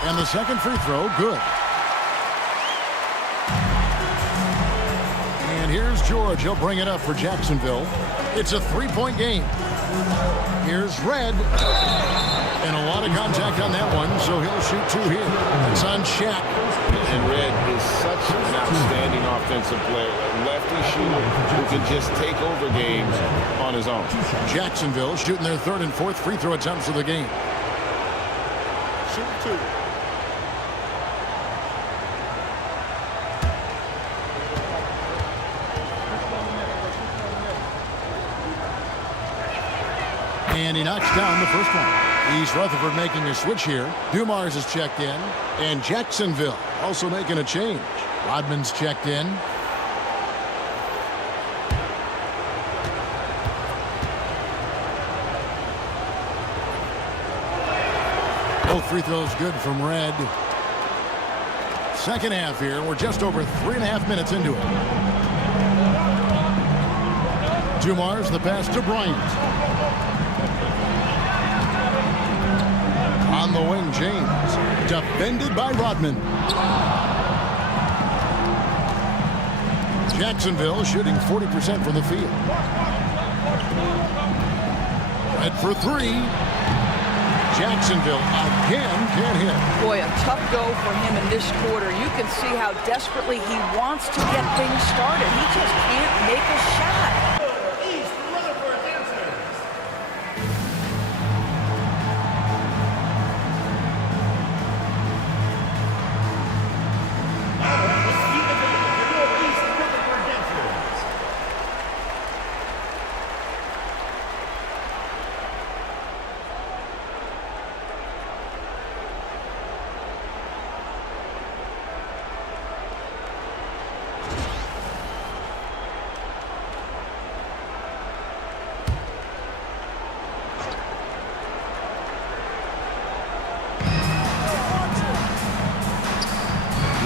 And the second free throw, good. And here's George. He'll bring it up for Jacksonville. It's a 3-point game. Here's Red. And a lot of contact on that one, so he'll shoot 2 here. It's on Shaq. And Red is such an outstanding offensive player. A lefty shooter who can just take over games on his own. Jacksonville shooting their 3rd and 4th free throw attempts of the game. Shoot 2. And he knocks down the first one. East Rutherford making a switch here. Dumars is checked in. And Jacksonville also making a change. Rodman's checked in. Both free throws good from Red. Second half here. We're just over 3.5 minutes into it. Dumars, the pass to Bryant. On the wing, James. Defended by Rodman. Jacksonville shooting 40% from the field. Red for 3. Jacksonville again can't hit. Boy, a tough go for him in this quarter. You can see how desperately he wants to get things started. He just can't make a shot.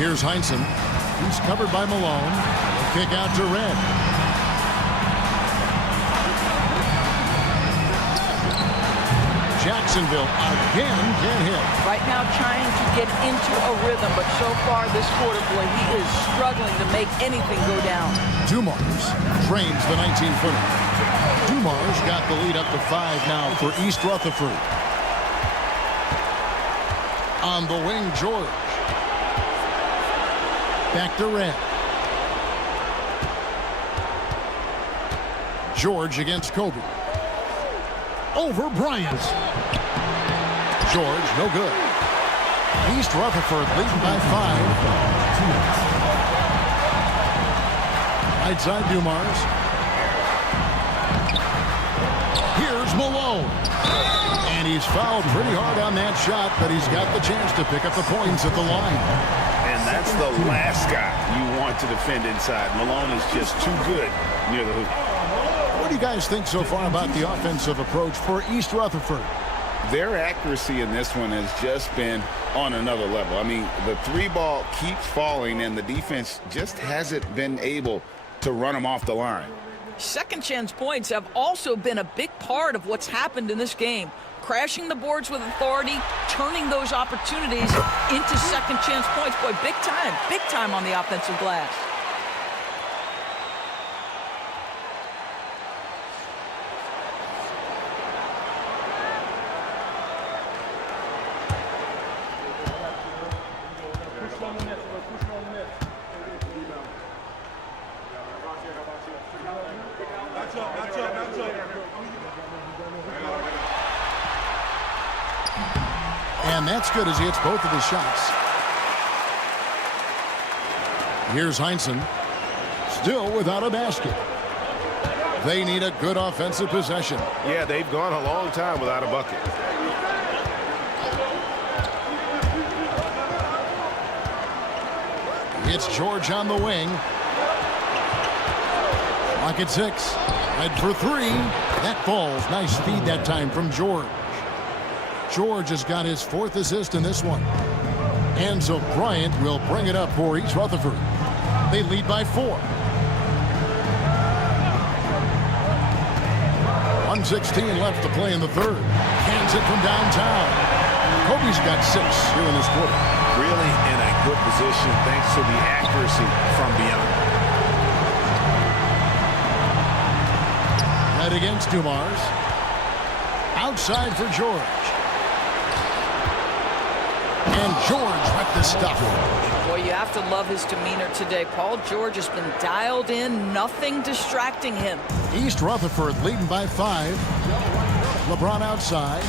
Here's Heinsohn. He's covered by Malone. A kick out to Red. Jacksonville again can't hit. Right now trying to get into a rhythm, but so far this quarter, boy, he is struggling to make anything go down. Dumars trains the 19-footer. Dumars got the lead up to 5 now for East Rutherford. On the wing, George. Back to Red. George against Kobe. Over Bryant. George, no good. East Rutherford leading by 5. Right side, Dumars. Here's Malone. And he's fouled pretty hard on that shot, but he's got the chance to pick up the points at the line. And that's the last guy you want to defend inside. Malone is just too good near the hoop. What do you guys think so far about the offensive approach for East Rutherford? Their accuracy in this one has just been on another level. I mean, the 3-ball keeps falling, and the defense just hasn't been able to run them off the line. Second chance points have also been a big part of what's happened in this game. Crashing the boards with authority, turning those opportunities into second chance points. Boy, big time on the offensive glass. And that's good as he hits both of his shots. Here's Heinsohn. Still without a basket. They need a good offensive possession. Yeah, they've gone a long time without a bucket. It's George on the wing. Clock at 6. Head for 3. That falls. Nice feed that time from George. George has got his 4th assist in this one. And so Bryant will bring it up for East Rutherford. They lead by 4. 1:16 left to play in the third. Hands it from downtown. Kobe's got 6 here in this quarter. Really in a good position thanks to the accuracy from beyond. Head against Dumars. Outside for George. And George wrecked the stuff. Boy, you have to love his demeanor today. Paul George has been dialed in, nothing distracting him. East Rutherford leading by 5. LeBron outside.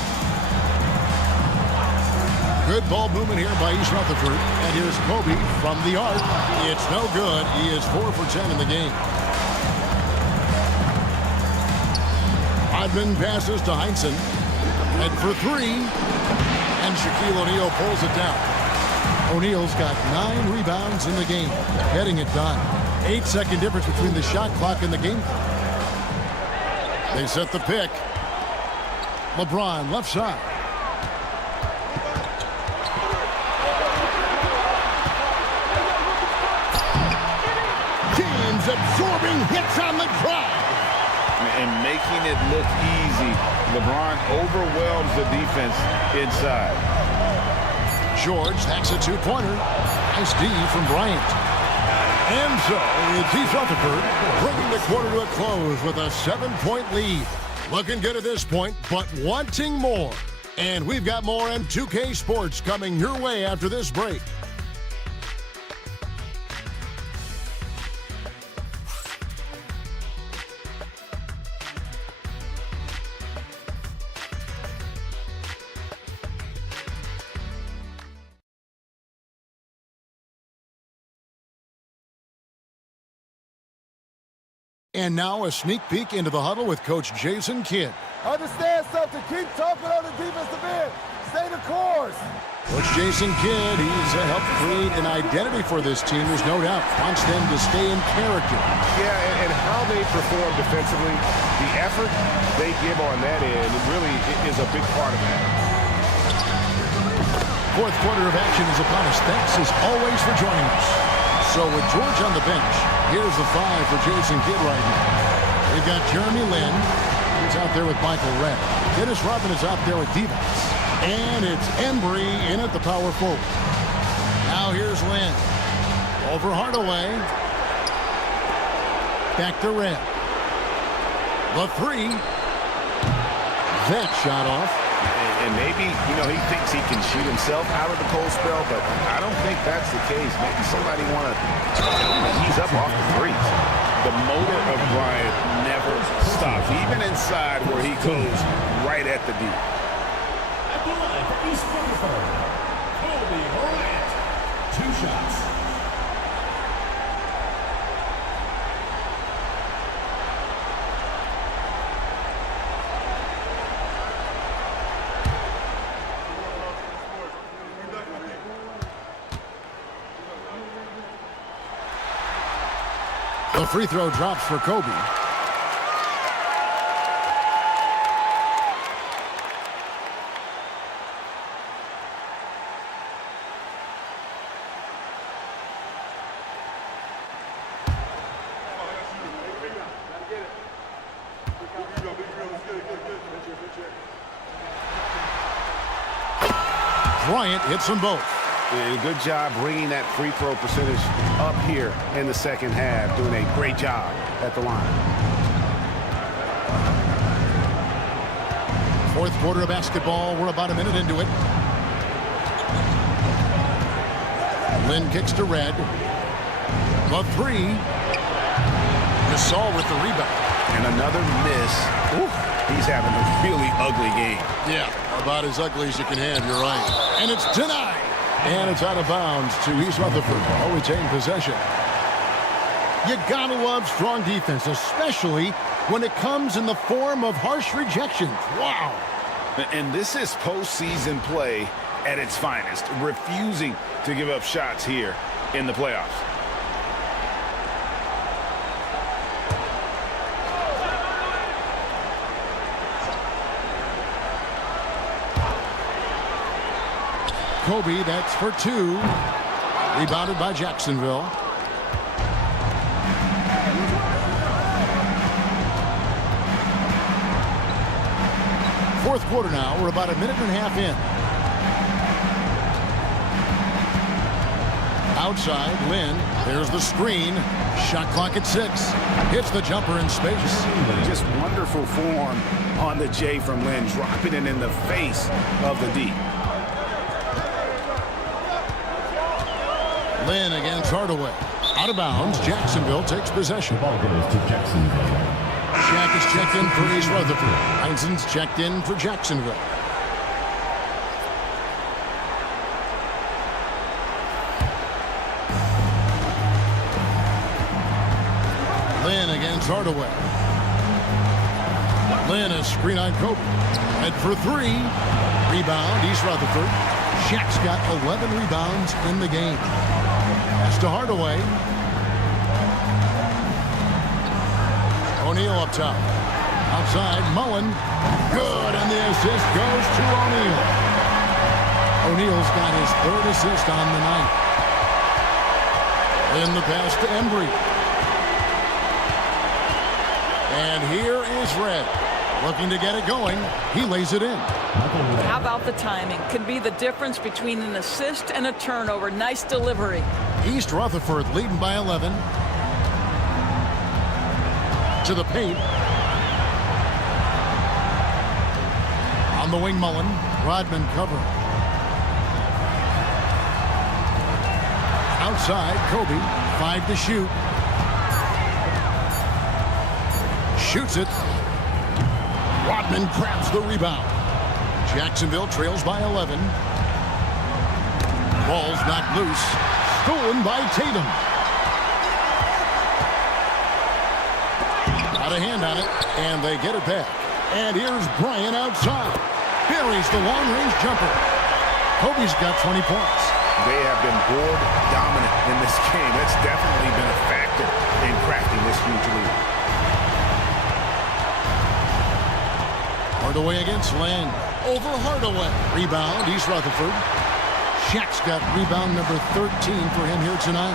Good ball movement here by East Rutherford. And here's Kobe from the arc. It's no good. He is 4 for 10 in the game. Odman passes to Heinsohn. Head for 3. And Shaquille O'Neal pulls it down. O'Neal's got 9 rebounds in the game. Getting it done. 8-second difference between the shot clock and the game clock. They set the pick. LeBron left side. James absorbing hits on the drive. And making it look easy. LeBron overwhelms the defense inside. George hacks a 2-pointer. Nice D from Bryant. And so it's East Rutherford bringing the quarter to a close with a 7-point lead. Looking good at this point, but wanting more. And we've got more M2K Sports coming your way after this break. And now a sneak peek into the huddle with Coach Jason Kidd. Understand something. Keep talking on the defensive end. Stay the course. Coach Jason Kidd, he's helped create an identity for this team. There's no doubt. Wants them to stay in character. Yeah, and how they perform defensively, the effort they give on that end really is a big part of that. Fourth quarter of action is upon us. Thanks as always for joining us. So with George on the bench, here's the 5 for Jason Kidd right now. We've got Jeremy Lin, who's out there with Michael Redd. Dennis Rodman is out there with Divas. And it's Embry in at the power forward. Now here's Lin. Over Hardaway. Back to Redd. The 3. That shot off. And maybe, he thinks he can shoot himself out of the cold spell, but I don't think that's the case. Maybe somebody want to ease up off the threes. The motor of Bryant never stops, even inside where he goes right at the D. At the line for East Rutherford, Kobe Bryant. 2 shots. The free throw drops for Kobe. Bryant hits them both. Good job bringing that free throw percentage up here in the second half. Doing a great job at the line. Fourth quarter of basketball. We're about a minute into it. Lin kicks to Redd. The 3. Gasol with the rebound. And another miss. Ooh, he's having a really ugly game. Yeah, about as ugly as you can have. You're right. And it's denied. And it's out of bounds to East Rutherford. I'll retain possession. You gotta love strong defense, especially when it comes in the form of harsh rejections. Wow. And this is postseason play at its finest, refusing to give up shots here in the playoffs. Kobe, that's for 2. Rebounded by Jacksonville. Fourth quarter now. We're about a minute and a half in. Outside, Lin. There's the screen. Shot clock at 6. Hits the jumper in space. Just wonderful form on the J from Lin, dropping it in the face of the D. Lin against Hardaway. Out of bounds. Jacksonville takes possession. Ball goes to Jacksonville. Shaq is checked in for East Rutherford. Heinzen's checked in for Jacksonville. Lin against Hardaway. Lin a screen on Kobe. Head for 3. Rebound, East Rutherford. Shaq's got 11 rebounds in the game. Pass to Hardaway. O'Neal up top. Outside, Mullen. Good, and the assist goes to O'Neal. O'Neal's got his 3rd assist on the night. In the pass to Embry. And here is Redd. Looking to get it going. He lays it in. How about the timing? Could be the difference between an assist and a turnover. Nice delivery. East Rutherford leading by 11. To the paint. On the wing, Mullen. Rodman cover. Outside, Kobe. 5 to shoot. Shoots it. Rodman grabs the rebound. Jacksonville trails by 11. Ball's knocked loose. Stolen by Tatum. Got a hand on it, and they get it back. And here's Bryant outside. Buries the long-range jumper. Kobe's got 20 points. They have been board dominant in this game. That's definitely been a factor in crafting this huge lead. Hardaway against Lin. Over Hardaway. Rebound, East Rutherford. Shaq's got rebound number 13 for him here tonight.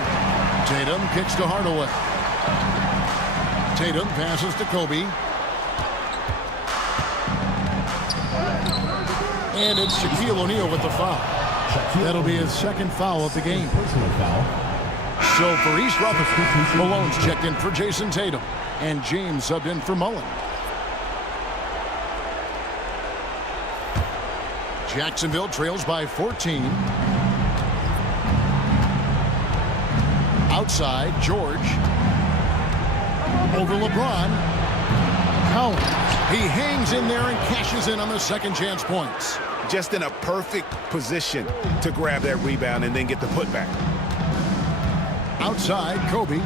Tatum kicks to Hardaway. Tatum passes to Kobe. And it's Shaquille O'Neal with the foul. That'll be his second foul of the game. Personal foul. So for East Rutherford, Malone's checked in for Jason Tatum. And James subbed in for Mullen. Jacksonville trails by 14. Outside, George. Over LeBron. Collins. He hangs in there and cashes in on the second chance points. Just in a perfect position to grab that rebound and then get the putback. Outside, Kobe.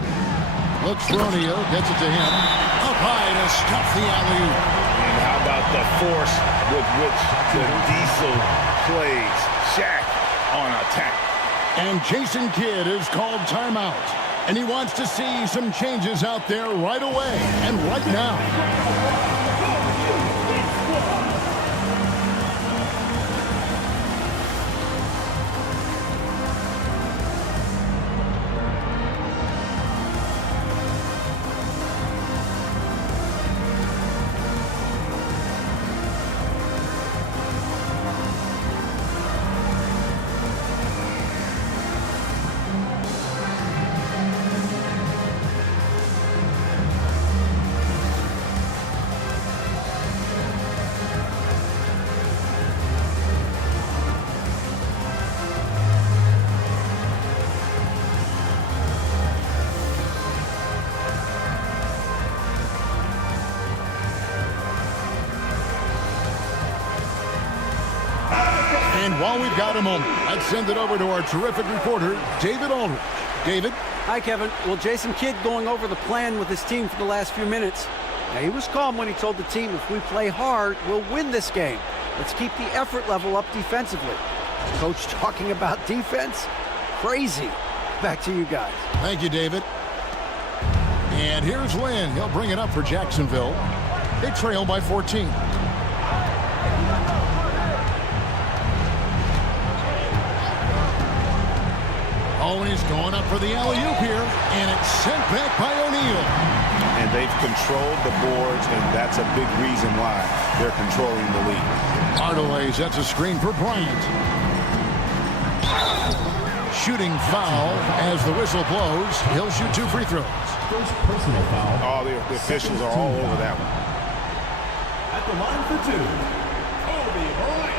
Looks for O'Neal, gets it to him. Up high to stuff the alley-oop. And how about the force with which the Diesel plays? Shaq on attack. And Jason Kidd is called timeout. And he wants to see some changes out there right away and right now. And while we've got a moment, let's send it over to our terrific reporter, David Aldridge. David? Hi, Kevin. Well, Jason Kidd going over the plan with his team for the last few minutes. Now, he was calm when he told the team, if we play hard, we'll win this game. Let's keep the effort level up defensively. Coach talking about defense? Crazy. Back to you guys. Thank you, David. And here's Lynn. He'll bring it up for Jacksonville. They trail by 14. Oh, and he's going up for the alley-oop here, and it's sent back by O'Neal. And they've controlled the boards, and that's a big reason why they're controlling the lead. Hardaway sets a screen for Bryant. Shooting foul as the whistle blows. He'll shoot 2 free throws. First personal foul. Oh, the officials are all over that one. At the line for 2, Kobe Bryant.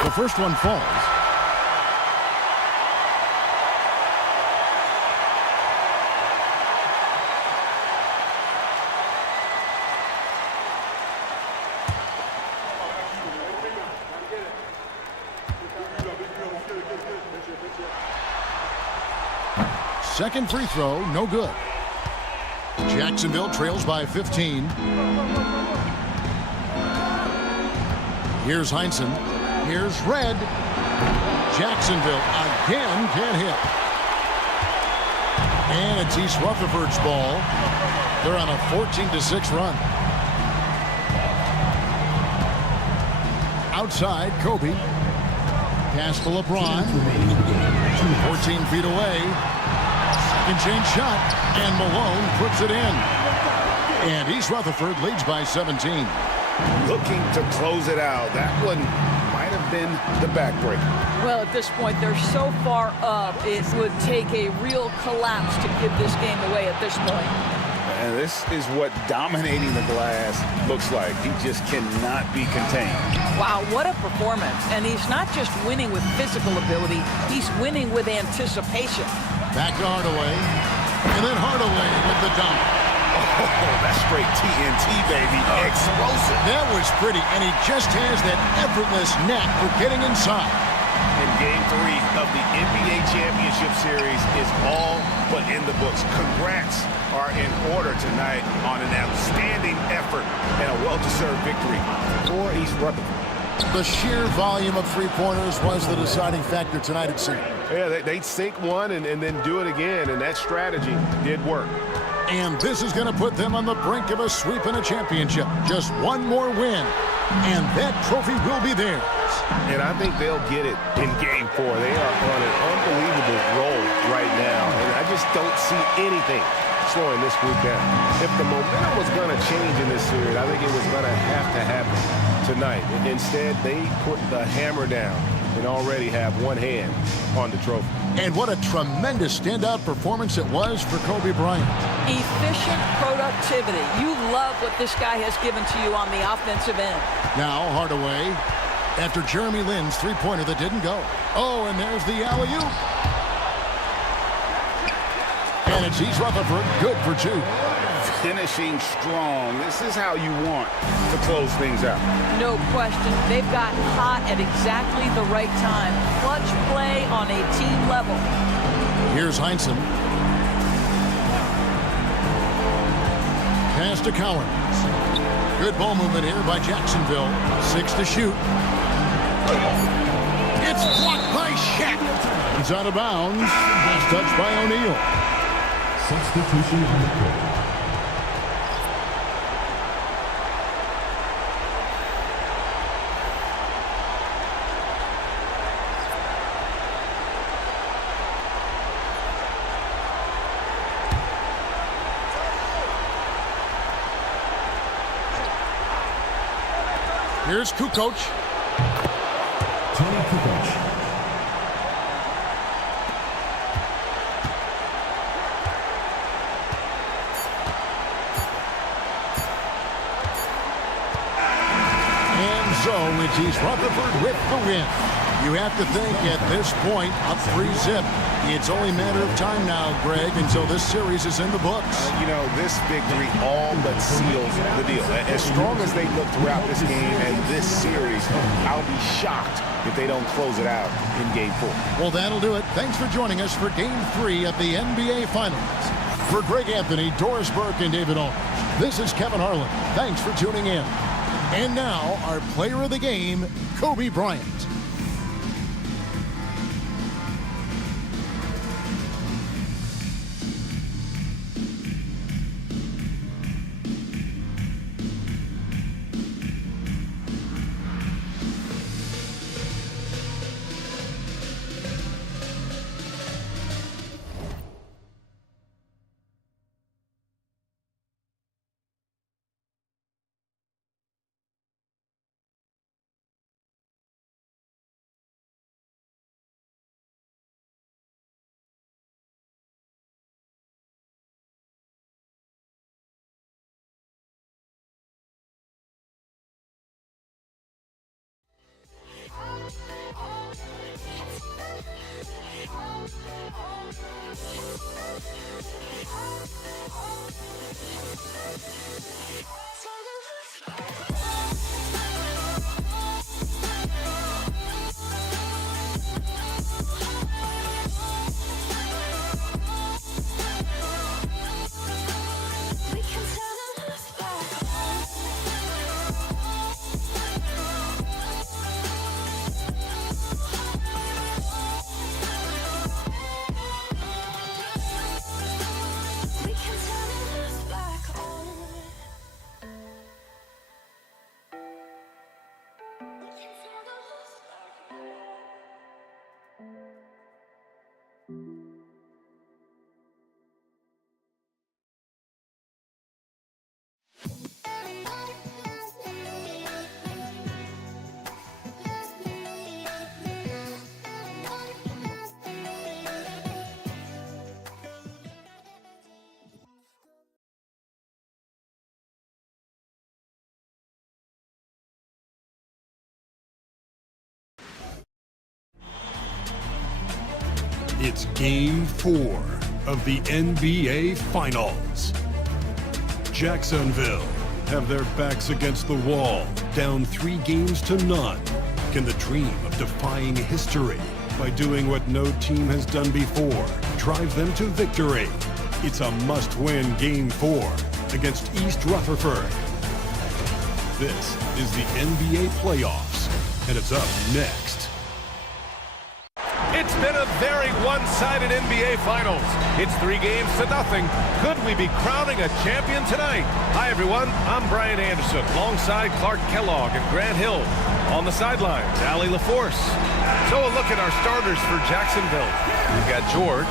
The first one falls. Second free throw, no good. Jacksonville trails by 15. Here's Heinsohn. Here's Red. Jacksonville again can't hit. And it's East Rutherford's ball. They're on a 14-6 run. Outside, Kobe. Pass to LeBron. 14 feet away. Second chance shot. And Malone puts it in. And East Rutherford leads by 17. Looking to close it out. That one might have been the backbreaker. Well, at this point, they're so far up, it would take a real collapse to give this game away at this point. And this is what dominating the glass looks like. He just cannot be contained. Wow, what a performance. And he's not just winning with physical ability, he's winning with anticipation. Back to Hardaway. And then Hardaway with the dunk. Oh, that's straight TNT, baby. Explosive. That was pretty, and he just has that effortless knack for getting inside. And Game 3 of the NBA Championship Series is all but in the books. Congrats are in order tonight on an outstanding effort and a well-deserved victory for East Rutherford. The sheer volume of three-pointers was the deciding factor tonight, it seemed. Yeah, they'd sink one and then do it again, and that strategy did work. And this is going to put them on the brink of a sweep in a championship. Just one more win, and that trophy will be theirs. And I think they'll get it in Game 4. They are on an unbelievable roll right now, and I just don't see anything slowing this group down. If the momentum was going to change in this series, I think it was going to happen tonight. Instead, they put the hammer down and already have one hand on the trophy. And what a tremendous standout performance it was for Kobe Bryant. Efficient productivity. You love what this guy has given to you on the offensive end. Now Hardaway, after Jeremy Lin's three-pointer that didn't go. Oh, and there's the alley-oop. And it's East Rutherford, good for two. Finishing strong. This is how you want to close things out. No question. They've gotten hot at exactly the right time. Clutch play on a team level. Here's Heinsohn. Pass to Collins. Good ball movement here by Jacksonville. 6 to shoot. It's blocked by Shaq. It's out of bounds. Last touch by O'Neal. Substitution on the court. Here's Kukoc. Tony Kukoc. And so it's East Rutherford with the win. You have to think at this point, up 3-zip. It's only a matter of time now, Greg, until this series is in the books. You know, this victory all but seals the deal. As strong as they look throughout this game and this series, I'll be shocked if they don't close it out in Game 4. Well, that'll do it. Thanks for joining us for Game 3 of the NBA Finals. For Greg Anthony, Doris Burke, and David Aldridge, this is Kevin Harlan. Thanks for tuning in. And now, our player of the game, Kobe Bryant. It's Game 4 of the NBA Finals. Jacksonville have their backs against the wall, down 3-0. Can the dream of defying history by doing what no team has done before drive them to victory? It's a must-win Game 4 against East Rutherford. This is the NBA playoffs, and it's up next. It's been a very one-sided NBA Finals. It's 3-0. Could we be crowning a champion tonight? Hi, everyone. I'm Brian Anderson, alongside Clark Kellogg and Grant Hill. On the sidelines, Allie LaForce. So a look at our starters for Jacksonville. We've got George,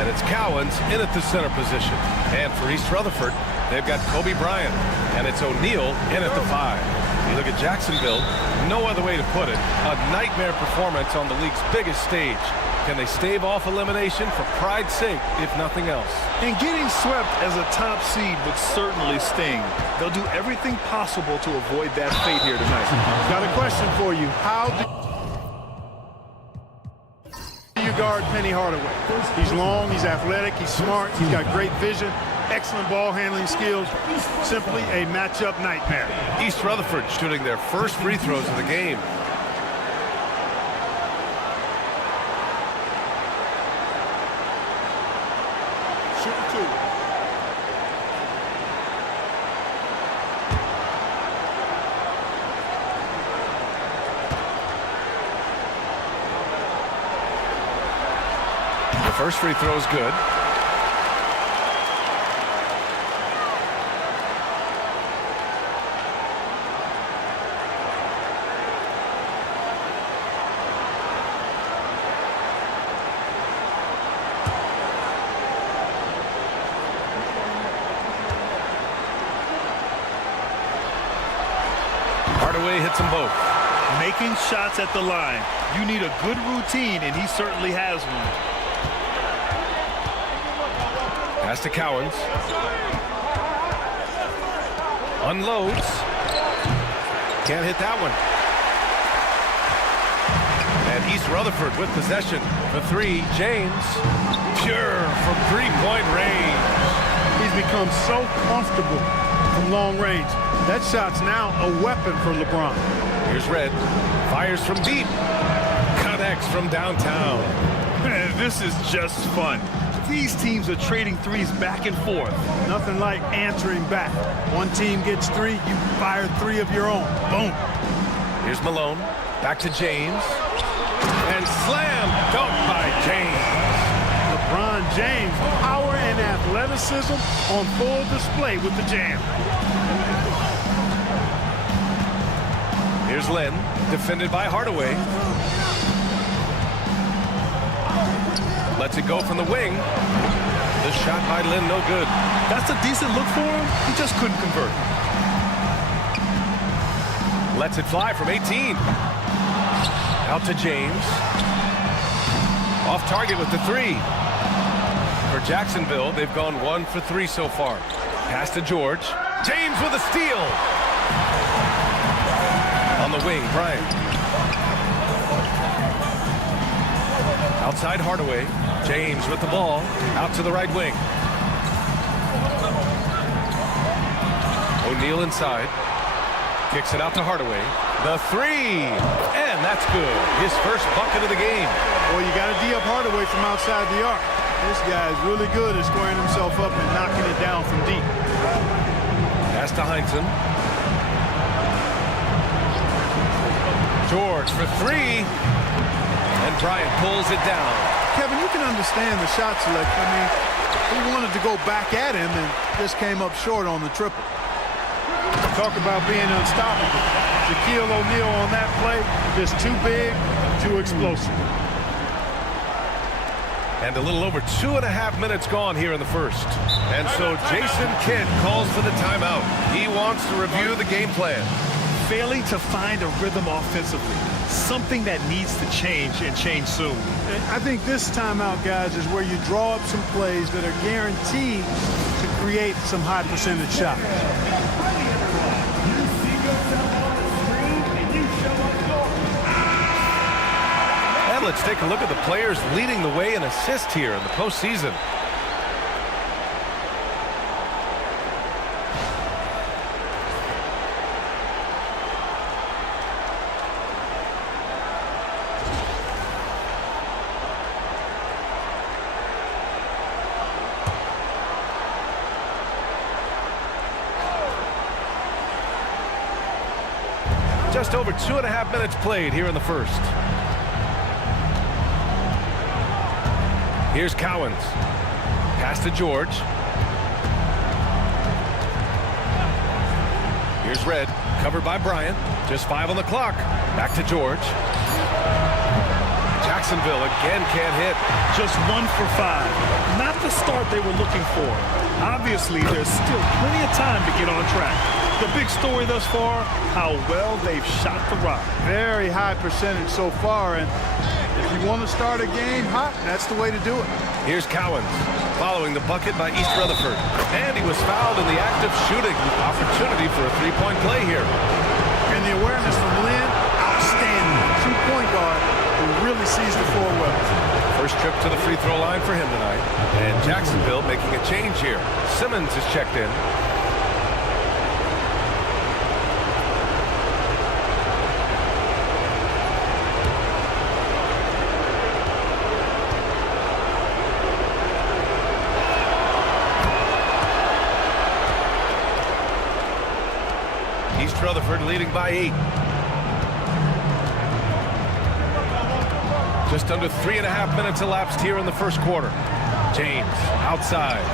and it's Cowens in at the center position. And for East Rutherford, they've got Kobe Bryant, and it's O'Neal in at the 5. You look at Jacksonville, no other way to put it, a nightmare performance on the league's biggest stage. Can they stave off elimination for pride's sake, if nothing else? And getting swept as a top seed would certainly sting. They'll do everything possible to avoid that fate here tonight. Got a question for you. How do you guard Penny Hardaway? He's long, he's athletic, he's smart, he's got great vision, excellent ball handling skills. Simply a matchup nightmare. East Rutherford shooting their first free throws of the game. The first free throw is good. Hardaway hits them both. Making shots at the line. You need a good routine, and he certainly has one. Pass to Cowens. Unloads. Can't hit that one. And East Rutherford with possession. For 3, James. Pure from three-point range. He's become so comfortable from long range. That shot's now a weapon for LeBron. Here's Red. Fires from deep. Connects from downtown. Man, this is just fun. These teams are trading threes back and forth. Nothing like answering back. One team gets 3, you fire 3 of your own. Boom. Here's Malone. Back to James. And slam dunk by James. LeBron James, power and athleticism on full display with the jam. Here's Lynn, defended by Hardaway. Lets it go from the wing. The shot by Lynn, no good. That's a decent look for him. He just couldn't convert. Lets it fly from 18. Out to James. Off target with the 3. For Jacksonville, they've gone 1 for 3 so far. Pass to George. James with a steal. On the wing, Bryant. Outside Hardaway. James with the ball. Out to the right wing. O'Neal inside. Kicks it out to Hardaway. The 3. And that's good. His first bucket of the game. Well, you got to D up Hardaway from outside the arc. This guy is really good at squaring himself up and knocking it down from deep. Pass to Heinsohn. George for 3. And Bryant pulls it down. Kevin, you can understand the shot selection. I mean, he wanted to go back at him and just came up short on the triple. Talk about being unstoppable. Shaquille O'Neal on that play, just too big, too explosive. And a little over 2.5 minutes gone here in the first. And so Jason Kidd calls for the timeout. He wants to review the game plan. Failing to find a rhythm offensively. Something that needs to change and change soon. And I think this timeout, guys, is where you draw up some plays that are guaranteed to create some high percentage shots. And let's take a look at the players leading the way in assists here in the postseason. Just over 2.5 minutes played here in the first. Here's Cowens. Pass to George. Here's Red, covered by Bryant. Just 5 on the clock. Back to George. Jacksonville again can't hit. Just 1 for 5. Not the start they were looking for. Obviously, there's still plenty of time to get on track. The big story thus far, how well they've shot the rock. Very high percentage so far, and if you want to start a game hot, that's the way to do it. Here's Cowens, following the bucket by East Rutherford. And he was fouled in the act of shooting. Opportunity for a three-point play here. And the awareness from Lynn, outstanding. Two-point guard who really sees the floor well. First trip to the free throw line for him tonight. And Jacksonville making a change here. Simmons is checked in. East Rutherford leading by 8. Just under 3.5 minutes elapsed here in the first quarter. James outside.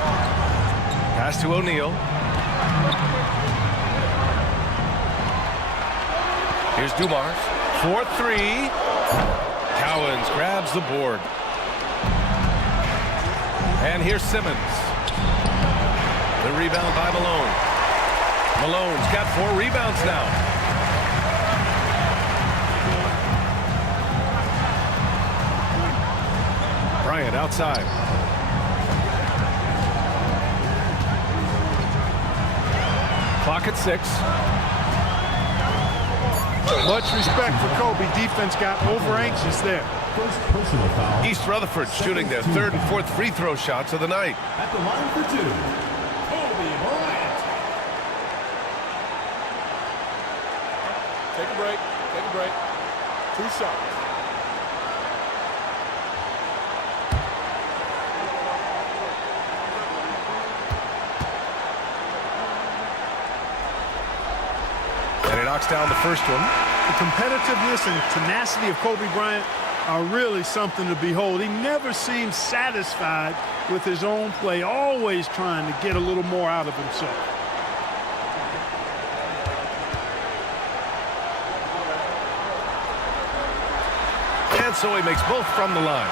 Pass to O'Neal. Here's Dumars. 4-3. Cowens grabs the board. And here's Simmons. The rebound by Malone. Malone's got 4 rebounds now. Bryant outside. Clock at 6. Much respect for Kobe. Defense got over anxious there. First personal foul. East Rutherford shooting their 3rd and 4th free throw shots of the night. At the line for 2, Kobe Bryant. Take a break. Take a break. 2 shots. And he knocks down the first one. The competitiveness and tenacity of Kobe Bryant are really something to behold. He never seems satisfied with his own play, always trying to get a little more out of himself. And so he makes both from the line.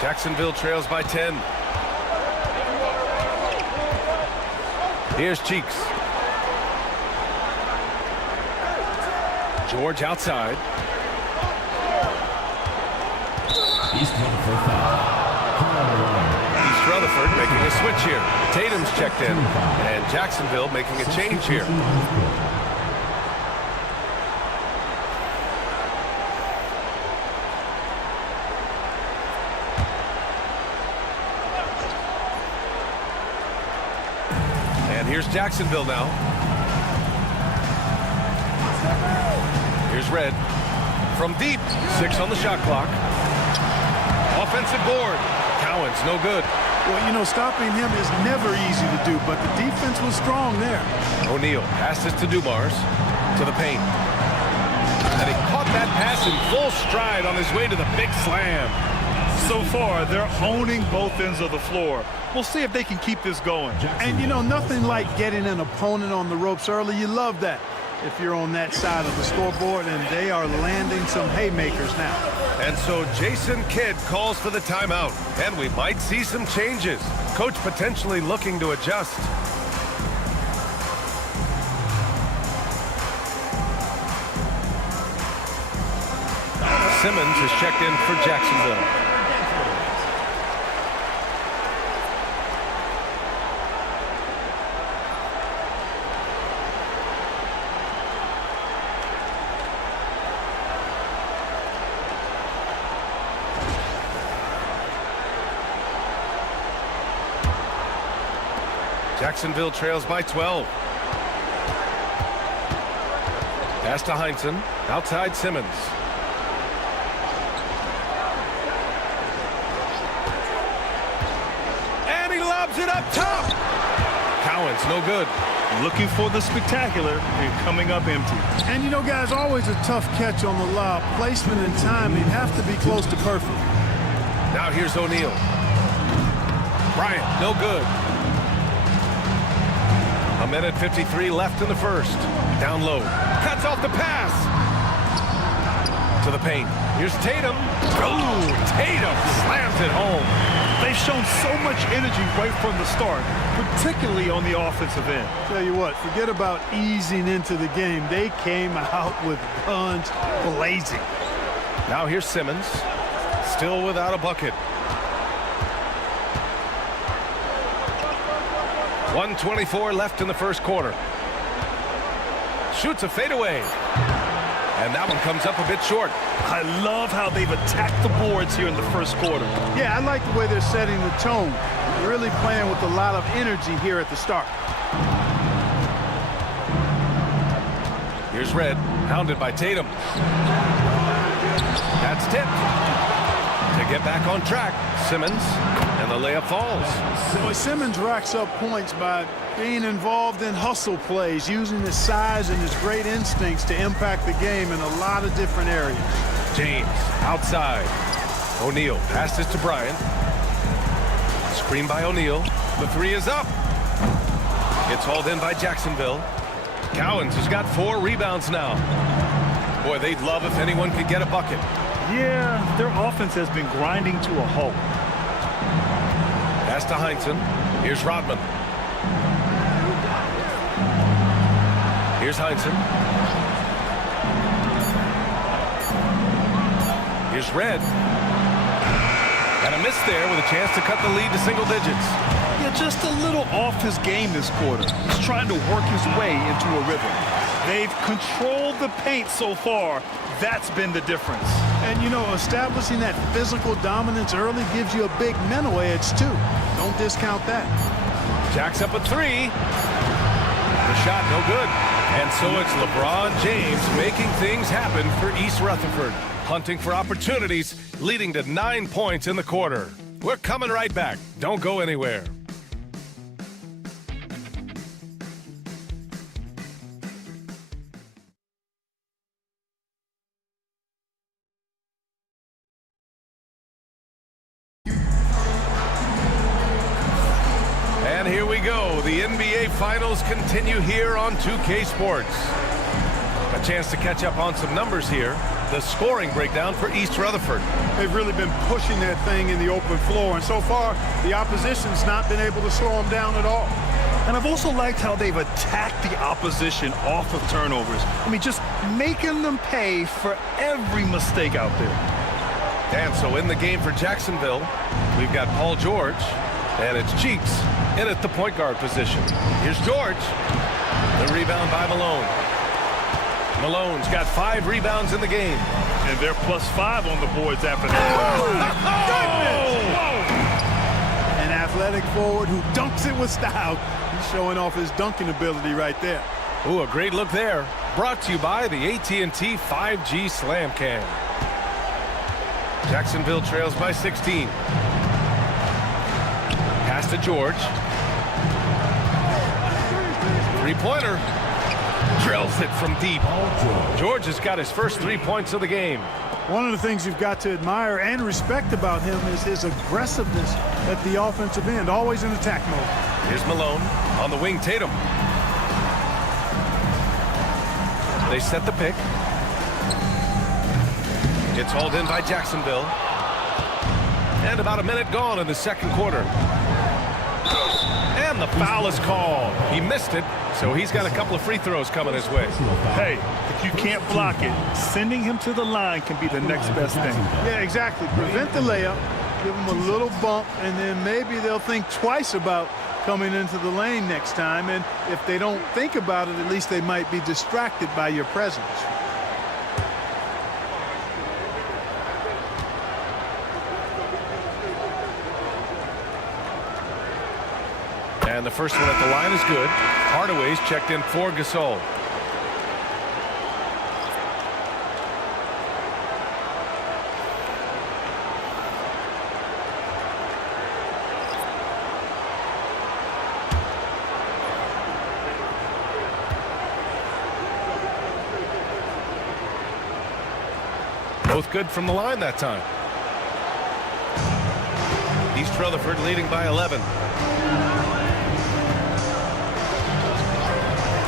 Jacksonville trails by 10. Here's Cheeks. George outside. East Rutherford foul. East Rutherford making a switch here. Tatum's checked in. And Jacksonville making a change here. And here's Jacksonville now. Here's Red. From deep. 6 on the shot clock. Offensive board. Cowens, no good. Well, you know, stopping him is never easy to do, but the defense was strong there. O'Neal passes to Dumars. To the paint. And he caught that pass in full stride on his way to the big slam. So far, they're owning both ends of the floor. We'll see if they can keep this going. And, you know, nothing like getting an opponent on the ropes early. You love that if you're on that side of the scoreboard, and they are landing some haymakers now. And so Jason Kidd calls for the timeout, and we might see some changes. Coach potentially looking to adjust. Simmons is checked in for Jacksonville. Jacksonville trails by 12. Pass to Heinsohn. Outside Simmons. And he lobs it up top. Cowens, no good. looking for the spectacular and coming up empty. And you know, guys, always a tough catch on the lob. Placement and timing have to be close to perfect. Now here's O'Neal. Bryant, no good. 1:53 left in the first. Down low. Cuts off the pass. To the paint. Here's Tatum. Oh, Tatum slams it home. They've shown so much energy right from the start, particularly on the offensive end. Tell you what, forget about easing into the game. They came out with guns blazing. Now here's Simmons. Still without a bucket. 1:24 left in the first quarter. Shoots a fadeaway. And that one comes up a bit short. I love how they've attacked the boards here in the first quarter. Yeah, I like the way they're setting the tone. Really playing with a lot of energy here at the start. Here's Red, hounded by Tatum. That's tipped. To get back on track, Simmons, and the layup falls. Boy, Simmons racks up points by being involved in hustle plays, using his size and his great instincts to impact the game in a lot of different areas. James, outside. O'Neal passes to Bryant. Screen by O'Neal. The three is up. It's hauled in by Jacksonville. Cowens has got 4 rebounds now. Boy, they'd love if anyone could get a bucket. Yeah, their offense has been grinding to a halt. Pass to Heinsohn. Here's Rodman. Here's Heinsohn. Here's Red. And a miss there with a chance to cut the lead to single digits. Yeah, just a little off his game this quarter. He's trying to work his way into a rhythm. They've controlled the paint so far. That's been the difference. And, you know, establishing that physical dominance early gives you a big mental edge, too. Don't discount that. Jacks up a 3. The shot no good. And so it's LeBron James making things happen for East Rutherford. Hunting for opportunities, leading to 9 points in the quarter. We're coming right back. Don't go anywhere. And here we go. The NBA Finals continue here on 2K Sports. A chance to catch up on some numbers here. The scoring breakdown for East Rutherford. They've really been pushing that thing in the open floor, and so far, the opposition's not been able to slow them down at all. And I've also liked how they've attacked the opposition off of turnovers. I mean, just making them pay for every mistake out there. And so in the game for Jacksonville, we've got Paul George, and it's Cheeks in at the point guard position. Here's George. The rebound by Malone. Malone's got 5 rebounds in the game. And they're +5 on the boards after that. Oh, an athletic forward who dunks it with style. He's showing off his dunking ability right there. Ooh, a great look there. Brought to you by the AT&T 5G Slam Cam. Jacksonville trails by 16. Pass to George. 3-pointer. Drills it from deep. George has got his first 3 points of the game. One of the things you've got to admire and respect about him is his aggressiveness at the offensive end, always in attack mode. Here's Malone on the wing. Tatum. They set the pick. It's hauled in by Jacksonville. And about a minute gone in the second quarter. And the foul is called. He missed it, so he's got a couple of free throws coming his way. Hey, if you can't block it, sending him to the line can be the next best thing. Yeah, exactly. Prevent the layup, give him a little bump, and then maybe they'll think twice about coming into the lane next time. And if they don't think about it, at least they might be distracted by your presence. And the first one at the line is good. Hardaway's checked in for Gasol. Both good from the line that time. East Rutherford leading by 11.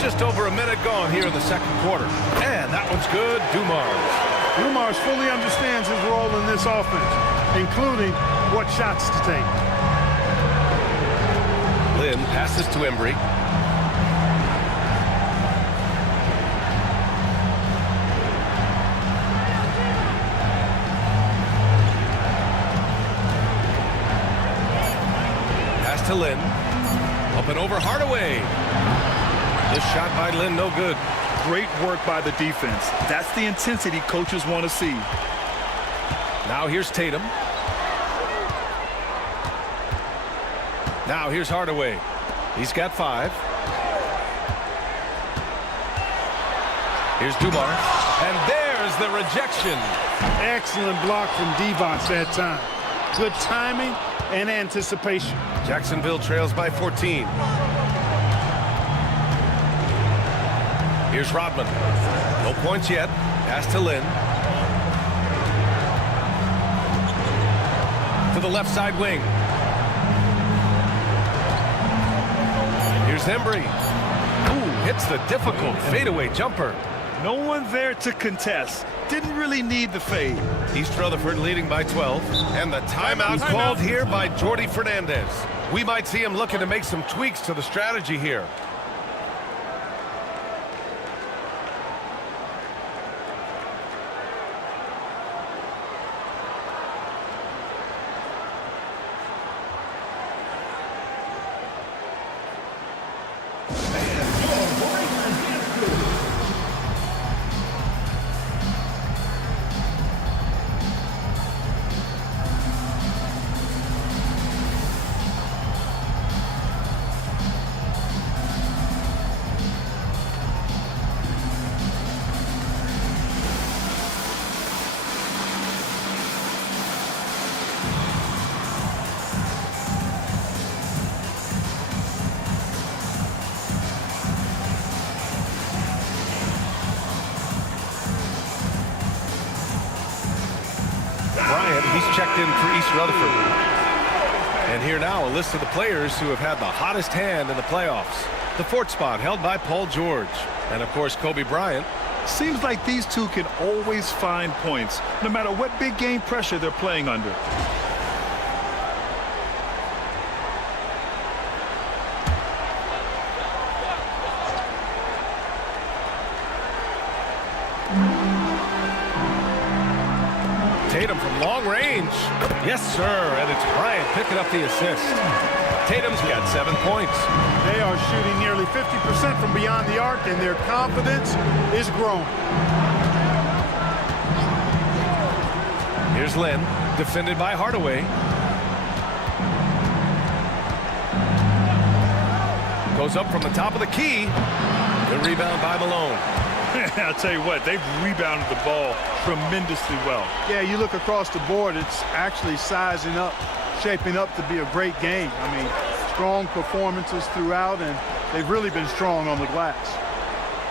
Just over a minute gone here in the second quarter. And that one's good. Dumars fully understands his role in this offense, including what shots to take. Lynn passes to Embry. Pass to Lynn. Up and over Hardaway. This shot by Lynn, no good. Great work by the defense. That's the intensity coaches want to see. Now here's Tatum. Now here's Hardaway. He's got 5. Here's Dumars. And there's the rejection. Excellent block from Divac that time. Good timing and anticipation. Jacksonville trails by 14. Here's Rodman. No points yet. Pass to Lynn. To the left side wing. Here's Embry. Ooh, hits the difficult fadeaway jumper. No one there to contest. Didn't really need the fade. East Rutherford leading by 12. And the timeout called here by Jordy Fernandez. We might see him looking to make some tweaks to the strategy here. He's checked in for East Rutherford. And here now a list of the players who have had the hottest hand in the playoffs. The 4th spot held by Paul George. And of course Kobe Bryant. Seems like these two can always find points, no matter what big game pressure they're playing under. Tatum from long range. Yes, sir. And it's Bryant picking up the assist. Tatum's got 7 points. They are shooting nearly 50% from beyond the arc, and their confidence is growing. Here's Lynn, defended by Hardaway. Goes up from the top of the key. The rebound by Malone. I'll tell you what, they've rebounded the ball tremendously well. Yeah, you look across the board, it's actually sizing up, shaping up to be a great game. I mean, strong performances throughout, and they've really been strong on the glass.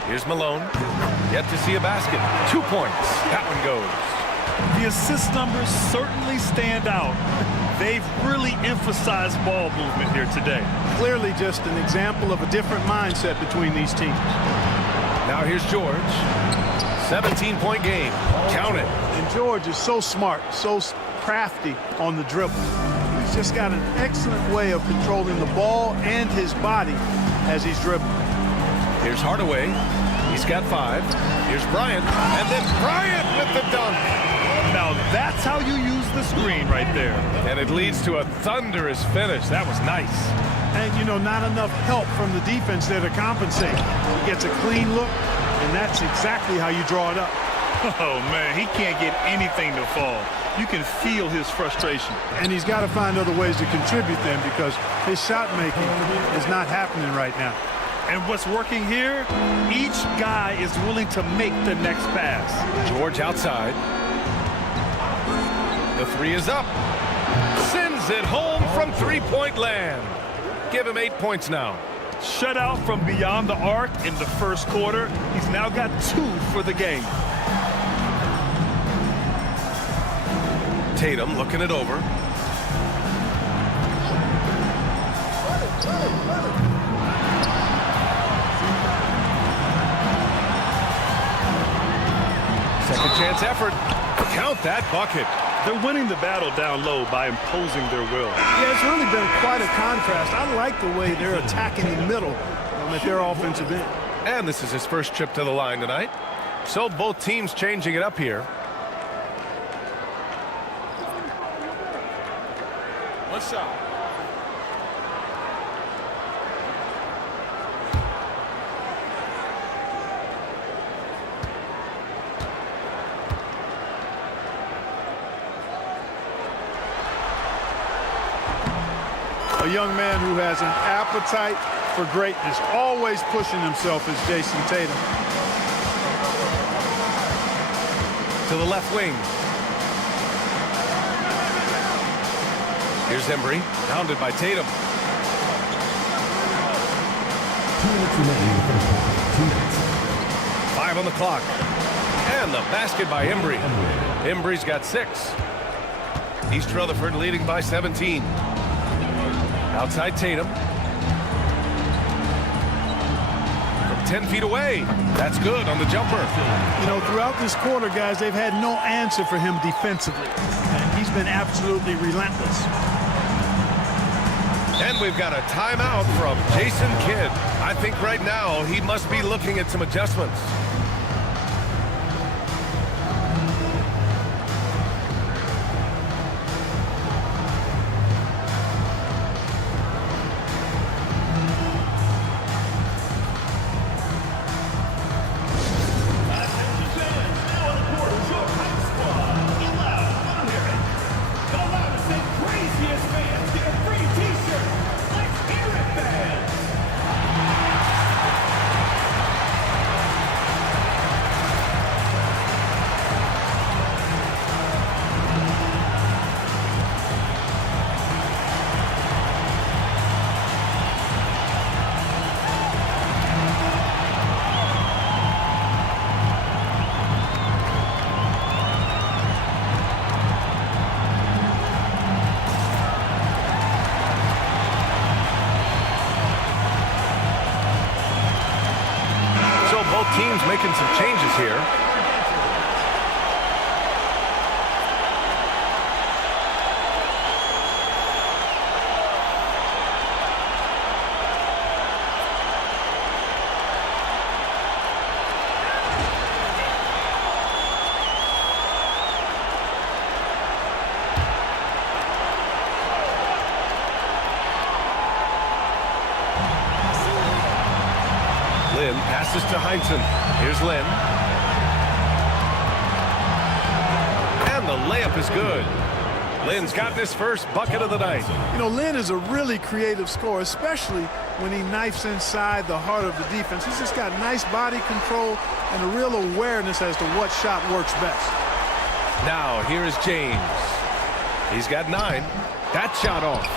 Here's Malone. Yet to see a basket. 2 points. That one goes. The assist numbers certainly stand out. They've really emphasized ball movement here today. Clearly just an example of a different mindset between these teams. Now here's George. 17-point game. Count it. And George is so smart, so crafty on the dribble. He's just got an excellent way of controlling the ball and his body as he's dribbling. Here's Hardaway. He's got 5. Here's Bryant. And then Bryant with the dunk. Now that's how you use the screen right there. And it leads to a thunderous finish. That was nice. And, you know, not enough help from the defense there to compensate. He gets a clean look, and that's exactly how you draw it up. Oh, man, he can't get anything to fall. You can feel his frustration. And he's got to find other ways to contribute then, because his shot making is not happening right now. And what's working here, each guy is willing to make the next pass. George outside. The 3 is up. Sends it home from three-point land. Give him 8 points now. Shutout from beyond the arc in the first quarter. He's now got 2 for the game. Tatum looking it over. Second chance effort. Count that bucket. They're winning the battle down low by imposing their will. Yeah, it's really been quite a contrast. I like the way they're attacking the middle at their offensive end. And this is his first trip to the line tonight. So both teams changing it up here. One shot. A young man who has an appetite for greatness, always pushing himself, is Jason Tatum. To the left wing. Here's Embry, pounded by Tatum. 2 minutes remaining in the first half. 2 minutes. 5 on the clock. And the basket by Embry. Embry's got 6. East Rutherford leading by 17. Outside Tatum. From 10 feet away. That's good on the jumper. You know, throughout this quarter, guys, they've had no answer for him defensively. And he's been absolutely relentless. And we've got a timeout from Jason Kidd. I think right now he must be looking at some adjustments. Teams making some changes here. Lynn passes to Heinsohn. Here's Lynn. And the layup is good. Lynn's got this first bucket of the night. You know, Lynn is a really creative scorer, especially when he knifes inside the heart of the defense. He's just got nice body control and a real awareness as to what shot works best. Now, here is James. He's got 9. That shot off.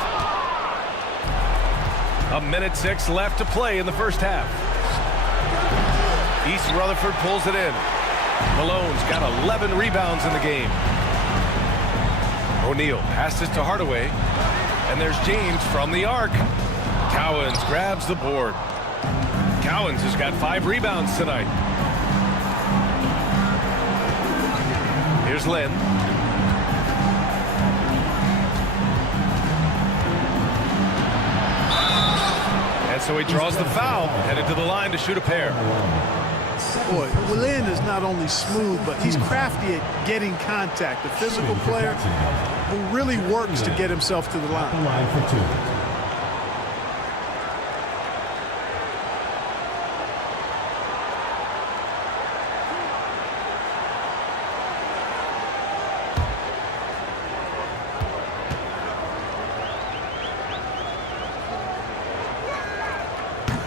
1:06 left to play in the first half. East Rutherford pulls it in. Malone's got 11 rebounds in the game. O'Neal passes to Hardaway. And there's James from the arc. Cowens grabs the board. Cowens has got 5 rebounds tonight. Here's Lynn. And so he draws the foul, headed to the line to shoot a pair. Boy, Lynn is not only smooth, but he's crafty at getting contact. A physical player who really works to get himself to the line.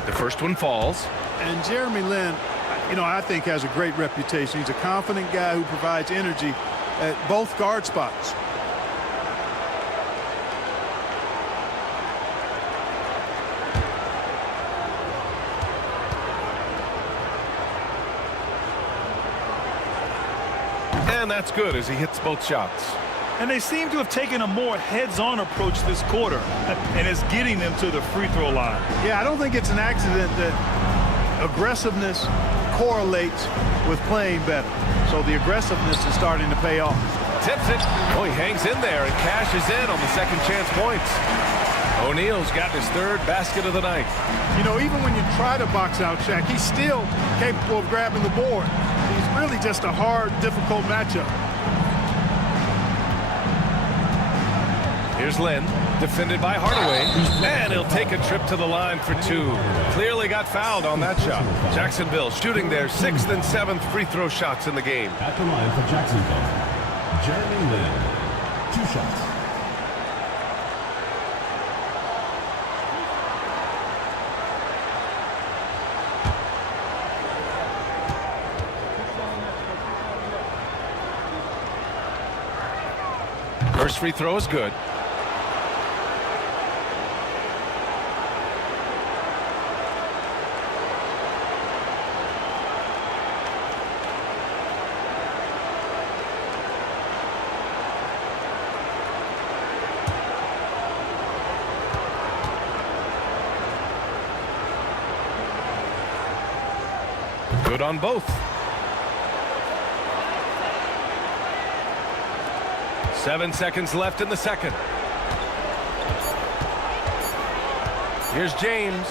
The first one falls. And Jeremy Lin, you know, I think has a great reputation. He's a confident guy who provides energy at both guard spots. And that's good as he hits both shots. And they seem to have taken a more heads-on approach this quarter, and it's getting them to the free throw line. Yeah, I don't think it's an accident that aggressiveness correlates with playing better. So the aggressiveness is starting to pay off. Tips it. Oh, he hangs in there and cashes in on the second chance points. O'Neal's got his third basket of the night. You know, even when you try to box out Shaq, he's still capable of grabbing the board. He's really just a hard, difficult matchup. Here's Lynn, defended by Hardaway, and he'll take a trip to the line for two. Clearly got fouled on that shot. Jacksonville shooting their 6th and 7th free throw shots in the game. At the line for Jacksonville, Jeremy Lin, 2 shots. First free throw is good. Good on both. 7 seconds left in the second. Here's James.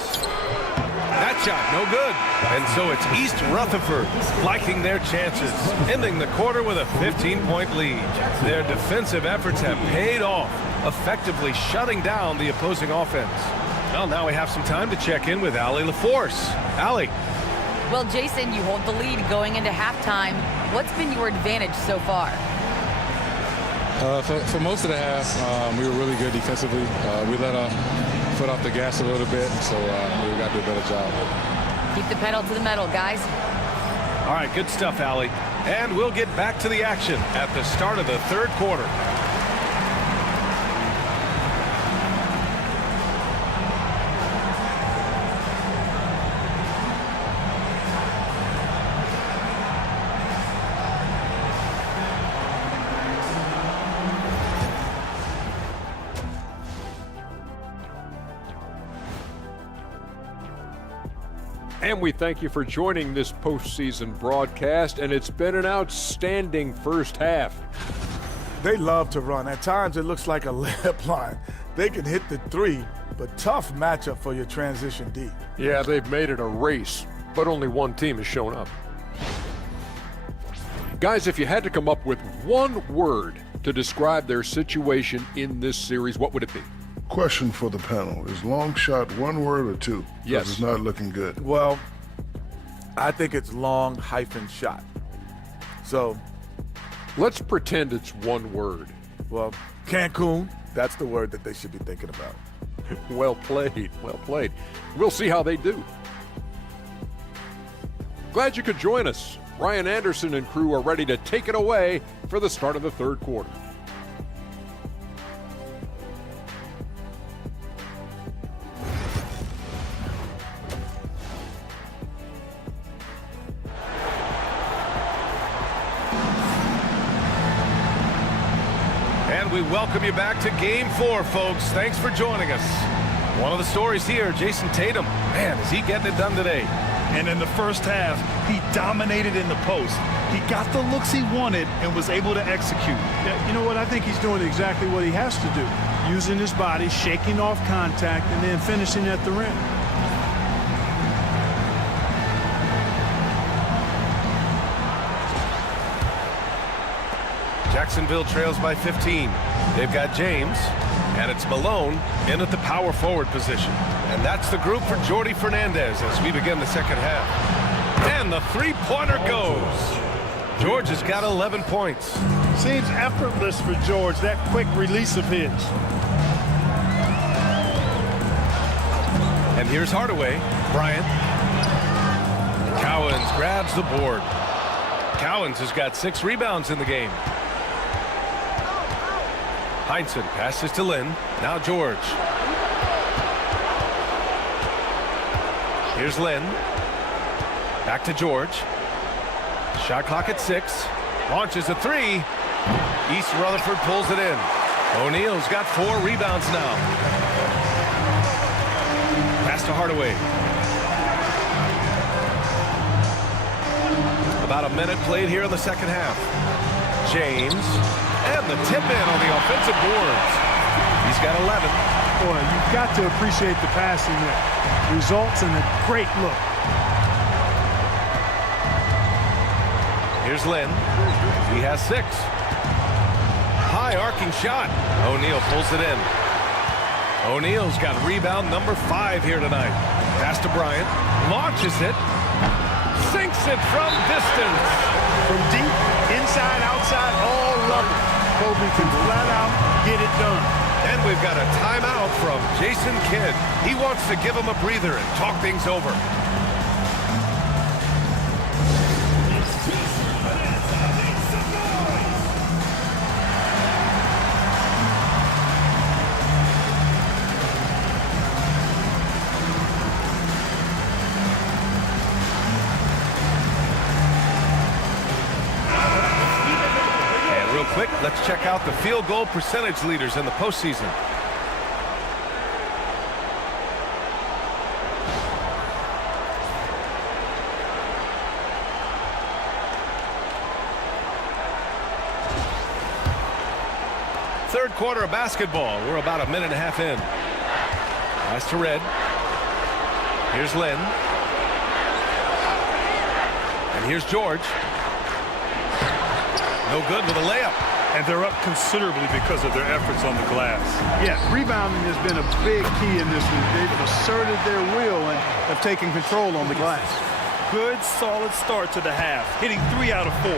That shot, no good. And so it's East Rutherford liking their chances, ending the quarter with a 15-point lead. Their defensive efforts have paid off, effectively shutting down the opposing offense. Well, now we have some time to check in with Allie LaForce. Allie. Well, Jason, you hold the lead going into halftime. What's been your advantage so far? For most of the half, we were really good defensively. We let our foot off the gas a little bit, so we got to do a better job. Keep the pedal to the metal, guys. All right, good stuff, Allie. And we'll get back to the action at the start of the third quarter. And we thank you for joining this postseason broadcast, and it's been an outstanding first half. They love to run. At times it looks like a layup line. They can hit the three, but tough matchup for your transition D. Yeah, they've made it a race, but only one team has shown up. Guys, if you had to come up with one word to describe their situation in this series, what would it be? Question for the panel. Is long shot one word or two? Yes. It's not looking good. Well, I think it's long hyphen shot. So let's pretend it's one word. Well, Cancun, that's the word that they should be thinking about. Well played, well played. We'll see how they do. Glad you could join us. Ryan Anderson and crew are ready to take it away for the start of the third quarter. We welcome you back to Game 4, folks. Thanks for joining us. One of the stories here, Jason Tatum. Man, is he getting it done today. And in the first half, he dominated in the post. He got the looks he wanted and was able to execute. Yeah, you know what? I think he's doing exactly what he has to do. Using his body, shaking off contact, and then finishing at the rim. Jacksonville trails by 15. They've got James, and it's Malone in at the power forward position. And that's the group for Jordy Fernandez as we begin the second half. And the three-pointer goes. George has got 11 points. Seems effortless for George, that quick release of his. And here's Hardaway. Bryant. Cowens grabs the board. Cowens has got 6 rebounds in the game. Heinsohn passes to Lynn. Now George. Here's Lynn. Back to George. Shot clock at 6. Launches a 3. East Rutherford pulls it in. O'Neal's got 4 rebounds now. Pass to Hardaway. About a minute played here in the second half. James, and the tip in on the offensive boards. He's got 11. Boy, you've got to appreciate the passing there. Results in a great look. Here's Lynn. He has 6. High arcing shot. O'Neal pulls it in. O'Neal's got rebound number 5 here tonight. Pass to Bryant. Launches it. Sinks it from distance. From deep, inside, outside, all level. Kobe can flat out get it done. And we've got a timeout from Jason Kidd. He wants to give him a breather and talk things over. Quick, let's check out the field goal percentage leaders in the postseason. Third quarter of basketball. We're about a minute and a half in. Pass to Red. Here's Lynn. And here's George. No good with a layup. And they're up considerably because of their efforts on the glass. Yeah, rebounding has been a big key in this one. They've asserted their will and have taken control on the glass. Good, solid start to the half, hitting 3 out of 4.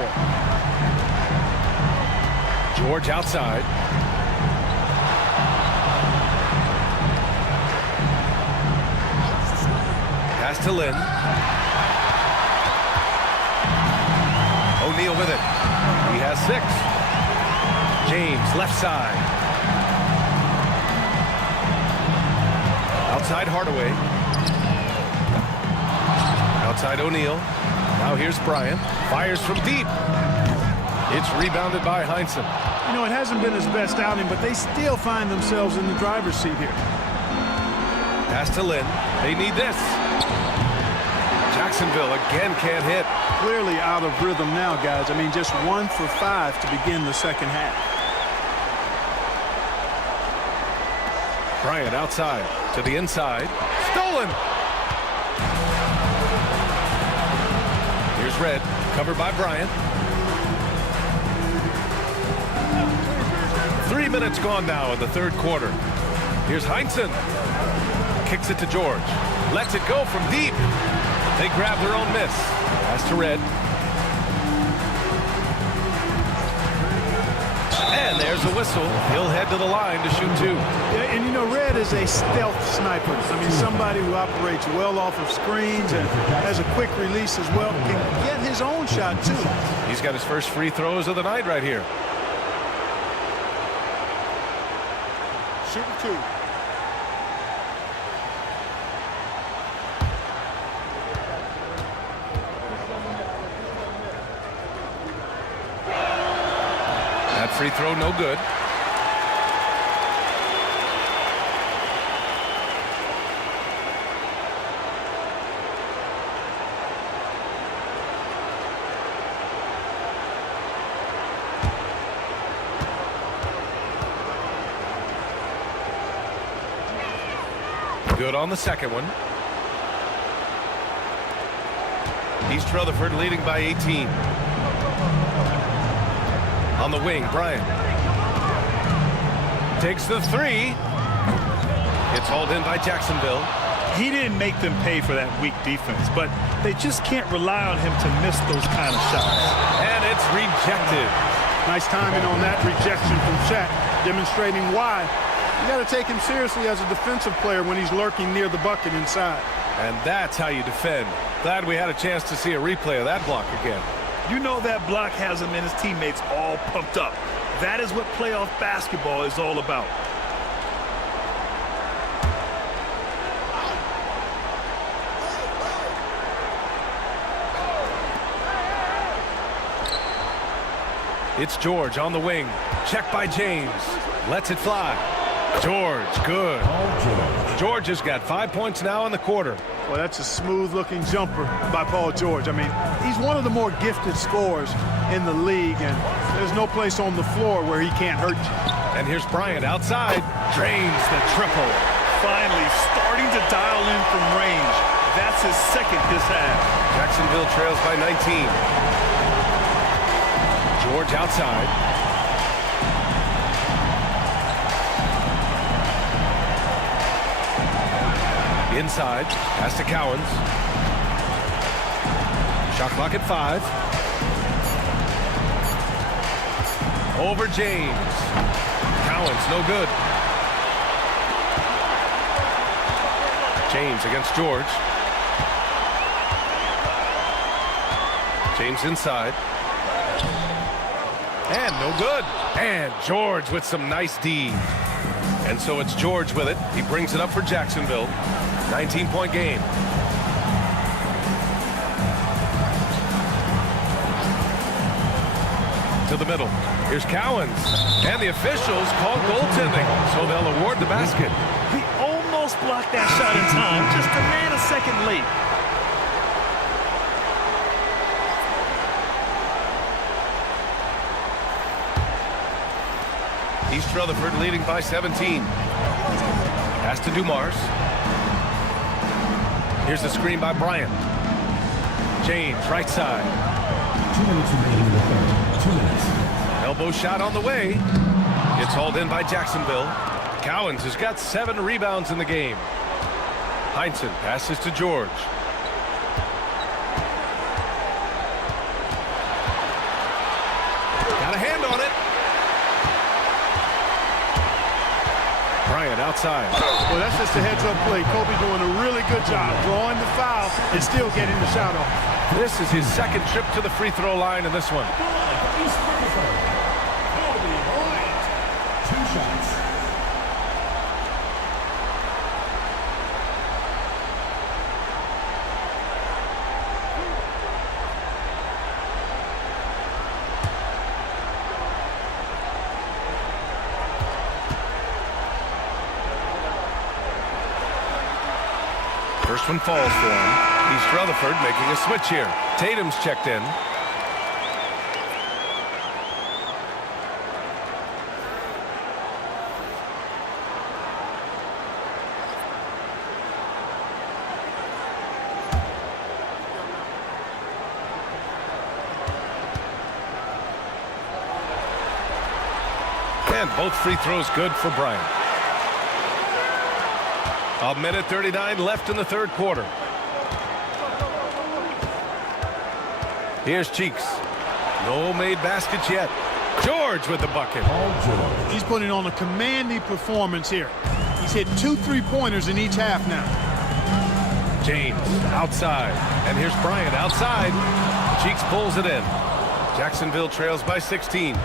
George outside. Pass to Lynn. O'Neal with it. He has 6. James left side. Outside Hardaway. Outside O'Neal. Now here's Bryant. Fires from deep. It's rebounded by Heinsohn. You know, it hasn't been his best outing, but they still find themselves in the driver's seat here. Pass to Lynn. They need this. Jacksonville again can't hit. Clearly out of rhythm now, guys. I mean, just 1 for 5 to begin the second half. Bryant outside to the inside. Stolen. Here's Red, covered by Bryant. 3 minutes gone now in the third quarter. Here's Heinsohn. Kicks it to George. Lets it go from deep. They grab their own miss. Pass to Red. And there's a whistle. He'll head to the line to shoot 2. Yeah, and you know, Red is a stealth sniper. I mean, somebody who operates well off of screens and has a quick release as well. Can get his own shot, too. He's got his first free throws of the night right here. Shooting 2. That free throw no good. Good on the second one. East Rutherford leading by 18. On the wing, Bryant. Takes the 3. It's hauled in by Jacksonville. He didn't make them pay for that weak defense, but they just can't rely on him to miss those kind of shots. And it's rejected. Nice timing on that rejection from Shaq, demonstrating why. You got to take him seriously as a defensive player when he's lurking near the bucket inside. And that's how you defend. Glad we had a chance to see a replay of that block again. You know that block has him and his teammates all pumped up. That is what playoff basketball is all about. It's George on the wing. Check by James. Lets it fly. George, good. George has got 5 points now in the quarter. Well, that's a smooth-looking jumper by Paul George. I mean, he's one of the more gifted scorers in the league, and there's no place on the floor where he can't hurt you. And here's Bryant outside. Drains the triple. Finally starting to dial in from range. That's his second this half. Jacksonville trails by 19. George outside. Inside, pass to Cowens. Shot clock at 5. Over James. Cowens, no good. James against George. James inside. And no good. And George with some nice D. And so it's George with it. He brings it up for Jacksonville. 19-point game. To the middle. Here's Cowens. And the officials call goaltending. So they'll award the basket. He almost blocked that shot in time. Just ran a second late. East Rutherford leading by 17. Pass to Dumars. Here's the screen by Bryant. James, right side. 2 minutes remaining in the third. 2 minutes. Elbow shot on the way. It's hauled in by Jacksonville. Cowens has got 7 rebounds in the game. Heinsohn passes to George. Got a hand on it. Bryant outside. Well, that's just a heads-up play. Kobe doing a really good job drawing the foul and still getting the shot off. This is his second trip to the free throw line in this one. East Rutherford. Kobe Bryant. 2 shots. First one falls for him. East Rutherford making a switch here. Tatum's checked in. And both free throws good for Bryant. A minute 39 left in the third quarter. Here's Cheeks. No made baskets yet. George with the bucket. He's putting on a commanding performance here. He's hit 2 3-pointers in each half now. James outside. And here's Bryant outside. Cheeks pulls it in. Jacksonville trails by 16.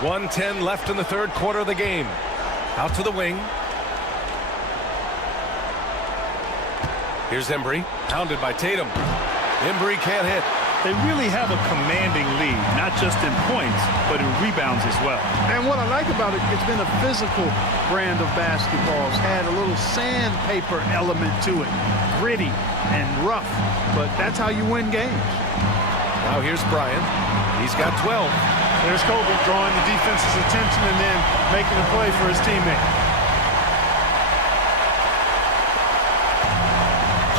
1:10 left in the third quarter of the game. Out to the wing. Here's Embry, pounded by Tatum. Embry can't hit. They really have a commanding lead, not just in points, but in rebounds as well. And what I like about it, it's been a physical brand of basketball. It's had a little sandpaper element to it. Gritty and rough, but that's how you win games. Now here's Bryant. He's got 12. There's Kobe drawing the defense's attention and then making a play for his teammate.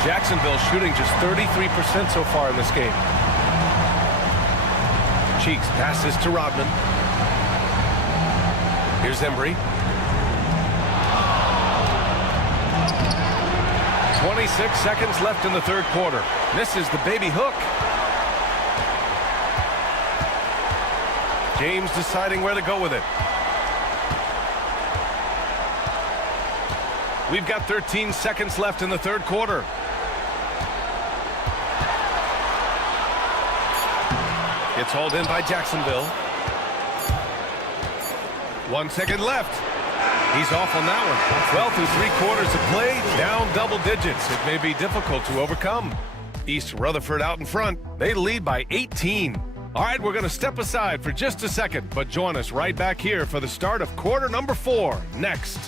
Jacksonville shooting just 33% so far in this game. Cheeks passes to Rodman. Here's Embry. 26 seconds left in the third quarter. Misses the baby hook. James deciding where to go with it. We've got 13 seconds left in the third quarter. It's hauled in by Jacksonville. 1 second left. He's off on that one. 12 through 3 quarters of play, down double digits. It may be difficult to overcome. East Rutherford out in front. They lead by 18. All right, we're going to step aside for just a second, but join us right back here for the start of quarter number 4 next.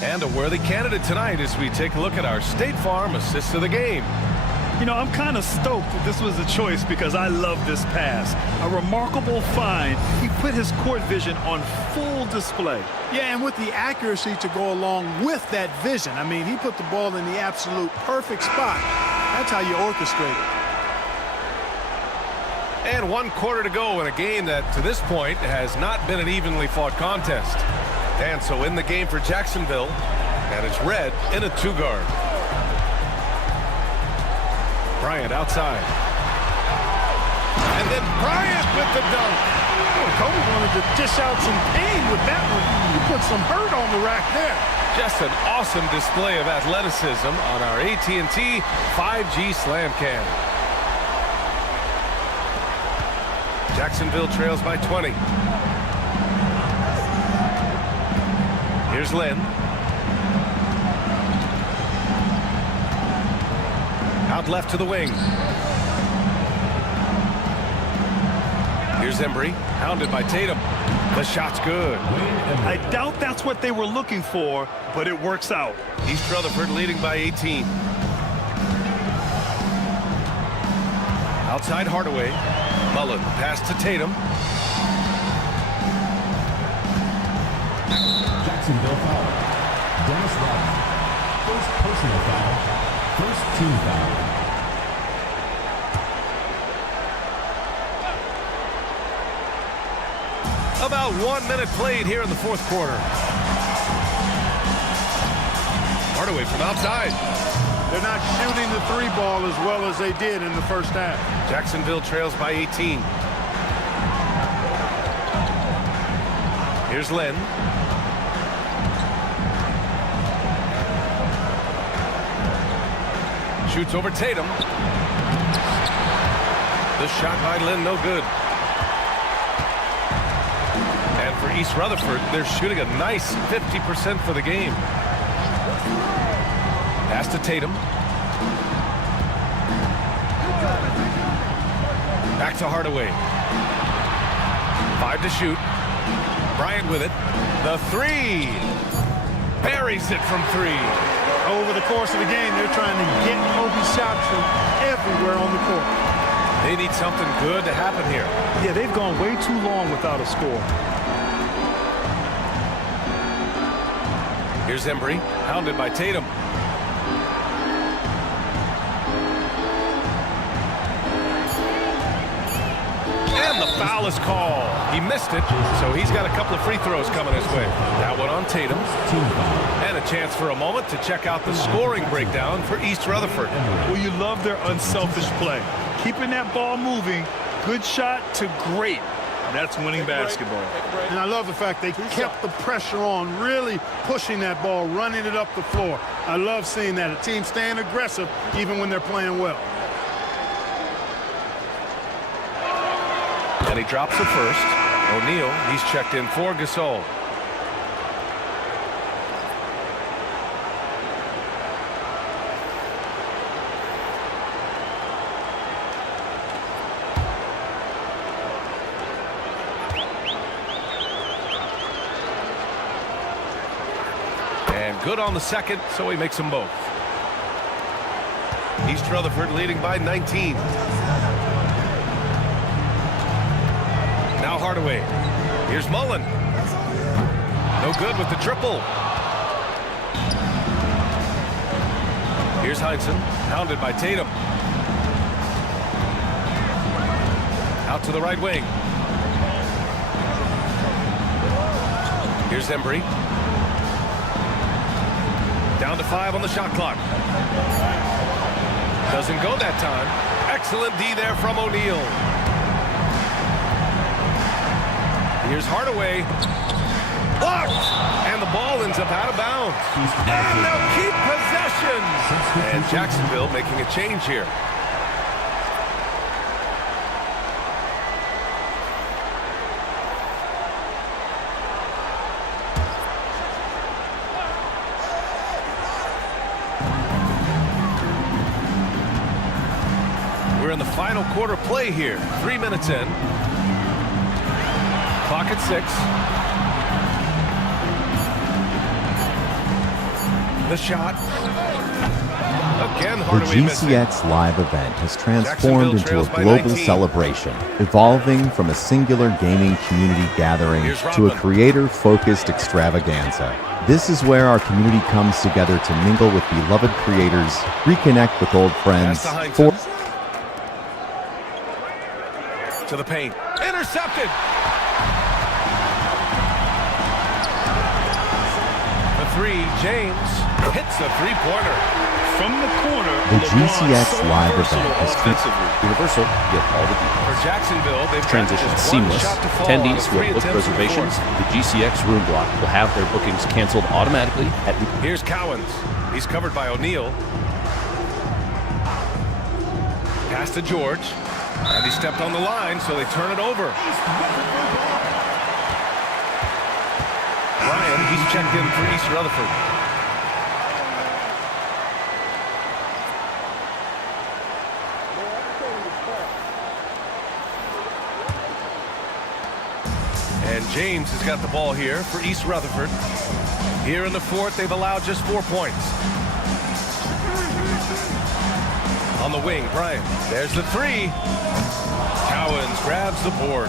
And a worthy candidate tonight as we take a look at our State Farm assist of the game. You know, I'm kind of stoked that this was a choice because I love this pass. A remarkable find. He put his court vision on full display. Yeah, and with the accuracy to go along with that vision. I mean, he put the ball in the absolute perfect spot. That's how you orchestrate it. And 1 quarter to go in a game that, to this point, has not been an evenly fought contest. And so in the game for Jacksonville, and it's Red in a 2-guard. Bryant outside. And then Bryant with the dunk. Oh, Kobe wanted to dish out some pain with that one. He put some hurt on the rack there. Just an awesome display of athleticism on our AT&T 5G Slam Cam. Jacksonville trails by 20. Here's Lynn. Out left to the wing. Here's Embry, hounded by Tatum. The shot's good. I doubt that's what they were looking for, but it works out. East Rutherford leading by 18. Outside Hardaway. Mullen, pass to Tatum. Jacksonville foul. Dennis Rodman. First personal foul. First team foul. About 1 minute played here in the 4th quarter. Hardaway from outside. They're not shooting the 3 ball as well as they did in the first half. Jacksonville trails by 18. Here's Lynn. Shoots over Tatum. The shot by Lynn, no good. And for East Rutherford, they're shooting a nice 50% for the game. Pass to Tatum. Back to Hardaway. 5 to shoot. Bryant with it. The 3. Buries it from 3. Over the course of the game, they're trying to get Kobe's shots from everywhere on the court. They need something good to happen here. Yeah, they've gone way too long without a score. Here's Embry, hounded by Tatum. And the foul is called. He missed it, so he's got a couple of free throws coming his way. That one on Tatum. And a chance for a moment to check out the scoring breakdown for East Rutherford. Well, you love their unselfish play. Keeping that ball moving, good shot to great. That's winning basketball. And I love the fact they kept the pressure on, really pushing that ball, running it up the floor. I love seeing that. A team staying aggressive even when they're playing well. And he drops the first. O'Neal, he's checked in for Gasol. And good on the second, so he makes them both. East Rutherford leading by 19. Now Hardaway. Here's Mullen. No good with the triple. Here's Heinsohn, hounded by Tatum. Out to the right wing. Here's Embry. Down to 5 on the shot clock. Doesn't go that time. Excellent D there from O'Neal. Here's Hardaway. Blocked! And the ball ends up out of bounds. And they'll keep possession. And Jacksonville making a change here. We're in the final quarter play here. 3 minutes in. Clock at 6. The shot. Again, The Hardaway missing. GCX Live event has transformed into a global celebration, evolving from a singular gaming community gathering to a creator-focused extravaganza. This is where our community comes together to mingle with beloved creators, reconnect with old friends, to the paint. Intercepted. The 3, James hits the three-pointer. From the corner, the GCX Live event has Universal, get all the details. For Jacksonville, they've transition seamless. Attendees who have booked reservations, the GCX room block will have their bookings canceled automatically at the... Here's Cowens. He's covered by O'Neal. Pass to George. And he stepped on the line, so they turn it over. Ryan, he's checked in for East Rutherford. And James has got the ball here for East Rutherford. Here in the fourth, they've allowed just 4 points. On the wing, Bryant. There's the 3. Cowens grabs the board.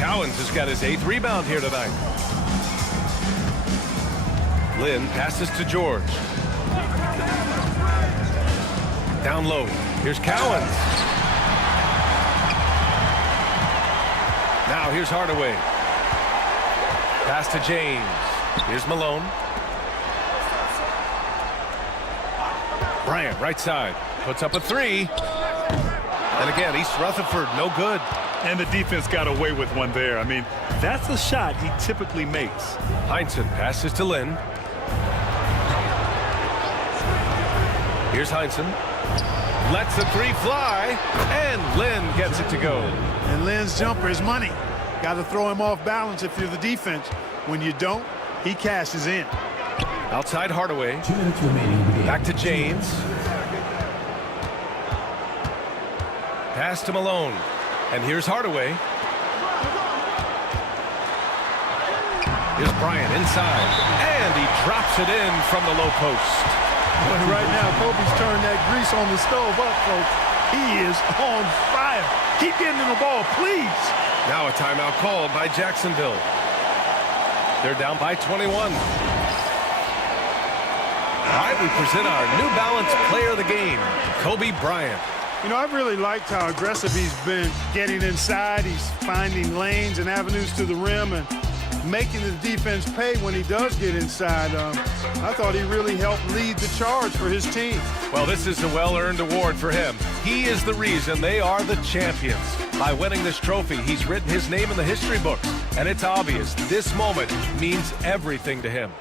Cowens has got his 8th rebound here tonight. Lynn passes to George. Down low. Here's Cowens. Now here's Hardaway. Pass to James. Here's Malone. Bryant, right side. Puts up a 3. And again, East Rutherford, no good. And the defense got away with one there. I mean, that's a shot he typically makes. Heinsohn passes to Lynn. Here's Heinsohn. Lets the 3 fly. And Lynn gets it to go. And Lynn's jumper is money. Got to throw him off balance if you're the defense. When you don't, he cashes in. Outside Hardaway. 2 minutes remaining. Back to James. Pass to Malone. And here's Hardaway. Here's Bryant inside. And he drops it in from the low post. But right now, Kobe's turned that grease on the stove up, folks. He is on fire. Keep getting him the ball, please. Now a timeout called by Jacksonville. They're down by 21. All right, we present our New Balance Player of the Game, Kobe Bryant. You know, I've really liked how aggressive he's been getting inside. He's finding lanes and avenues to the rim and making the defense pay when he does get inside. I thought he really helped lead the charge for his team. Well, this is a well-earned award for him. He is the reason they are the champions. By winning this trophy, he's written his name in the history books. And it's obvious this moment means everything to him.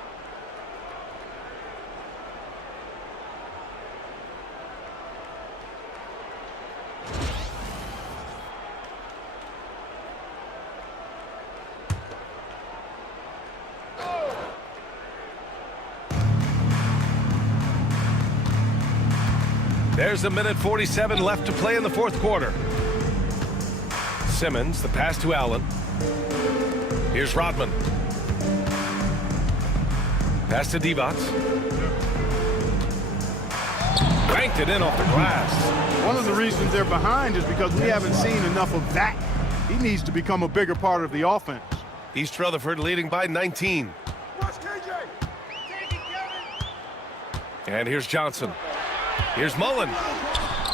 There's a minute 47 left to play in the fourth quarter. Simmons, the pass to Allen. Here's Rodman. Pass to Divac. Banked it in off the glass. One of the reasons they're behind is because we haven't seen enough of that. He needs to become a bigger part of the offense. East Rutherford leading by 19. And here's Johnson. Here's Mullen.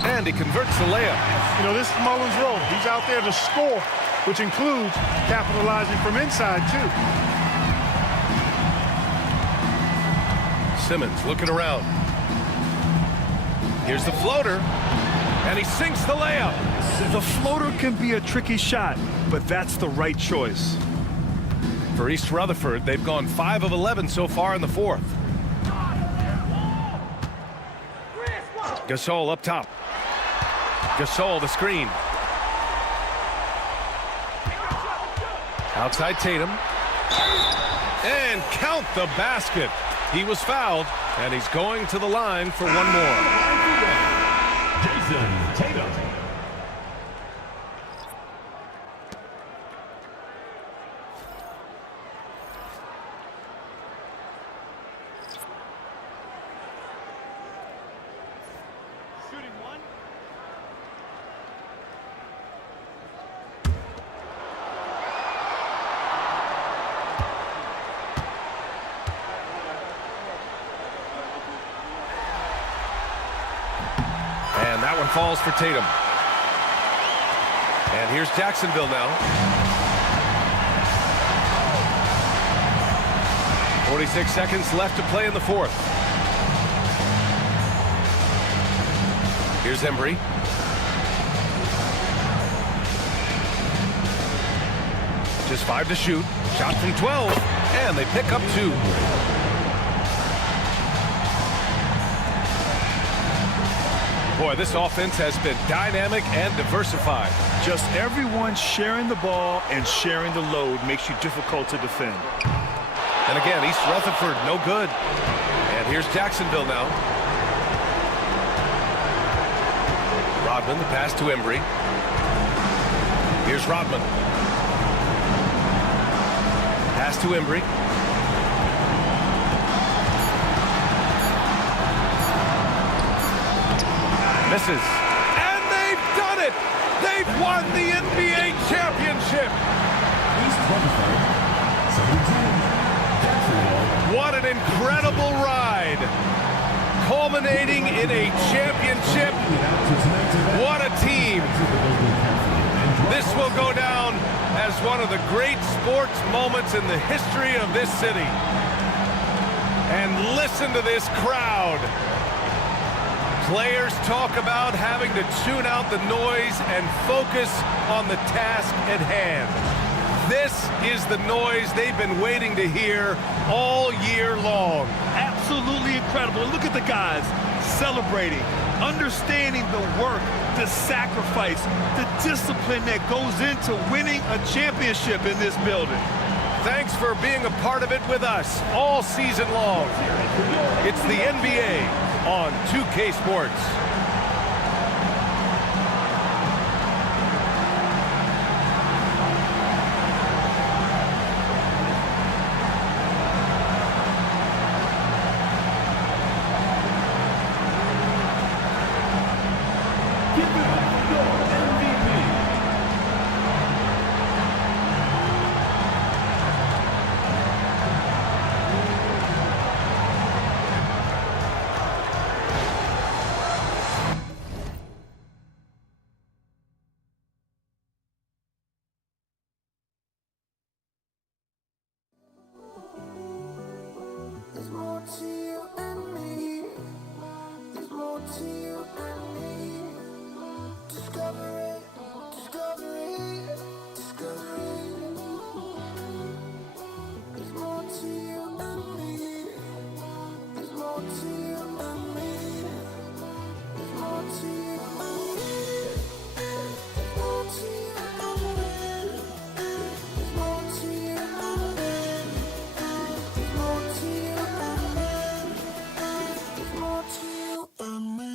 And he converts the layup. You know, this is Mullen's role. He's out there to score, which includes capitalizing from inside, too. Simmons looking around. Here's the floater. And he sinks the layup. The floater can be a tricky shot, but that's the right choice. For East Rutherford, they've gone 5 of 11 so far in the fourth. Gasol up top. Gasol the screen. Outside Tatum. And count the basket. He was fouled, and he's going to the line for one more. Jason Tatum. And that one falls for Tatum. And here's Jacksonville now. 46 seconds left to play in the fourth. Here's Embry. Just 5 to shoot. Shot from 12. And they pick up 2. Boy, this offense has been dynamic and diversified. Just everyone sharing the ball and sharing the load makes you difficult to defend. And again, East Rutherford, no good. And here's Jacksonville now. Rodman, the pass to Embry. Here's Rodman. Pass to Embry. Misses. And they've done it! They've won the NBA championship! What an incredible ride! Culminating in a championship. What a team! This will go down as one of the great sports moments in the history of this city. And listen to this crowd. Players talk about having to tune out the noise and focus on the task at hand. This is the noise they've been waiting to hear all year long. Absolutely incredible. Look at the guys celebrating, understanding the work, the sacrifice, the discipline that goes into winning a championship in this building. Thanks for being a part of it with us all season long. It's the NBA on 2K Sports. There's more to you and me. There's more to you and me. Discovery, discovery, discovery. There's more to you and me. There's more to you and me. There's more to you and me. There's more to you and me. There's more to you and me. There's more to you and me. There's more to you and me.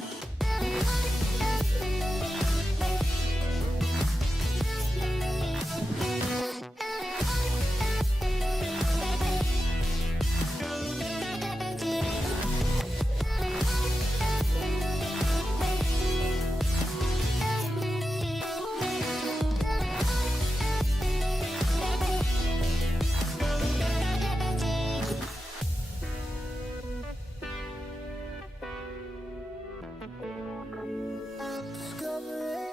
Discovery,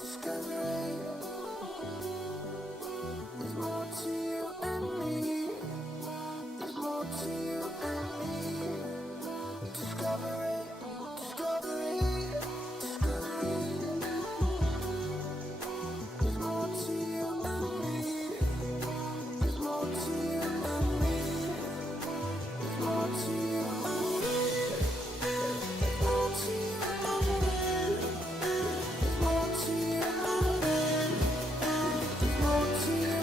discovery. There's more to you and me. There's more to you and me.